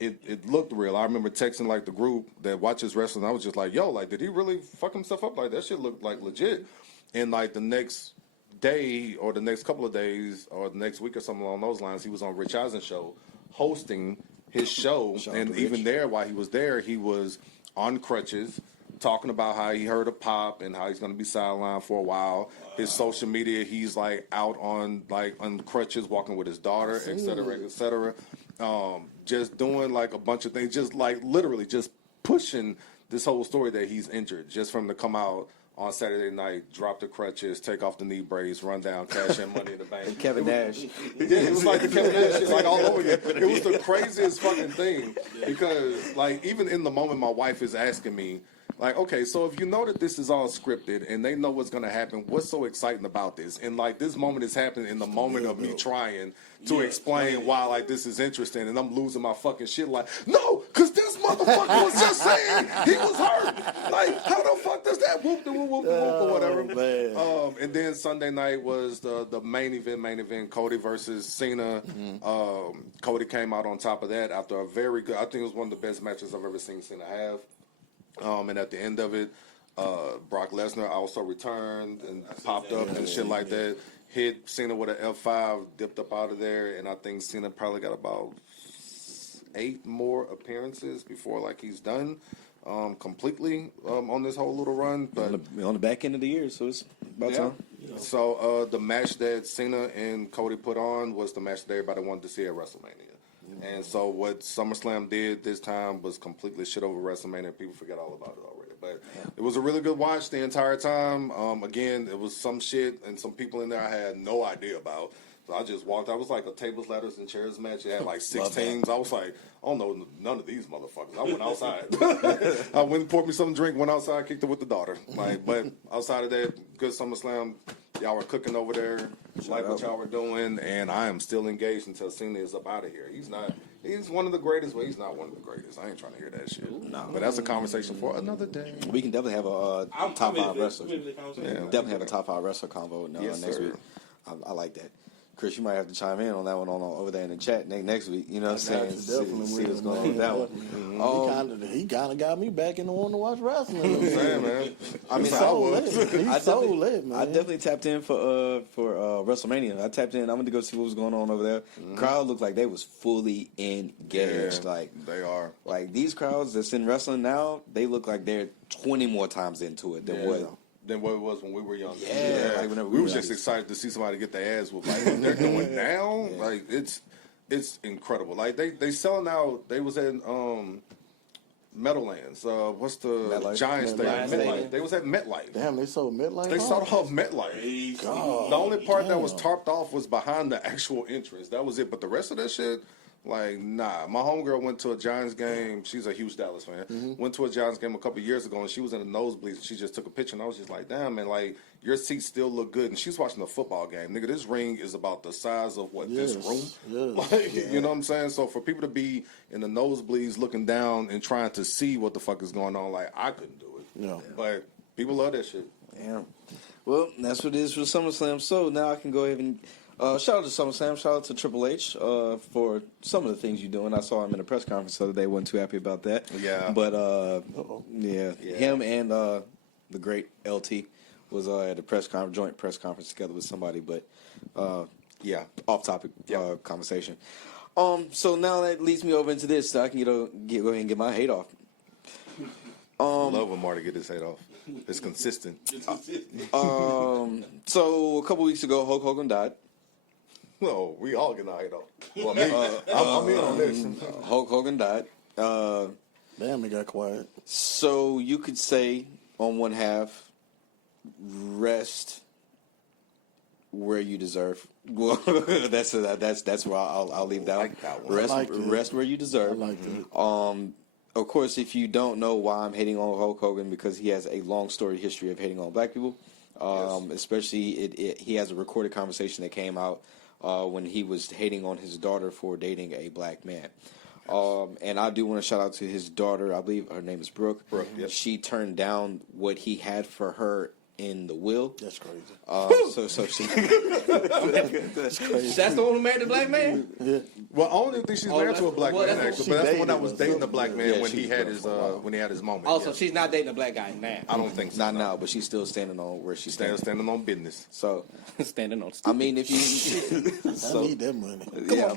it looked real. I remember texting like the group that watches wrestling. I was just like, yo, like, did he really fuck himself up? Like, that shit looked like legit. And like the next day or the next couple of days or the next week or something along those lines, he was on Rich Eisen's show hosting his show. And even there, while he was there, he was on crutches, talking about how he heard a pop and how he's going to be sidelined for a while. His social media, he's like out on crutches, walking with his daughter, et cetera, et cetera. Just doing like a bunch of things, just like literally just pushing this whole story that he's injured, just from to come out on Saturday night, drop the crutches, take off the knee brace, run down, cash in Money in the Bank. Kevin Nash. Yeah, it was like the Kevin Nash shit, like all over again. It was the craziest fucking thing because, like, even in the moment, my wife is asking me, like, okay, so if you know that this is all scripted and they know what's going to happen, what's so exciting about this? And, like, this moment is happening in the moment of me trying to explain why, like, this is interesting, and I'm losing my fucking shit, like, no, because this motherfucker was just saying he was hurt. Like, how the fuck does that whoop the whoop the whoop or whatever? Man. And then Sunday night was the main event, Cody versus Cena. Cody came out on top of that after a very good, I think it was one of the best matches I've ever seen Cena have. And at the end of it, Brock Lesnar also returned and popped up and shit like that. Hit Cena with an F5, dipped up out of there, and I think Cena probably got about 8 more appearances before like he's done. completely on this whole little run, but on the back end of the year, so it's about time. So the match that Cena and Cody put on was the match that everybody wanted to see at WrestleMania. And so what SummerSlam did this time was completely shit over WrestleMania. People forget all about it already. But it was a really good watch the entire time. Again, it was some shit and some people in there I had no idea about. So I just walked. I was like a tables, ladders, and chairs match. It had like 6 teams. I was like, I don't know none of these motherfuckers. I went outside. I went and poured me some drink, went outside, kicked it with the daughter. But outside of that, good SummerSlam. Y'all were cooking over there, like what y'all were doing, and I am still engaged until Cena is up out of here. He's one of the greatest, but he's not one of the greatest. I ain't trying to hear that shit. No. But that's a conversation for another day. We can definitely have a top 5 wrestler. Yeah. Definitely have a top 5 wrestler combo next week. I like that. Chris, you might have to chime in on that one over there in the chat next week. You know what I'm saying? See what's going on with that one. He kind of got me back in the wanting to watch wrestling. You know what I'm saying, man? I mean, He's so lit, man. I definitely tapped in for WrestleMania. I tapped in. I went to go see what was going on over there. Crowd looked like they was fully engaged. Yeah, like they are. Like these crowds that's in wrestling now, they look like they're 20 more times into it than what it was when we were younger. Yeah. Like whenever we were just excited to see somebody get their ass whooped. Like what they're doing now, like it's incredible. Like they selling out. They was at Meadowlands. What's the MetLife. Giants thing? MetLife. They was at MetLife. Damn, they sold MetLife. They sold off MetLife. The only part that was tarped off was behind the actual entrance. That was it. But the rest of that shit, like, nah. My homegirl went to a Giants game. She's a huge Dallas fan. Went to a Giants game a couple years ago, and she was in the nosebleeds. And she just took a picture, and I was just like, damn, man, like, your seats still look good. And she's watching a football game. Nigga, this ring is about the size of, this room? Like, you know what I'm saying? So for people to be in the nosebleeds looking down and trying to see what the fuck is going on, like, I couldn't do it. Yeah. But people love that shit. Yeah. Well, that's what it is for SummerSlam. So now I can go ahead and shout out to SummerSlam. Shout out to Triple H for some of the things you're doing. I saw him in a press conference the other day. Wasn't too happy about that. Yeah. But him and the great LT was at a joint press conference together with somebody. But off topic conversation. So now that leads me over into this. So I can go ahead and get my hate off. Love when Marty get his head off. It's consistent. So a couple weeks ago, Hulk Hogan died. No, we all get our head off. Well, me, I'm in on this. Hulk Hogan died. Damn, it got quiet. So you could say, on one half, rest where you deserve. Well, that's where I'll leave that. Like that one. Rest where you deserve. I like that. Of course, if you don't know why I'm hating on Hulk Hogan, because he has a long storied history of hating on black people. Especially, he has a recorded conversation that came out when he was hating on his daughter for dating a black man. And I do want to shout out to his daughter. I believe her name is Brooke. Yep. She turned down what he had for her in the will. That's crazy. So she. That's crazy. That's the one who married the black man? Yeah. Well, I don't even think she's married to a black man, actually. But that's the one that was dating a black man when he had his moment. Also, she's not dating a black guy now. I don't think so. Not now, but she's still standing on where she's standing on business. So, Standing on. I mean, if you. I need that money. Yeah,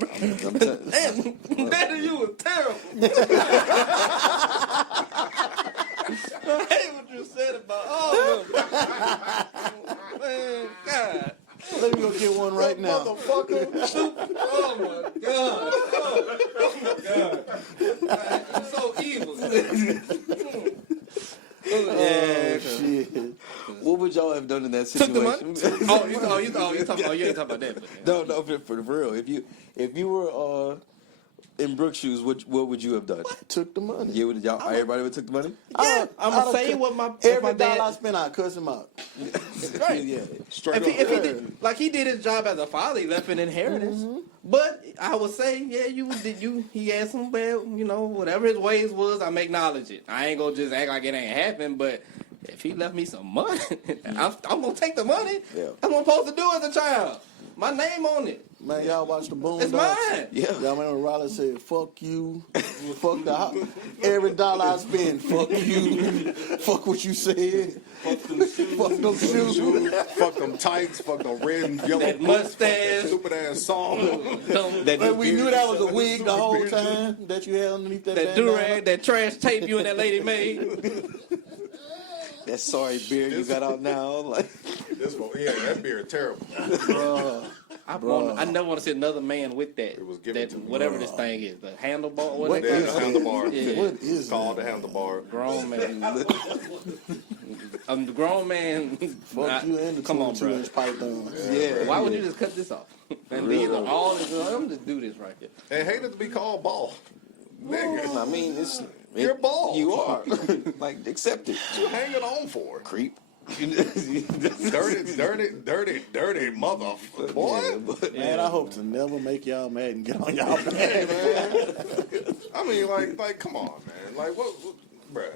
Daddy, you was terrible. I hate what you said about all of them. Man, God. Let me go get one right now. Motherfucker. Oh, my God. Oh, my God. You're so evil. yeah. Shit. What would y'all have done in that Took situation? the money? You ain't talking about that. But, No, for real. If you were in Brooke's shoes, what would you have done? Took the money. Everybody would took the money? yeah, I'm going to say what my Every dad... dollar I spent, I cuss him out. Right. Yeah. Straight up. If he did, like he did his job as a father, he left an inheritance. But I would say, he had some bad, whatever his ways was, I'm acknowledge it. I ain't gonna just act like it ain't happened, but if he left me some money, I'm gonna take the money. Yeah. That's what I'm supposed to do as a child. My name on it. Man, y'all watch the Boondocks. It's mine. Yeah. Y'all remember Riley said, fuck you, fuck the every dollar I spend, fuck you, fuck what you said, fuck Fuck them shoes. Fuck them tights. Fuck them red and yellow That boots, fuck mustache. that stupid ass song. But we knew that was a wig the whole time that you had underneath that That bandana. do-rag, that trash tape you and that lady made. That sorry beard you got out now. Like, That beard terrible. I never want to see another man with that. It was given to me. Whatever this thing is, the handlebar. What Yeah, is the handlebar. Yeah. What is It's called the handlebar. Grown man. The grown man. Fuck you and the Come on, 22-inch python. yeah. Why would you just cut this off and leave it all? I'm just do this right here. And hated to be called bald. Nigga, I mean, you're bald. You are. Like, accept it. What you hanging on for? Creep. dirty mother. Boy. Man, I hope to never make y'all mad and get on y'all back. Hey, man. I mean, like, come on, man. Like, what bruh.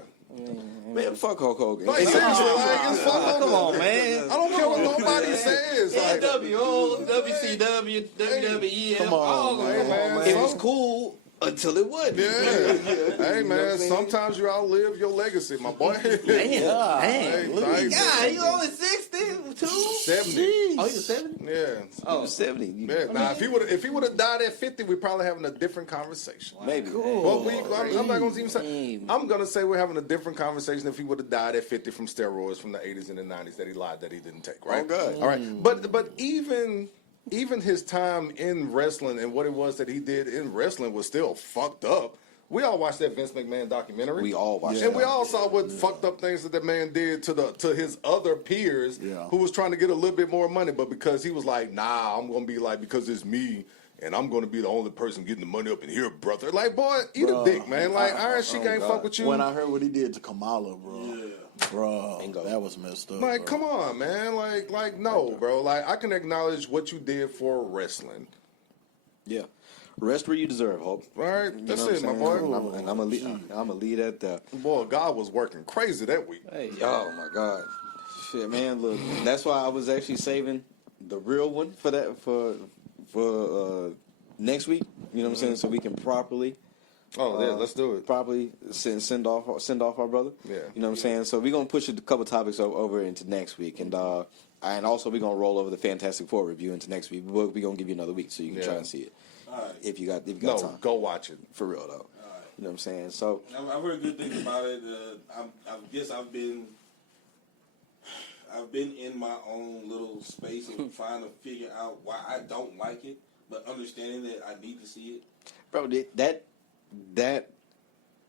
Man, fuck Hulk Hogan. Like, seriously, like, it's fuck Hogan. Come on, man. I don't care what nobody says. Like, NWO, WCW, WWE, Come on, all man. of them. It was cool until it wasn't. yeah. Hey, man, sometimes you outlive your legacy, my boy. Yeah. Hey, like, Yeah, you only 62? 70. Oh, you 70? Yeah. Oh, 70. Yeah. Now, if he would have died at 50, we're probably having a different conversation. Maybe. But I'm not going to even say. I'm going to say we're having a different conversation if he would have died at 50 from steroids from the 80s and the 90s that he lied that he didn't take. Right. Oh, God. All right. But even his time in wrestling and what it was that he did in wrestling was still fucked up. We all watched that Vince McMahon documentary. We all watched and that. we all saw what fucked up things that man did to his other peers who was trying to get a little bit more money, but because he was like, nah, I'm gonna be like, because it's me and I'm gonna be the only person getting the money up in here, brother. Like, boy, eat a dick, man. Like, Iron Sheik ain't fuck with you. When I heard what he did to Kamala, bro, that was messed up. Like, bro. come on, man. Like, no, bro. Like, I can acknowledge what you did for wrestling. Yeah. Rest where you deserve, Hulk. All right, You that's know what it, my I'm boy. saying? And I'm a lead at that. Boy, God was working crazy that week. Hey, Oh my God, shit, man! Look, that's why I was actually saving the real one for that for next week. You know what I'm saying? So we can properly. Oh yeah, let's do it. Properly send off our brother. Yeah. You know what I'm saying? So we're gonna push a couple topics over into next week, and also we're gonna roll over the Fantastic Four review into next week. We're gonna give you another week so you can try and see it. All right. If you got No, time. go watch it. For real though. You know what I'm saying? So I've heard good things about it. I guess I've been in my own little space and trying to figure out why I don't like it, but understanding that I need to see it. bro, that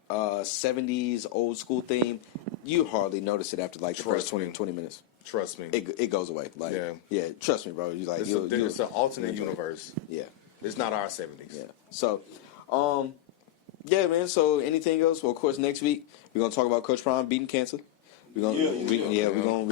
70s old school theme, you hardly notice it after like the first 20 minutes. Trust me. It goes away. Like Yeah. trust me, bro. You like It's an alternate enjoy it. universe. Yeah. It's not our 70s. Yeah. So, yeah, man. So, anything else? Well, of course, next week we're gonna talk about Coach Prime beating cancer. We're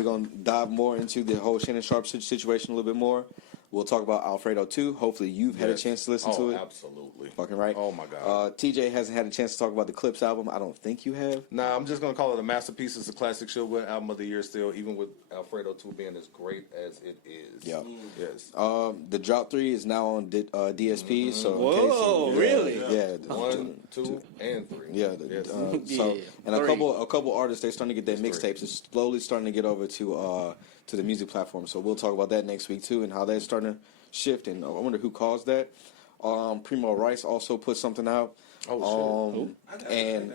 gonna dive more into the whole Shannon Sharp situation a little bit more. We'll talk about Alfredo too. Hopefully, you've had a chance to listen to it. Absolutely. Fucking right. Oh my God. TJ hasn't had a chance to talk about the Clips album. I don't think you have. Nah, I'm just gonna call it a masterpiece. It's a classic Sugar album of the year still, even with Alfredo 2 being as great as it is. Yeah. Yes. The Drop 3 is now on DSP. So Whoa, really? Yeah. 1, 2, and 3. Yeah, Yes. So and a Three. couple artists they're starting to get their mixtapes. It's slowly starting to get over to the music platform. So we'll talk about that next week too, and how that's starting to shift. And I wonder who caused that. Primo Rice also put something out. Oh shit.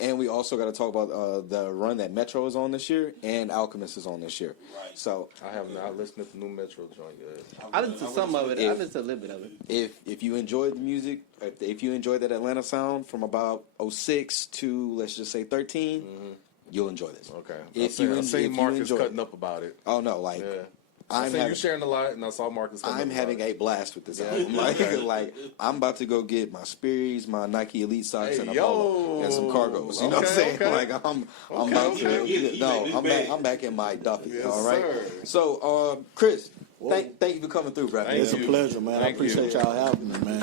And we also got to talk about the run that Metro is on this year, and Alchemist is on this year. Right. So I have not listened to the new Metro joint yet. I listened to some of it. I listened to a little bit of it. if you enjoyed the music, if you enjoyed that Atlanta sound from about 06 to let's just say 13, you'll enjoy this. Okay. If I seen Marcus enjoy cutting up about it. Oh no, like Yeah. I'm you having, sharing a lot, and I saw Marcus. I'm having a blast with this album. Like I'm about to go get my Sperry's, my Nike Elite socks, Hey, and a yo. polo and some cargos. You know what I'm saying? Okay. Like I'm about okay. to. No, Back. I'm back in my Duffy. Yes, all right. sir. So, Chris, thank you for coming through, bro. Thank It's a you. pleasure, man. I Thank appreciate you. y'all having me, man.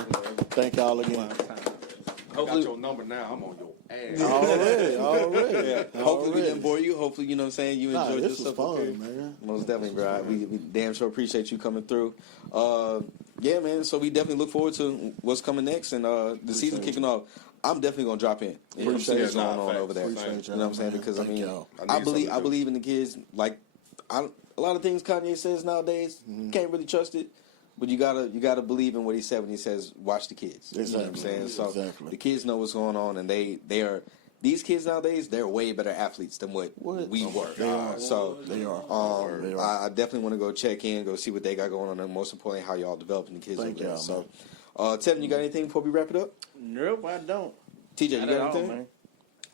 Thank y'all again. I got your number now. I'm on your ass. Already. Hopefully we didn't bore you. Hopefully, you know what I'm saying, you Nah, enjoyed this was yourself. fun, up here. man. Most definitely, bro. We damn sure appreciate you coming through. Yeah, man. So we definitely look forward to what's coming next, and the season kicking off. I'm definitely gonna drop in. Appreciate What's it. going Nah, on facts. over there. Appreciate You know what I'm saying? man. Because Thank I mean, y'all. I I need believe something to do. in the kids. Like a lot of things Kanye says nowadays, can't really trust it. But you gotta believe in what he said when he says, watch the kids. Exactly. You know what I'm saying? So Exactly. the kids know what's going on, and they are, these kids nowadays, they're way better athletes than what we were. They are. So They are. They are. I definitely want to go check in, go see what they got going on, and most importantly, how y'all developing the kids Thank over there. y'all, So, Tevin, you got anything before we wrap it up? Nope, I don't. TJ, you Not got at all, anything? man.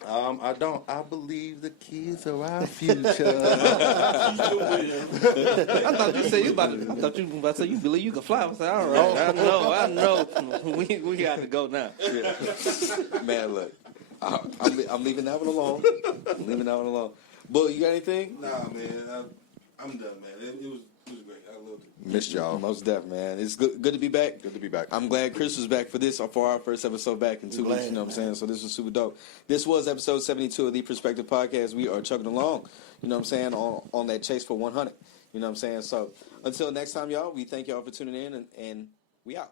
I don't. I believe the kids are our future. I thought you said you about to. I thought you about to say you believe you can fly. I said, all right, I know. We got to go now. Man, look, I'm leaving that one alone. I'm leaving that one alone. Bull, you got anything? Nah, man, I'm done, man. It was great. I loved it. Missed y'all. Most deaf, man. It's good to be back. Good to be back. I'm glad Chris was back for our first episode back in 2 weeks. You know what I'm saying? So this was super dope. This was episode 72 of the Perspective Podcast. We are chugging along. You know what I'm saying? On that chase for 100. You know what I'm saying? So until next time, y'all. We thank y'all for tuning in, and we out.